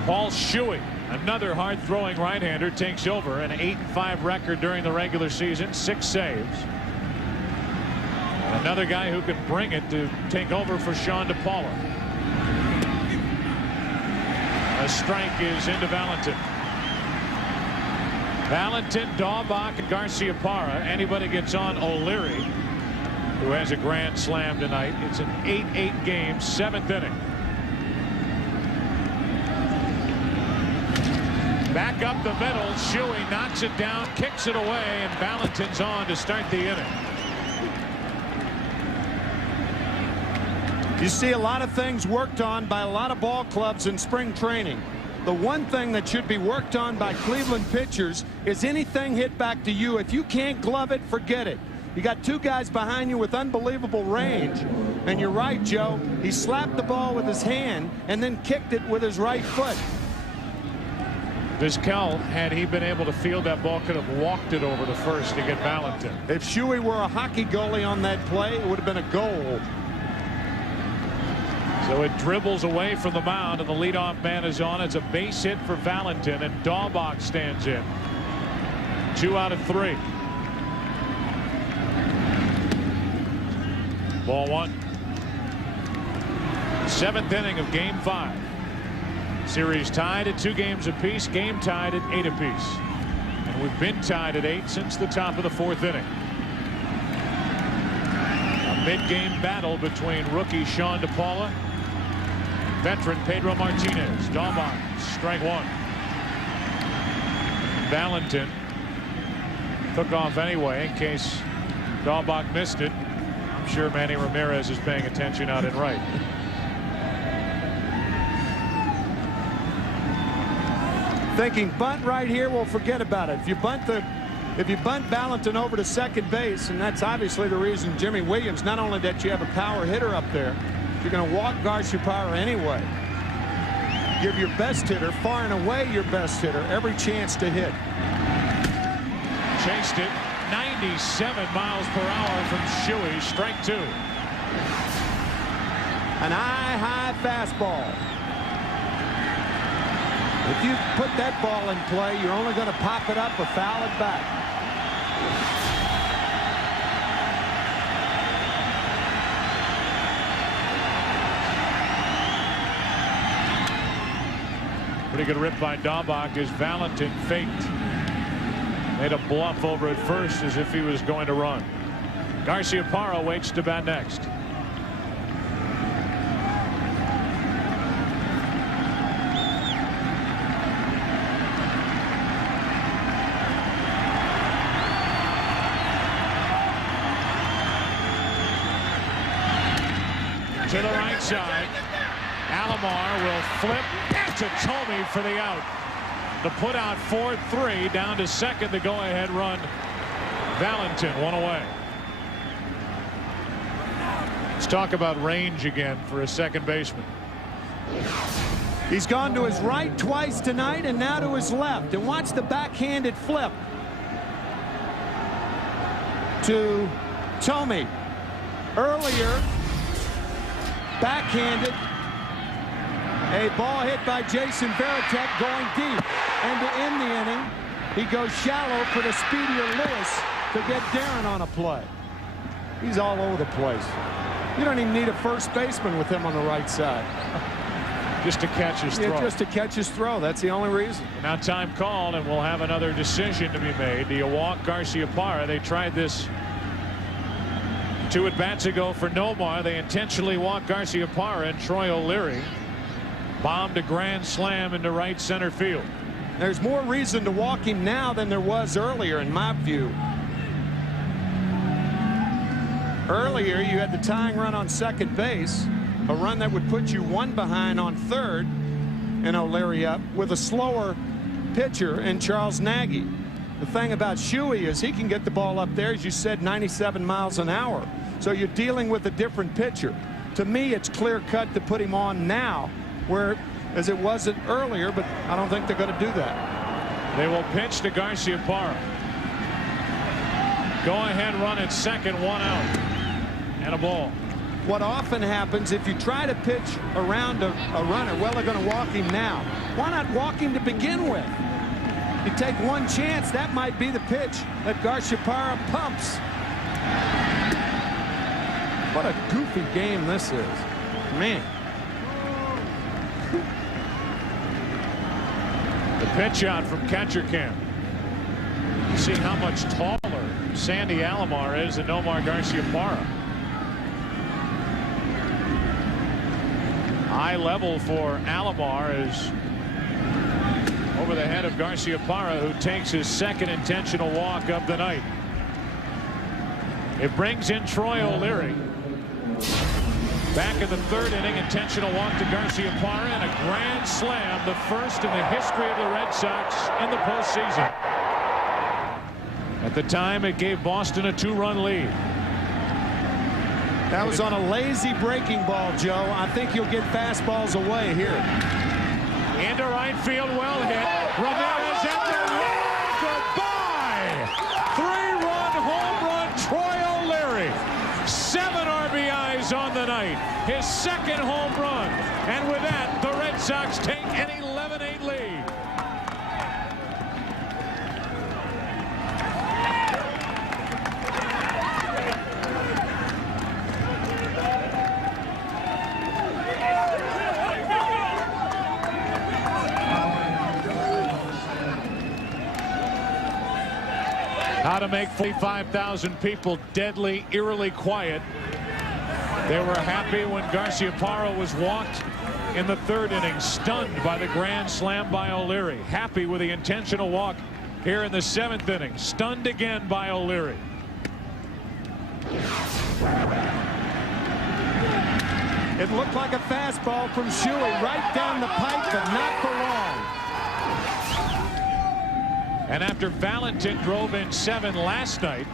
Paul Shuey, another hard-throwing right-hander, takes over. An 8-5 record during the regular season, 6 saves. Another guy who can bring it to take over for Sean DePaula. A strike is into Valentin. Valentin, Daubach, and Garcia-Parra. Anybody gets on O'Leary, who has a grand slam tonight. It's an 8-8 game, 7th inning. Back up the middle. Shuey knocks it down, kicks it away, and Valentin's on to start the inning. You see a lot of things worked on by a lot of ball clubs in spring training. The one thing that should be worked on by Cleveland pitchers is anything hit back to you. If you can't glove it, forget it. You got 2 guys behind you with unbelievable range. And you're right, Joe. He slapped the ball with his hand and then kicked it with his right foot. Vizquel, had he been able to field that ball, could have walked it over to first to get Valentin. If Shuey were a hockey goalie on that play, it would have been a goal. So it dribbles away from the mound, and the leadoff man is on. It's a base hit for Valentin, and Daubach stands in. 2 out of 3. Ball 1. 7th inning of game 5. Series tied at 2 games apiece. Game tied at 8 apiece. And we've been tied at 8 since the top of the 4th inning. A mid-game battle between rookie Sean DePaula, veteran Pedro Martinez. Daubach, strike 1. Valentin took off anyway in case Daubach missed it. I'm sure Manny Ramirez is paying attention out in right. Thinking bunt right here, well, forget about it. If you bunt Valentin over to second base, and that's obviously the reason Jimmy Williams, not only that you have a power hitter up there, you're going to walk Garcia-Parra anyway. Give your best hitter, far and away your best hitter, every chance to hit. Chased it, 90 97 miles per hour from Shuey. Strike 2. An high fastball. If you put that ball in play, you're only going to pop it up or foul it back. Pretty good rip by Daubach as Valentin faked. Made a bluff over at first as if he was going to run. Garciaparra waits to bat next. To the right side. Alomar will flip to Thome for the out. The put out 4-3 down to second. The go ahead run. Valentin one away. Let's talk about range again for a second baseman. He's gone to his right twice tonight and now to his left. And watch the backhanded flip to Thome. Earlier, backhanded. A ball hit by Jason Varitek going deep. And to end the inning, he goes shallow for the speedier Lewis to get Darren on a play. He's all over the place. You don't even need a first baseman with him on the right side. Just to catch his throw. Yeah, just to catch his throw. That's the only reason. Now time called, and we'll have another decision to be made. Do you walk Garciaparra? They tried this 2 at-bats ago for Nomar. They intentionally walked Garciaparra, and Troy O'Leary bombed a grand slam into right center field. There's more reason to walk him now than there was earlier, in my view. Earlier, you had the tying run on second base, a run that would put you 1 behind on third, and O'Leary up with a slower pitcher in Charles Nagy. The thing about Shuey is he can get the ball up there, as you said, 97 miles an hour. So you're dealing with a different pitcher. To me, it's clear cut to put him on now, whereas it wasn't earlier, but I don't think they're going to do that. They will pitch to Garciaparra. Go ahead run at second, 1 out. And a ball. What often happens if you try to pitch around a runner, well, they're going to walk him now. Why not walk him to begin with? You take one chance, that might be the pitch that Garciaparra pumps. What a goofy game this is. Man. The pitch out from catcher camp. You see how much taller Sandy Alomar is than Nomar Garciaparra. High level for Alomar is over the head of Garciaparra, who takes his second intentional walk of the night. It brings in Troy O'Leary. Back in the third inning, intentional walk to Garciaparra and a grand slam, the first in the history of the Red Sox in the postseason. At the time, it gave Boston a 2-run lead. That was on a lazy breaking ball, Joe. I think you'll get fastballs away here. Into right field, well hit. Ramirez at the wall. Goodbye. 3-run home run, Troy O'Leary. 7 RBIs on the night. His second home run. And with that, the Red Sox take an 11-8 lead. How to make 45,000 people deadly, eerily quiet. They were happy when Garciaparra was walked in the third inning, stunned by the grand slam by O'Leary. Happy with the intentional walk here in the 7th inning. Stunned again by O'Leary. It looked like a fastball from Shuey right down the pipe, but not for long. And after Valentin drove in 7 last night,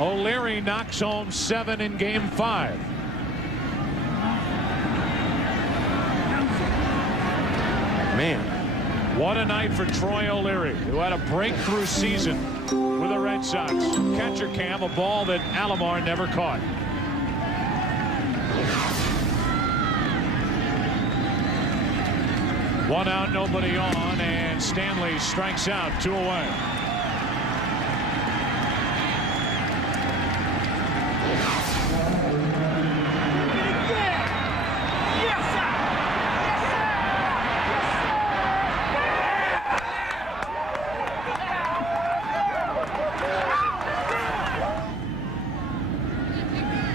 O'Leary knocks home 7 in Game 5. Man, what a night for Troy O'Leary, who had a breakthrough season for the Red Sox. Catcher cam, a ball that Alomar never caught. One out, nobody on, and Stanley strikes out, 2 away.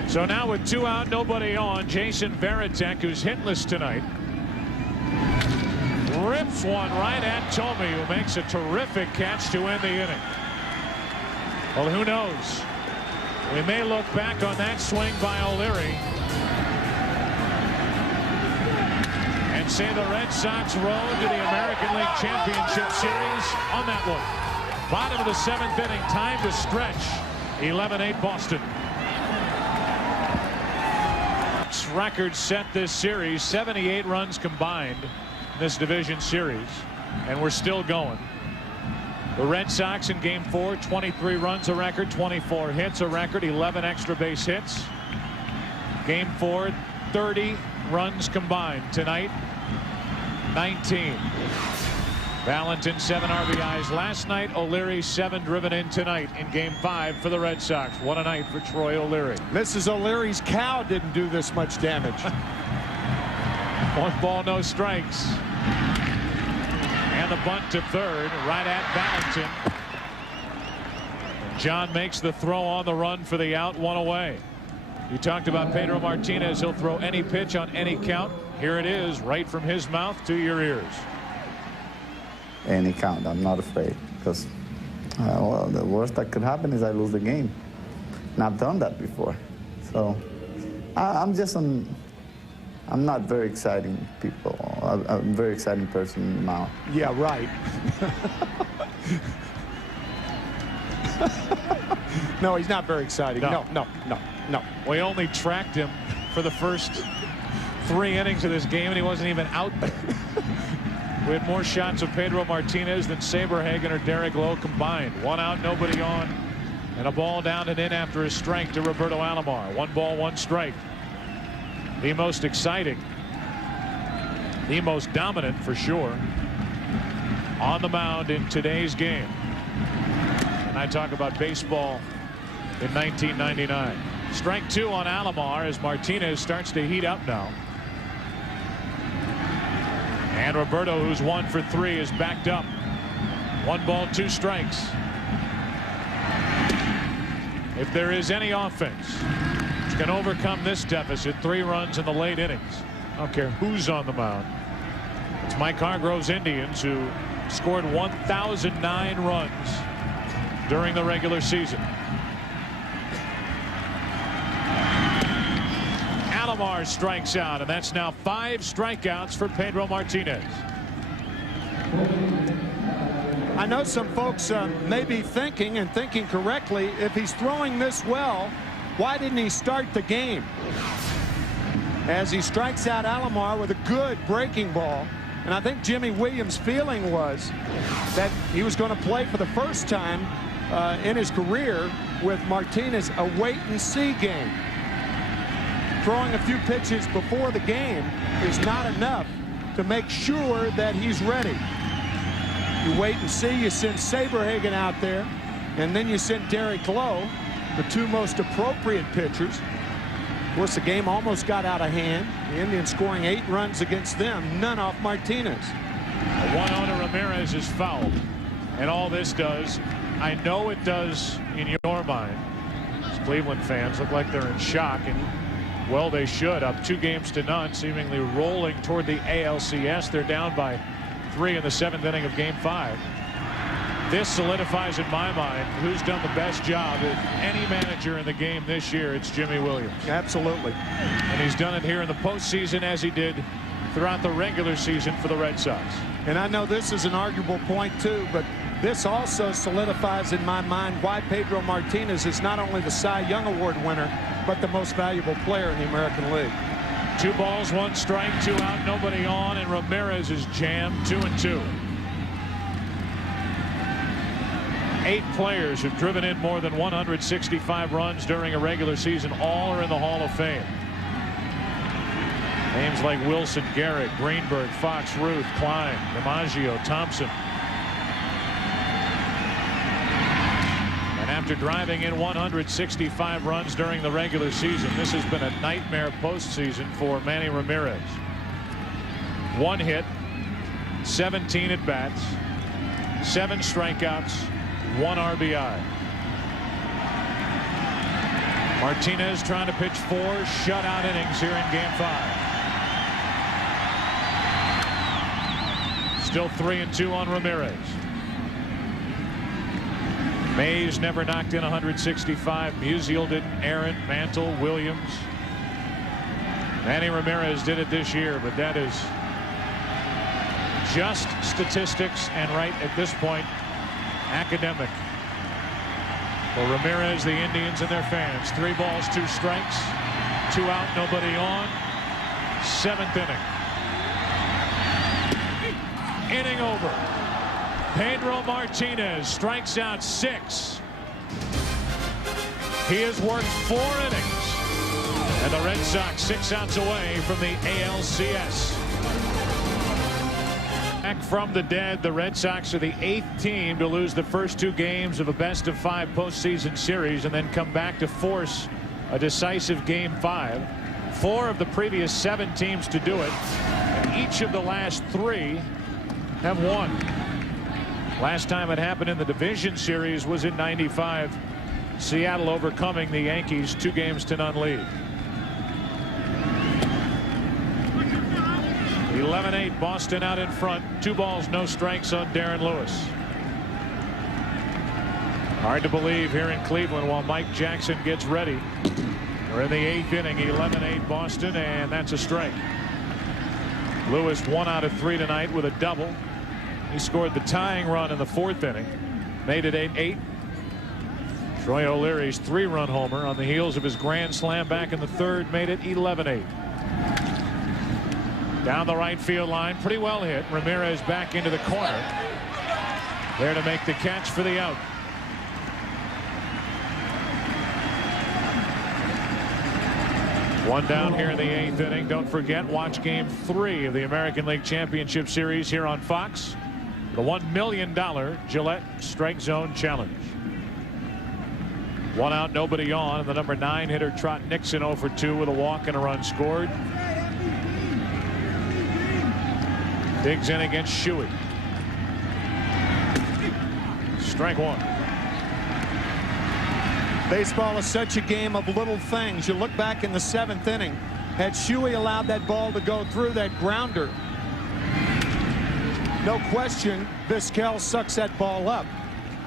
So now with 2 out, nobody on, Jason Varitek, who's hitless tonight, rips one right at Tomey, who makes a terrific catch to end the inning. Well, who knows? We may look back on that swing by O'Leary and say the Red Sox road to the American League Championship Series on that one. Bottom of the 7th inning, time to stretch. 11-8 Boston. Record set this series, 78 runs combined in this division series, and we're still going. The Red Sox in game 4, 23 runs a record, 24 hits a record, 11 extra base hits. Game 4, 30 runs combined. Tonight, 19. Valentin 7 RBIs last night. O'Leary 7 driven in tonight in game 5 for the Red Sox. What a night for Troy O'Leary. Mrs. O'Leary's cow didn't do this much damage. 1 ball, no strikes. And the bunt to third, right at Valentin. John makes the throw on the run for the out, 1 away. You talked about Pedro Martinez. He'll throw any pitch on any count. Here it is, right from his mouth to your ears. Any count, I'm not afraid, because well, the worst that could happen is I lose the game, and I've done that before. So I'm not very exciting people. I'm a very exciting person now. Yeah, right. No, he's not very exciting. No. We only tracked him for the first 3 innings of this game, and he wasn't even out there. We had more shots of Pedro Martinez than Saberhagen or Derek Lowe combined. 1 out, nobody on, and a ball down and in after a strike to Roberto Alomar. 1 ball, 1 strike. The most exciting, the most dominant for sure, on the mound in today's game. And I talk about baseball in 1999. Strike 2 on Alomar as Martinez starts to heat up now. And Roberto, who's 1 for 3, is backed up. 1 ball, 2 strikes. If there is any offense which can overcome this deficit, 3 runs in the late innings, I don't care who's on the mound. It's Mike Hargrove's Indians, who scored 1,009 runs during the regular season. Alomar strikes out, and that's now 5 strikeouts for Pedro Martinez. I know some folks may be thinking, and thinking correctly, if he's throwing this well, why didn't he start the game? As he strikes out Alomar with a good breaking ball. And I think Jimmy Williams' feeling was that he was going to play for the first time in his career with Martinez, a wait-and-see game. Throwing a few pitches before the game is not enough to make sure that he's ready. You wait and see. You send Saberhagen out there, and then you send Derek Lowe, the 2 most appropriate pitchers. Of course, the game almost got out of hand. The Indians scoring 8 runs against them, none off Martinez. A 1-0 to Ramirez is fouled, and all this does, I know it does in your mind, as Cleveland fans look like they're in shock, and well, they should. Up 2-0, seemingly rolling toward the ALCS. They're down by 3 in the 7th inning of game 5. This solidifies in my mind who's done the best job. If any manager in the game this year, it's Jimmy Williams. Absolutely. And he's done it here in the postseason as he did throughout the regular season for the Red Sox. And I know this is an arguable point too, but this also solidifies in my mind why Pedro Martinez is not only the Cy Young Award winner, but the most valuable player in the American League. 2 balls, 1 strike, 2 out, nobody on, and Ramirez is jammed 2-2. 8 players who've driven in more than 165 runs during a regular season. All are in the Hall of Fame. Names like Wilson, Garrett, Greenberg, Fox, Ruth, Klein, DiMaggio, Thompson. And after driving in 165 runs during the regular season, this has been a nightmare postseason for Manny Ramirez. 1 hit, 17 at bats, 7 strikeouts, 1 RBI. Martinez trying to pitch 4 shutout innings here in Game 5. Still 3-2 on Ramirez. Mays never knocked in 165. Musial didn't. Aaron, Mantle, Williams. Manny Ramirez did it this year, but that is just statistics and, right at this point, academic. For Ramirez, the Indians, and their fans. 3 balls, 2 strikes, 2 out, nobody on. 7th inning. Inning over. Pedro Martinez strikes out 6. He has worked 4 innings. And the Red Sox 6 outs away from the ALCS. Back from the dead, the Red Sox are the 8th team to lose the first 2 games of a best-of-5 postseason series and then come back to force a decisive Game 5. 4 of the previous 7 teams to do it. And each of the last 3 have won. Last time it happened in the division series was in '95. Seattle overcoming the Yankees 2-0 lead. 11-8 Boston out in front. 2 balls, no strikes on Darren Lewis. Hard to believe here in Cleveland while Mike Jackson gets ready. We're in the 8th inning. 11-8 Boston, and that's a strike. Lewis 1 out of 3 tonight with a double. He scored the tying run in the 4th inning. Made it 8-8. Troy O'Leary's 3-run homer on the heels of his grand slam back in the 3rd made it 11-8. Down the right field line, pretty well hit. Ramirez back into the corner. There to make the catch for the out. One down here in the 8th inning. Don't forget, watch Game 3 of the American League Championship Series here on Fox. The $1 million Gillette Strike Zone Challenge. 1 out, nobody on. And the number 9 hitter Trot Nixon 0 for 2 with a walk and a run scored. Digs in against Shuey. Strike 1. Baseball is such a game of little things. You look back in the 7th inning. Had Shuey allowed that ball to go through that grounder, no question, Vizquel sucks that ball up.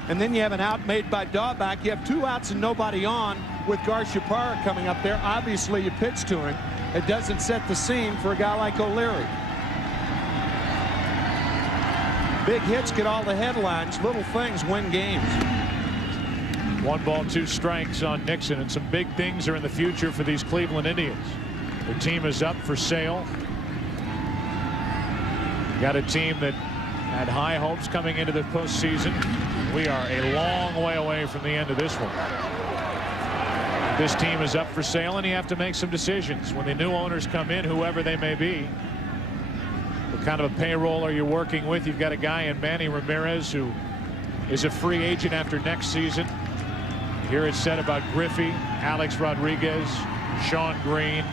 And then you have an out made by Daubach. You have 2 outs and nobody on with Garciaparra coming up there. Obviously, you pitch to him. It doesn't set the scene for a guy like O'Leary. Big hits get all the headlines. Little things win games. 1 ball, 2 strikes on Nixon, and some big things are in the future for these Cleveland Indians. The team is up for sale. Got a team that had high hopes coming into the postseason. We are a long way away from the end of this one. This team is up for sale, and you have to make some decisions when the new owners come in, whoever they may be. What kind of a payroll are you working with? You've got a guy in Manny Ramirez who is a free agent after next season. Here it's said about Griffey, Alex Rodriguez, Sean Green,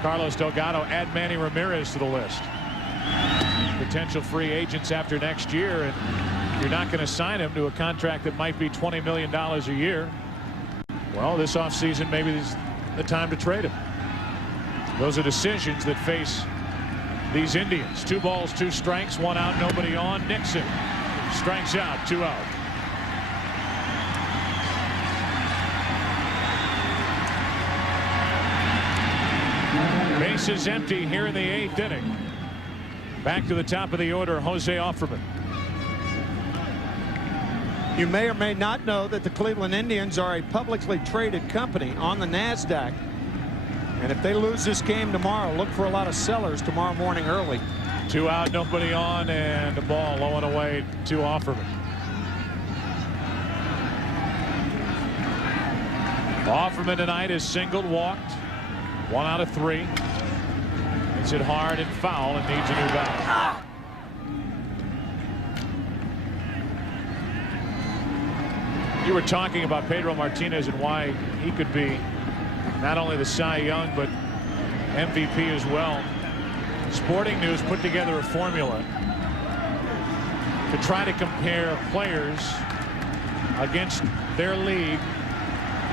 Carlos Delgado. Add Manny Ramirez to the list. Potential free agents after next year, and you're not going to sign him to a contract that might be $20 million a year. Well, this offseason maybe is the time to trade him. Those are decisions that face these Indians. 2 balls, 2 strikes, 1 out, nobody on. Nixon strikes out, 2 out. Bases empty here in the 8th inning. Back to the top of the order, Jose Offerman. You may or may not know that the Cleveland Indians are a publicly traded company on the NASDAQ. And if they lose this game tomorrow, look for a lot of sellers tomorrow morning early. 2 out, nobody on, and a ball low and away to Offerman. Offerman tonight is singled, walked, 1 out of 3. Hits it hard and foul and needs a new bat. You were talking about Pedro Martinez and why he could be not only the Cy Young but MVP as well. Sporting News put together a formula to try to compare players against their league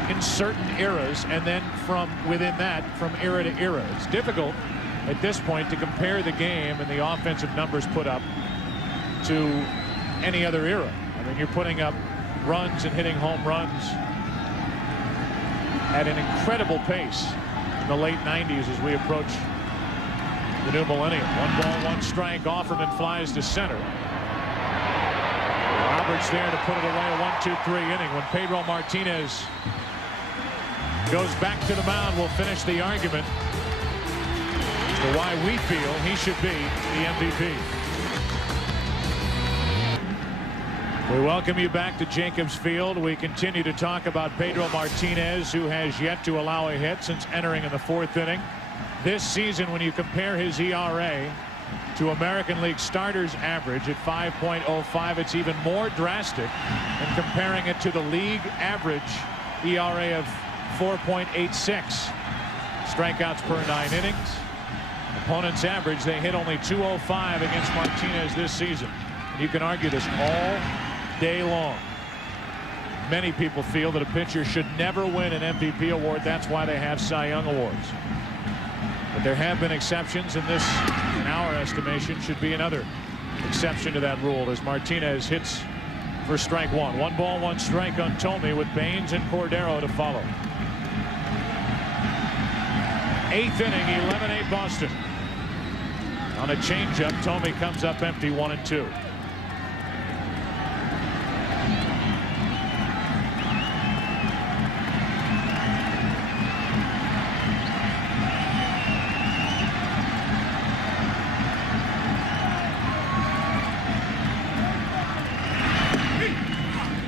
in certain eras, and then from within that, from era to era. It's difficult at this point to compare the game and the offensive numbers put up to any other era. I mean, you're putting up runs and hitting home runs at an incredible pace in the late 90s as we approach the new millennium. 1 ball, 1 strike. Offerman flies to center. Roberts there to put it away. A 1-2-3 inning. When Pedro Martinez goes back to the mound, we'll finish the argument as to why we feel he should be the MVP. We welcome you back to Jacobs Field. We continue to talk about Pedro Martinez, who has yet to allow a hit since entering in the 4th inning. This season, when you compare his ERA to American League starters average at 5.05, it's even more drastic than comparing it to the league average ERA of 4.86. Strikeouts per 9 innings. Opponents average, they hit only 205 against Martinez this season. You can argue this all day long. Many people feel that a pitcher should never win an MVP award. That's why they have Cy Young awards. But there have been exceptions, and this, in our estimation, should be another exception to that rule as Martinez hits for strike 1. 1 ball, 1 strike on Thome with Baines and Cordero to follow. 8th inning, 11-8 Boston. On a changeup, Thome comes up empty, 1-2.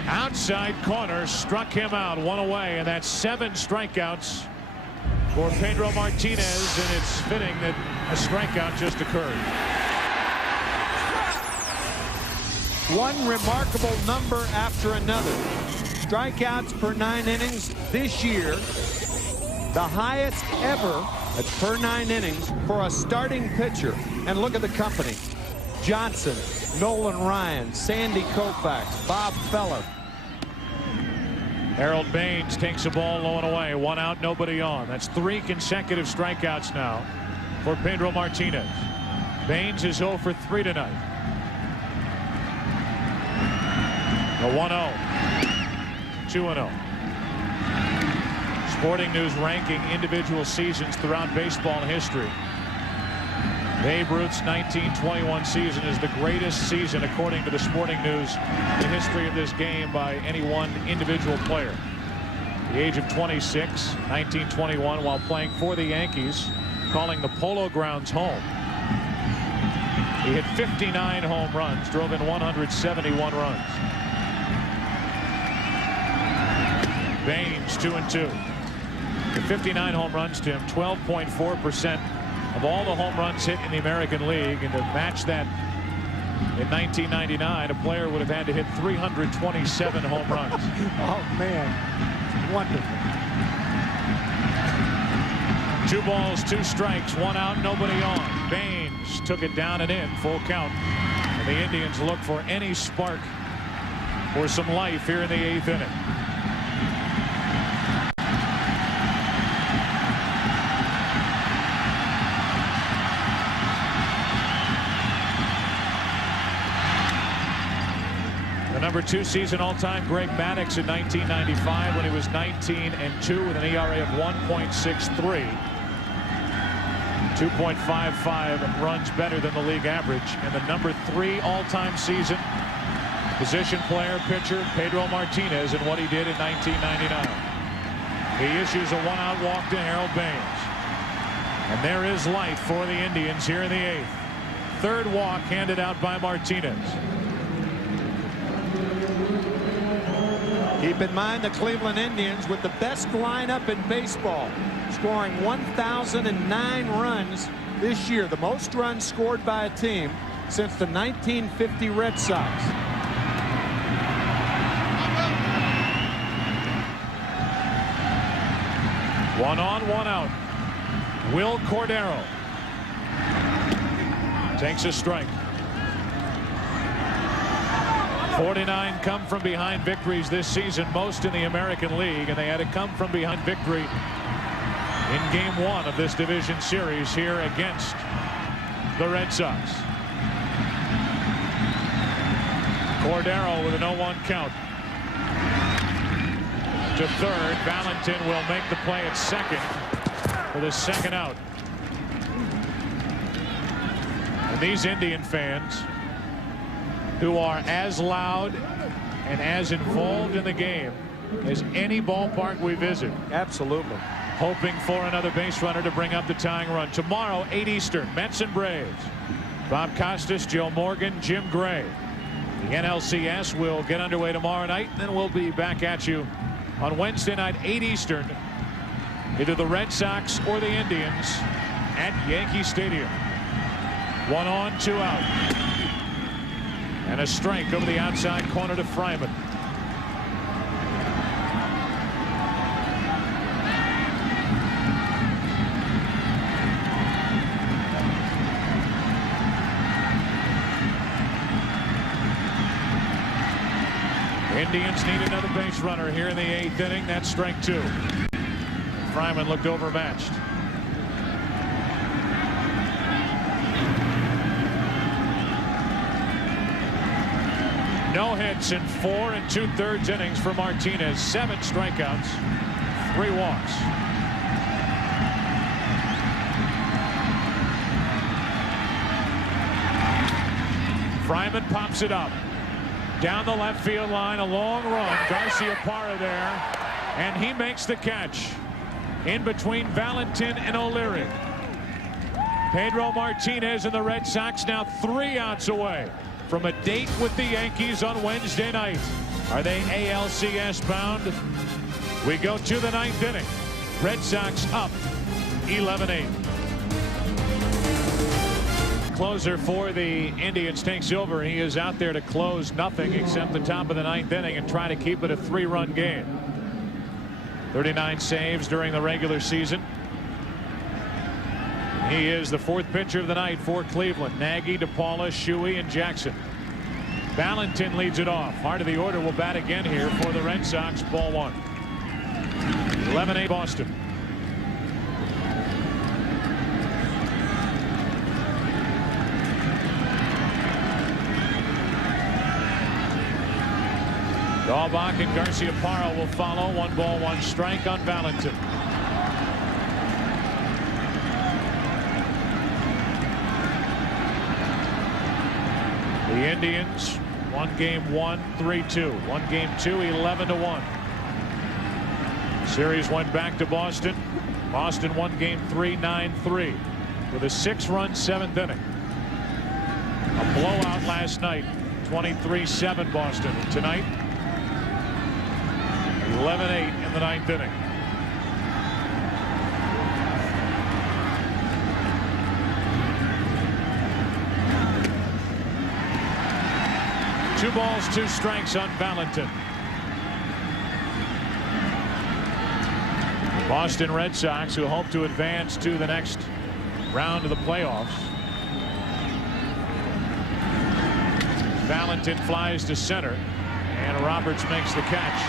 Outside corner, struck him out, 1 away, and that's 7 strikeouts for Pedro Martinez, and it's fitting that a strikeout just occurred. One remarkable number after another. Strikeouts per 9 innings this year, the highest ever, that's per 9 innings, for a starting pitcher. And look at the company. Johnson, Nolan Ryan, Sandy Koufax, Bob Feller. Harold Baines takes a ball low and away. 1 out, nobody on. That's 3 consecutive strikeouts now for Pedro Martinez. Baines is 0 for 3 tonight. A 1-0. 2-0. Sporting News ranking individual seasons throughout baseball history. Babe Ruth's 1921 season is the greatest season, according to the Sporting News, in the history of this game by any one individual player. At the age of 26, 1921, while playing for the Yankees, calling the Polo Grounds home. He hit 59 home runs, drove in 171 runs. Baines 2-2. The 59 home runs, Tim, 12.4% of all the home runs hit in the American League, and to match that in 1999, a player would have had to hit 327 home runs. Oh man, wonderful. 2 balls, 2 strikes, 1 out, nobody on. Baines took it down and in, full count, and the Indians look for any spark or some life here in the 8th inning. Number 2 season all-time Greg Maddux in 1995 when he was 19-2 with an ERA of 1.63. 2.55 runs better than the league average. And the number 3 all-time season position player pitcher Pedro Martinez and what he did in 1999. He issues a 1-out walk to Harold Baines. And there is life for the Indians here in the 8th. 3rd walk handed out by Martinez. Keep in mind the Cleveland Indians with the best lineup in baseball, scoring 1,009 runs this year, the most runs scored by a team since the 1950 Red Sox. One on, one out. Will Cordero takes a strike. 49 come from behind victories this season, most in the American League, and they had a come from behind victory in game 1 of this division series here against the Red Sox. Cordero with an 0-1 count. To third, Valentin will make the play at second for the second out. And these Indian fans, who are as loud and as involved in the game as any ballpark we visit. Absolutely. Hoping for another base runner to bring up the tying run. Tomorrow, 8 Eastern, Mets and Braves. Bob Costas, Joe Morgan, Jim Gray. The NLCS will get underway tomorrow night. Then we'll be back at you on Wednesday night, 8 Eastern. Either the Red Sox or the Indians at Yankee Stadium. 1 on, 2 out. And a strike over the outside corner to Fryman. Indians need another base runner here in the 8th inning. That's strike 2. Fryman looked overmatched. No hits in 4 2/3 innings for Martinez. 7 strikeouts, 3 walks. Fryman pops it up. Down the left field line, a long run. Garciaparra there, and he makes the catch in between Valentin and O'Leary. Pedro Martinez and the Red Sox now 3 outs away from a date with the Yankees on Wednesday night. Are they ALCS bound? We go to the 9th inning. Red Sox up 11-8. Closer for the Indians takes over. He is out there to close nothing except the top of the 9th inning and try to keep it a 3-run game. 39 saves during the regular season. He is the 4th pitcher of the night for Cleveland. Nagy, DePaula, Shuey, and Jackson. Valentin leads it off. Heart of the order will bat again here for the Red Sox. Ball 1. 11-8 Boston. Dahlbach and Garciaparra will follow. 1 ball, 1 strike on Valentin. The Indians won game 1, 3-2. Won game 2, 11-1. Series went back to Boston. Boston won game 3, 9-3 with a 6-run 7th inning. A blowout last night, 23-7 Boston. Tonight, 11-8 in the 9th inning. Two balls, 2 strikes on Valentin. Boston Red Sox, who hope to advance to the next round of the playoffs. Valentin flies to center, and Roberts makes the catch.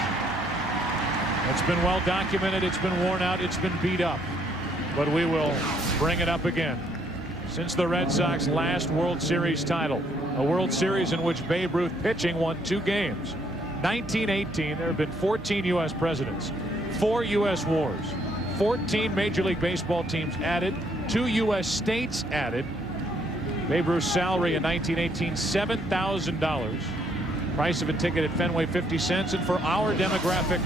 It's been well documented. It's been worn out. It's been beat up. But we will bring it up again. Since the Red Sox last World Series title, a World Series in which Babe Ruth pitching won 2 games. 1918, there have been 14 U.S. presidents, 4 U.S. wars, 14 Major League Baseball teams added, 2 U.S. states added. Babe Ruth's salary in 1918, $7,000. Price of a ticket at Fenway, 50 cents. And for our demographic,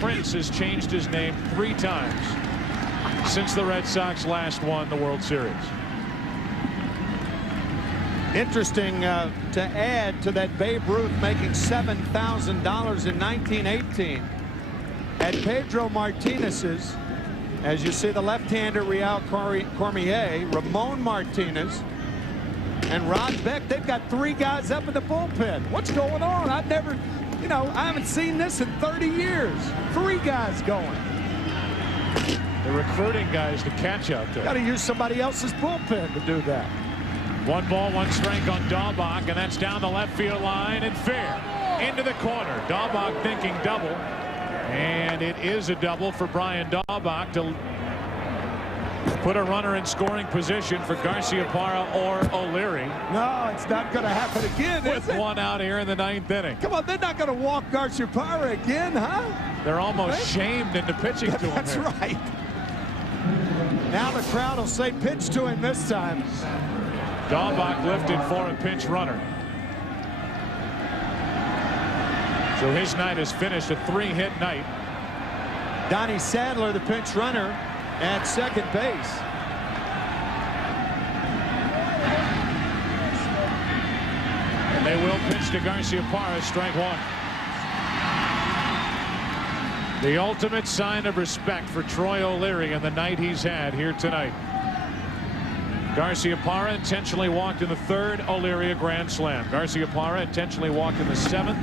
Prince has changed his name 3 times since the Red Sox last won the World Series. Interesting to add to that, Babe Ruth making $7,000 in 1918. At Pedro Martinez's, as you see, the left-hander Real Cormier, Ramon Martinez, and Rod Beck, they've got 3 guys up in the bullpen. What's going on? I've never, you know, I haven't seen this in 30 years. 3 guys going. They're recruiting guys to catch out there. Got to use somebody else's bullpen to do that. 1 ball, 1 strike on Dahlbach, and that's down the left field line and fair. Into the corner. Dahlbach thinking double. And it is a double for Brian Dahlbach to put a runner in scoring position for Garciaparra or O'Leary. No, it's not going to happen again, with 1 out here in the 9th inning. Come on, they're not going to walk Garciaparra again, huh? They're almost shamed into pitching to him. That's right. Now the crowd will say pitch to him this time. Dahlbach lifted for a pinch runner. So his night has finished a 3-hit night. Donnie Sadler, the pinch runner, at second base. And they will pitch to Garciaparra, strike 1. The ultimate sign of respect for Troy O'Leary and the night he's had here tonight. Garciaparra intentionally walked in the 3rd, O'Leary a grand slam. Garciaparra intentionally walked in the 7th.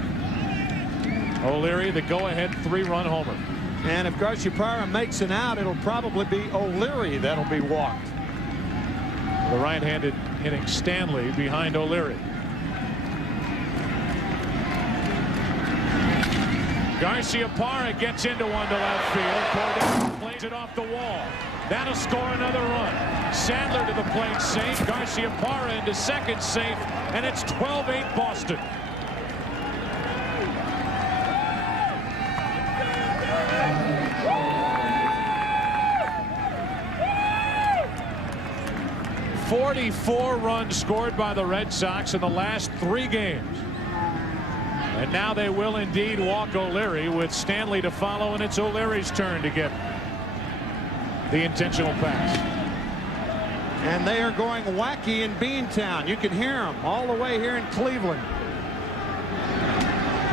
O'Leary the go-ahead 3-run homer. And if Garciaparra makes an out, it'll probably be O'Leary that'll be walked. The right-handed hitting Stanley behind O'Leary. Garciaparra gets into one to left field. Cordell plays it off the wall. That'll score another run. Sadler to the plate safe. Garciaparra into second safe. And it's 12-8 Boston. "44 runs scored by the Red Sox in the last 3 games. And now they will indeed walk O'Leary with Stanley to follow, and it's O'Leary's turn to get the intentional pass. And they are going wacky in Beantown. You can hear them all the way here in Cleveland.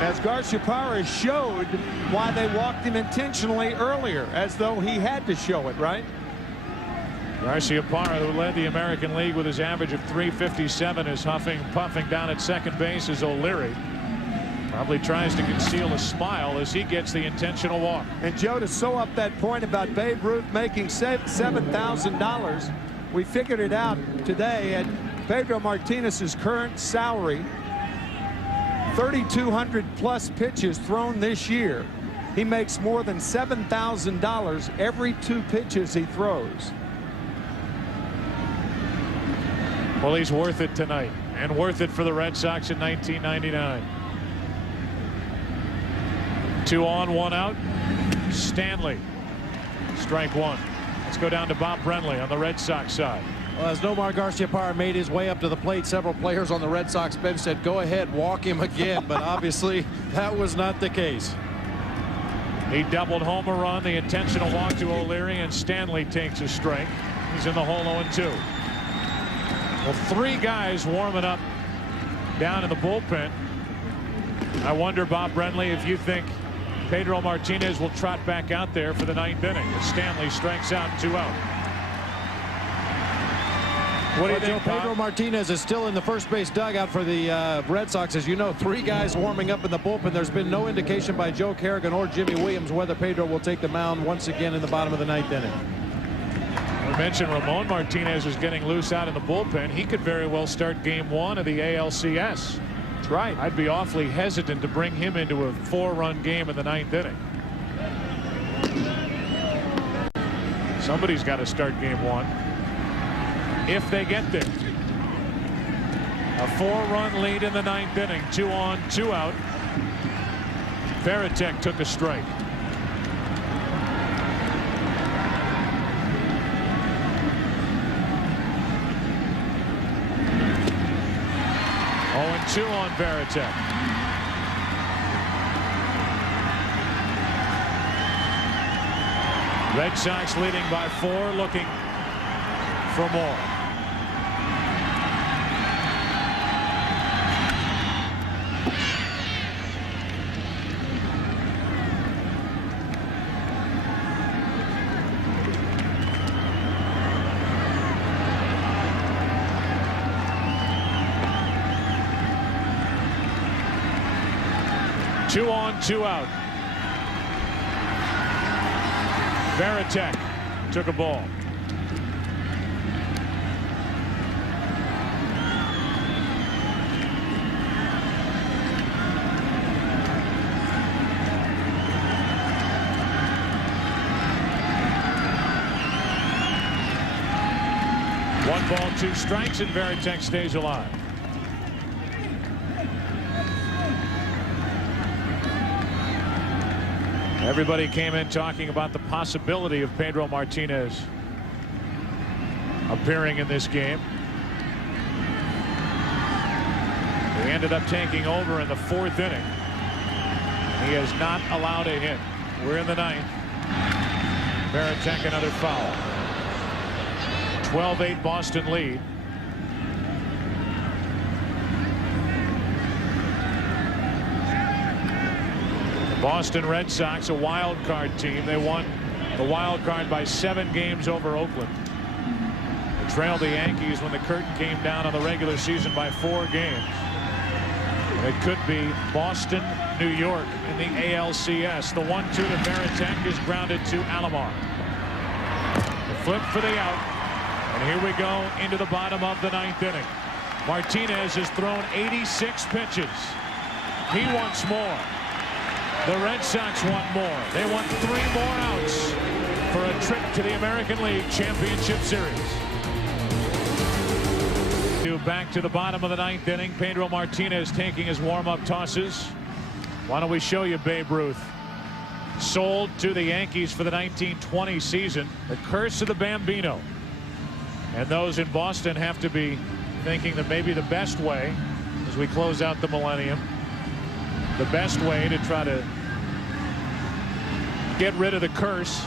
As Garciaparra showed why they walked him intentionally earlier, as though he had to show it, right? Garciaparra, who led the American League with his average of .357, is puffing down at second base as O'Leary probably tries to conceal a smile as he gets the intentional walk. And Joe, to sew up that point about Babe Ruth making $7,000, we figured it out today at Pedro Martinez's current salary. 3,200 plus pitches thrown this year. He makes more than $7,000 every 2 pitches he throws. Well, he's worth it tonight, and worth it for the Red Sox in 1999. 2 on, 1 out. Stanley, strike 1. Let's go down to Bob Brenly on the Red Sox side. Well, as Nomar Garciaparra made his way up to the plate, several players on the Red Sox bench said, go ahead, walk him again. But obviously, that was not the case. He doubled home a run, the intentional walk to O'Leary, and Stanley takes a strike. He's in the hole 0-2. Well, 3 guys warming up down in the bullpen. I wonder, Bob Brenly, if you think Pedro Martinez will trot back out there for the 9th inning as Stanley strikes out and 2 out. What do you think, Pedro Martinez is still in the first base dugout for the Red Sox. As you know, 3 guys warming up in the bullpen. There's been no indication by Joe Kerrigan or Jimmy Williams whether Pedro will take the mound once again in the bottom of the 9th inning. We mentioned Ramon Martinez is getting loose out in the bullpen. He could very well start game 1 of the ALCS. That's right. I'd be awfully hesitant to bring him into a 4-run game in the 9th inning. Somebody's got to start game 1. If they get there. A 4-run lead in the 9th inning. 2 on, 2 out. Veritek took a strike. Oh, and 2 on Veritek. Red Sox leading by 4, looking for more. 2 on, 2 out. Varitek took a ball. One ball, 2 strikes, and Varitek stays alive. Everybody came in talking about the possibility of Pedro Martinez appearing in this game. He ended up taking over in the 4th inning. He has not allowed a hit. We're in the 9th. Varitek another foul. 12-8 Boston lead. Boston Red Sox, a wild card team. They won the wild card by 7 games over Oakland. They trailed the Yankees when the curtain came down on the regular season by 4 games. And it could be Boston, New York in the ALCS. The 1-2 to Varitek is grounded to Alomar. The flip for the out. And here we go into the bottom of the 9th inning. Martinez has thrown 86 pitches. He wants more. The Red Sox want more. They want 3 more outs for a trip to the American League Championship Series. Back to the bottom of the 9th inning. Pedro Martinez taking his warm-up tosses. Why don't we show you Babe Ruth? Sold to the Yankees for the 1920 season. The curse of the Bambino. And those in Boston have to be thinking that maybe the best way, as we close out the millennium, the best way to try to get rid of the curse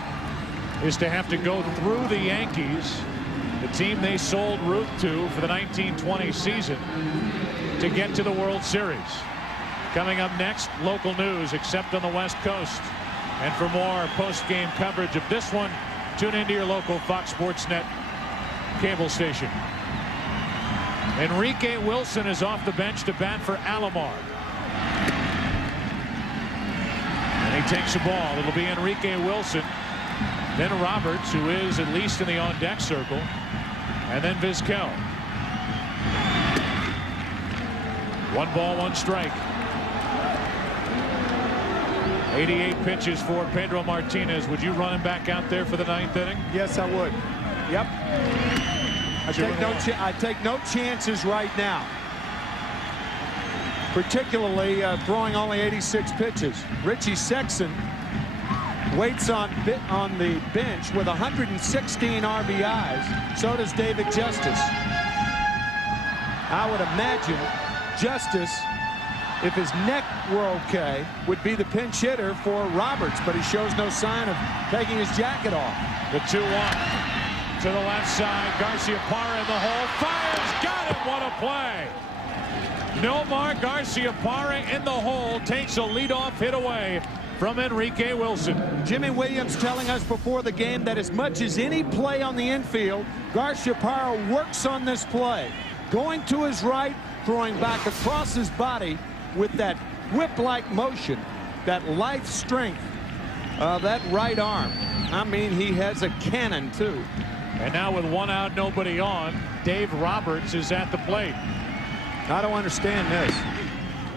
is to have to go through the Yankees, the team they sold Ruth to for the 1920 season, to get to the World Series. Coming up next, local news except on the West Coast. And for more post-game coverage of this one, tune into your local Fox Sports Net cable station. Enrique Wilson is off the bench to bat for Alomar. And he takes the ball. It'll be Enrique Wilson, then Roberts, who is at least in the on-deck circle, and then Vizquel. 1 ball, 1 strike. 88 pitches for Pedro Martinez. Would you run him back out there for the 9th inning? Yes, I would. Yep. I take no chances right now. Particularly throwing only 86 pitches. Richie Sexson waits on the bench with 116 RBIs. So does David Justice. I would imagine Justice, if his neck were okay, would be the pinch hitter for Roberts, but he shows no sign of taking his jacket off. The 2-1 to the left side. Garciaparra in the hole. Fires. Got it. What a play. Nomar Garciaparra in the hole takes a leadoff hit away from Enrique Wilson. Jimmy Williams telling us before the game that as much as any play on the infield, Garciaparra works on this play. Going to his right, throwing back across his body with that whip-like motion, that lithe strength of that right arm. I mean, he has a cannon, too. And now with 1 out, nobody on, Dave Roberts is at the plate. I don't understand this.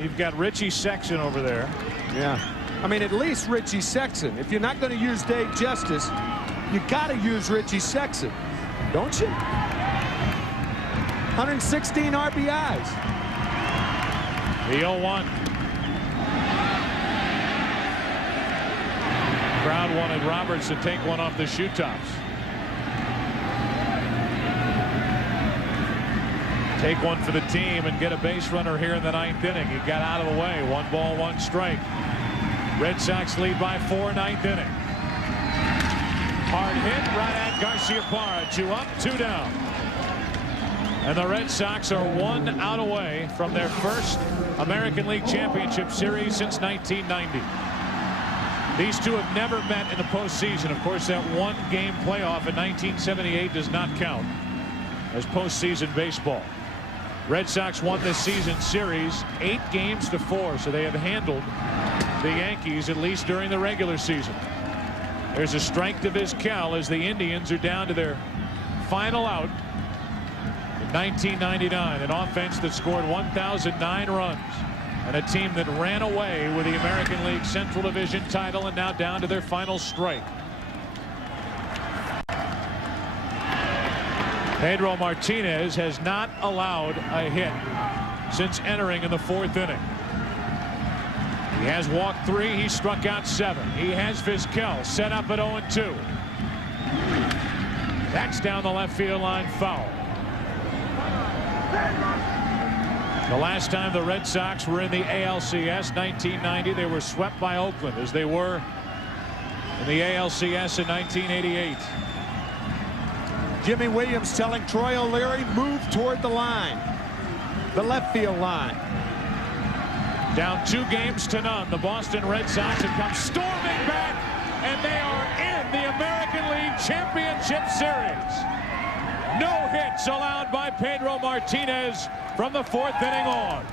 You've got Richie Sexson over there. Yeah. I mean, at least Richie Sexson. If you're not going to use Dave Justice, you got to use Richie Sexson, don't you? 116 RBIs. The 0-1. Crowd wanted Roberts to take one off the shoe tops. Take one for the team and get a base runner here in the 9th inning. He got out of the way. 1 ball, 1 strike. Red Sox lead by 4, 9th inning. Hard hit right at Garciaparra. 2 up, 2 down. And the Red Sox are 1 out away from their first American League Championship Series since 1990. These two have never met in the postseason. Of course, that 1-game playoff in 1978 does not count as postseason baseball. Red Sox won this season series 8 games to 4, so they have handled the Yankees, at least during the regular season. There's a strike to Vizquel as the Indians are down to their final out in 1999. An offense that scored 1,009 runs, and a team that ran away with the American League Central Division title, and now down to their final strike. Pedro Martinez has not allowed a hit since entering in the 4th inning. He has walked 3. He struck out 7. He has Vizquel set up at 0-2. That's down the left field line, foul. The last time the Red Sox were in the ALCS, 1990, they were swept by Oakland, as they were in the ALCS in 1988. Jimmy Williams telling Troy O'Leary, move toward the line, the left field line. Down 2-0, the Boston Red Sox have come storming back, and they are in the American League Championship Series. No hits allowed by Pedro Martinez from the 4th inning on.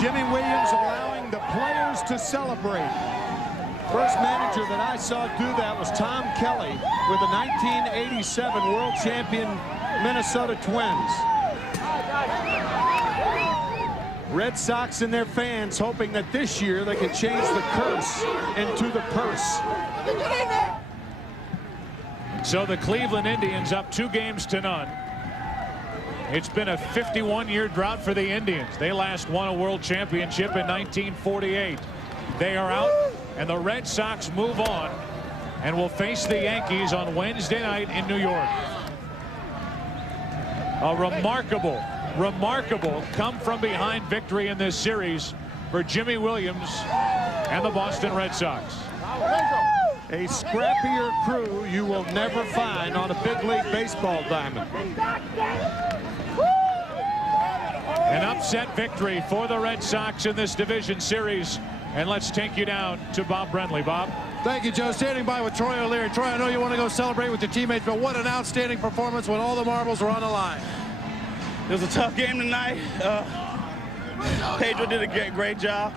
Jimmy Williams allowing the players to celebrate. First manager that I saw do that was Tom Kelly with the 1987 world champion Minnesota Twins. Red Sox and their fans hoping that this year they can change the curse into the purse. So the Cleveland Indians up 2-0. It's been a 51-year drought for the Indians. They last won a world championship in 1948. They are out, and the Red Sox move on and will face the Yankees on Wednesday night in New York. A remarkable come-from-behind victory in this series for Jimmy Williams and the Boston Red Sox. A scrappier crew you will never find on a big league baseball diamond. An upset victory for the Red Sox in this division series. And let's take you down to Bob Brenly. Bob. Thank you, Joe. Standing by with Troy O'Leary. Troy, I know you want to go celebrate with your teammates, but what an outstanding performance when all the marbles were on the line. It was a tough game tonight. Pedro did a great job.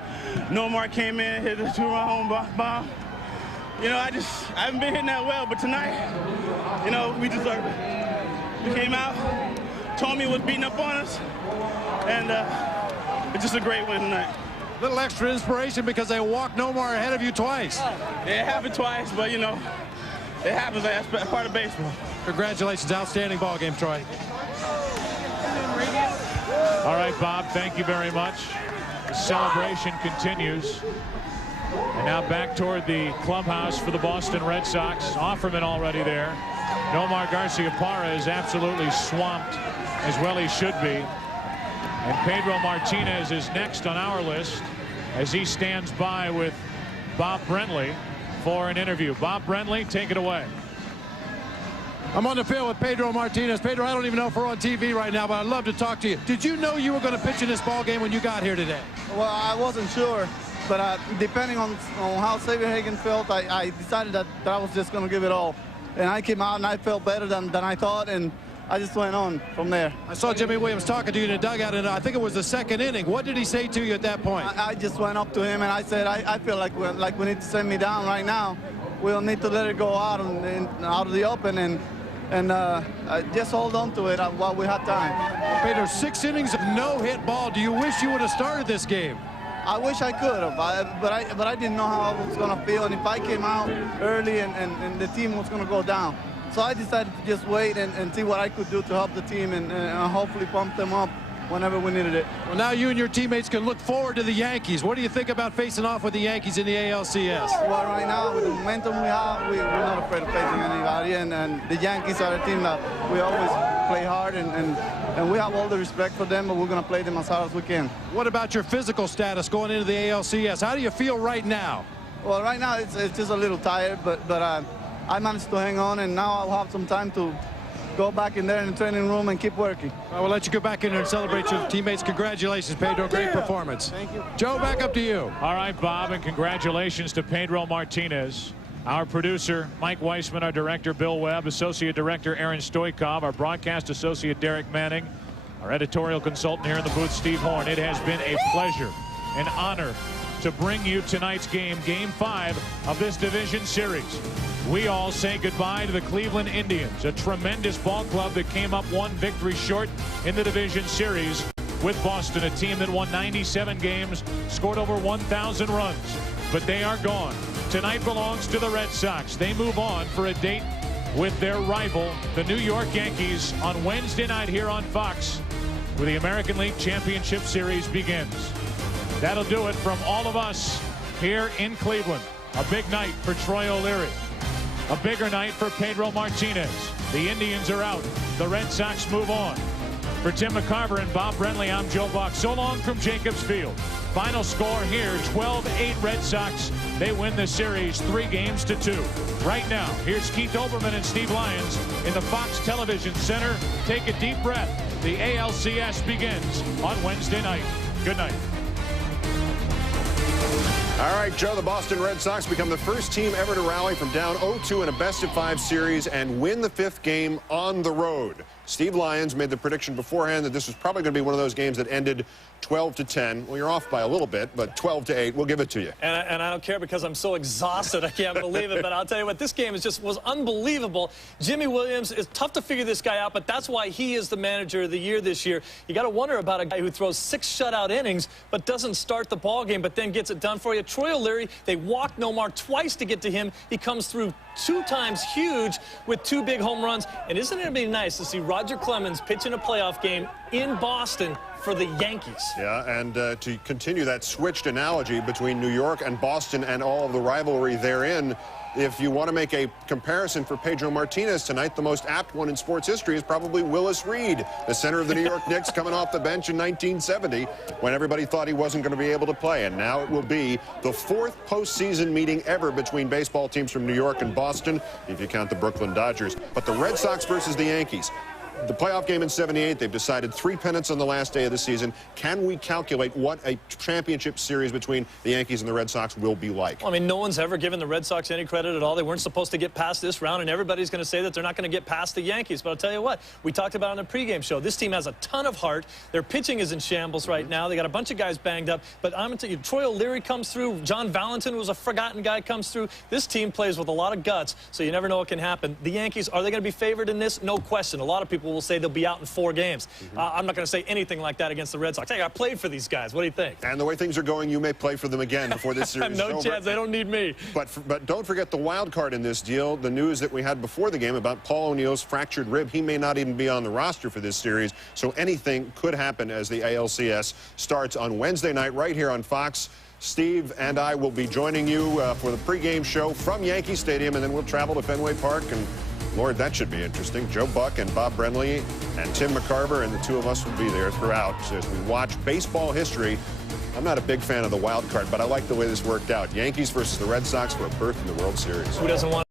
Nomar came in, hit a 2-run home bomb. You know, I haven't been hitting that well, but tonight, you know, we deserve it. We came out, Tommy was beating up on us, and it's just a great win tonight. Little extra inspiration because they walked Nomar ahead of you twice. It happened twice, but, you know, it happens. That's part of baseball. Congratulations. Outstanding ball game, Troy. All right, Bob, thank you very much. The celebration continues. And now back toward the clubhouse for the Boston Red Sox. Offerman already there. Nomar Garciaparra is absolutely swamped, as well he should be. And Pedro Martinez is next on our list as he stands by with Bob Brenly for an interview. Bob Brenly, take it away. I'm on the field with Pedro Martinez. Pedro, I don't even know if we're on TV right now, but I'd love to talk to you. Did you know you were going to pitch in this ball game when you got here today? Well, I wasn't sure, but depending on how Xavier Hagan felt, I decided that I was just going to give it all. And I came out and I felt better than I thought, and I just went on from there. I saw Jimmy Williams talking to you in the dugout, and I think it was the 2nd inning. What did he say to you at that point? I just went up to him and I said, I feel like we need to send me down right now. We'll need to let it go out of the open and just hold on to it while we have time. Pedro, 6 innings of no-hit ball. Do you wish you would have started this game? I wish I could have, but I didn't know how I was going to feel, and if I came out early and the team was going to go down. So I decided to just wait and see what I could do to help the team and hopefully pump them up whenever we needed it. Well, now you and your teammates can look forward to the Yankees. What do you think about facing off with the Yankees in the ALCS? Well, right now, with the momentum we have, we're not afraid of facing anybody, and the Yankees are a team that we always play hard, and we have all the respect for them, but we're going to play them as hard as we can. What about your physical status going into the ALCS? How do you feel right now? Well, right now, it's just a little tired, but I managed to hang on, and now I'll have some time to go back in there in the training room and keep working. I will let you go back in there and celebrate your teammates. Congratulations, Pedro. Great performance. Thank you. Joe, back up to you. All right, Bob, and congratulations to Pedro Martinez. Our producer, Mike Weissman, our director, Bill Webb, associate director, Aaron Stoikov, our broadcast associate, Derek Manning, our editorial consultant here in the booth, Steve Horn. It has been a pleasure, an honor to bring you tonight's game, Game 5 of this division series. We all say goodbye to the Cleveland Indians, a tremendous ball club that came up one victory short in the division series with Boston, a team that won 97 games, scored over 1,000 runs. But they are gone. Tonight belongs to the Red Sox. They move on for a date with their rival, the New York Yankees, on Wednesday night here on Fox, where the American League Championship Series begins. That'll do it from all of us here in Cleveland. A big night for Troy O'Leary. A bigger night for Pedro Martinez. The Indians are out. The Red Sox move on. For Tim McCarver and Bob Brentley, I'm Joe Buck. So long from Jacobs Field. Final score here, 12-8 Red Sox. They win the series 3-2. Right now, here's Keith Olbermann and Steve Lyons in the Fox Television Center. Take a deep breath. The ALCS begins on Wednesday night. Good night. All right, Joe, the Boston Red Sox become the first team ever to rally from down 0-2 in a best-of-5 series and win the 5th game on the road. Steve Lyons made the prediction beforehand that this was probably going to be one of those games that ended 12-10. Well, you're off by a little bit, but 12-8. We'll give it to you. And I don't care because I'm so exhausted. I can't believe it. But I'll tell you what, this game was unbelievable. Jimmy Williams, is tough to figure this guy out, but that's why he is the manager of the year this year. You got to wonder about a guy who throws 6 shutout innings but doesn't start the ball game, but then gets it done for you. Troy O'Leary, they walked Nomar twice to get to him. He comes through 2 times huge with 2 big home runs. And isn't it be nice to see Roger Clemens pitch in a playoff game in Boston for the Yankees? Yeah, and to continue that switched analogy between New York and Boston and all of the rivalry therein, if you want to make a comparison for Pedro Martinez tonight, the most apt one in sports history is probably Willis Reed, the center of the New York Knicks, coming off the bench in 1970 when everybody thought he wasn't going to be able to play. And now it will be the 4th postseason meeting ever between baseball teams from New York and Boston, if you count the Brooklyn Dodgers. But the Red Sox versus the Yankees. The playoff game in '78, they've decided 3 pennants on the last day of the season. Can we calculate what a championship series between the Yankees and the Red Sox will be like? Well, I mean, no one's ever given the Red Sox any credit at all. They weren't supposed to get past this round, and everybody's going to say that they're not going to get past the Yankees. But I'll tell you what, we talked about on the pregame show. This team has a ton of heart. Their pitching is in shambles right now. They got a bunch of guys banged up. But I'm going to tell you, Troy O'Leary comes through. John Valentin was a forgotten guy, comes through. This team plays with a lot of guts, so you never know what can happen. The Yankees, are they going to be favored in this? No question. A lot of people will say they'll be out in 4 games. I'm not going to say anything like that against the Red Sox. Hey, I played for these guys. What do you think? And the way things are going, you may play for them again before this series is over. No chance. They don't need me. But don't forget the wild card in this deal, the news that we had before the game about Paul O'Neill's fractured rib. He may not even be on the roster for this series, so anything could happen as the ALCS starts on Wednesday night right here on Fox. Steve and I will be joining you for the pregame show from Yankee Stadium, and then we'll travel to Fenway Park, and Lord, that should be interesting. Joe Buck and Bob Brentley and Tim McCarver and the 2 of us will be there throughout as we watch baseball history. I'm not a big fan of the wild card, but I like the way this worked out. Yankees versus the Red Sox for a berth in the World Series. Who doesn't want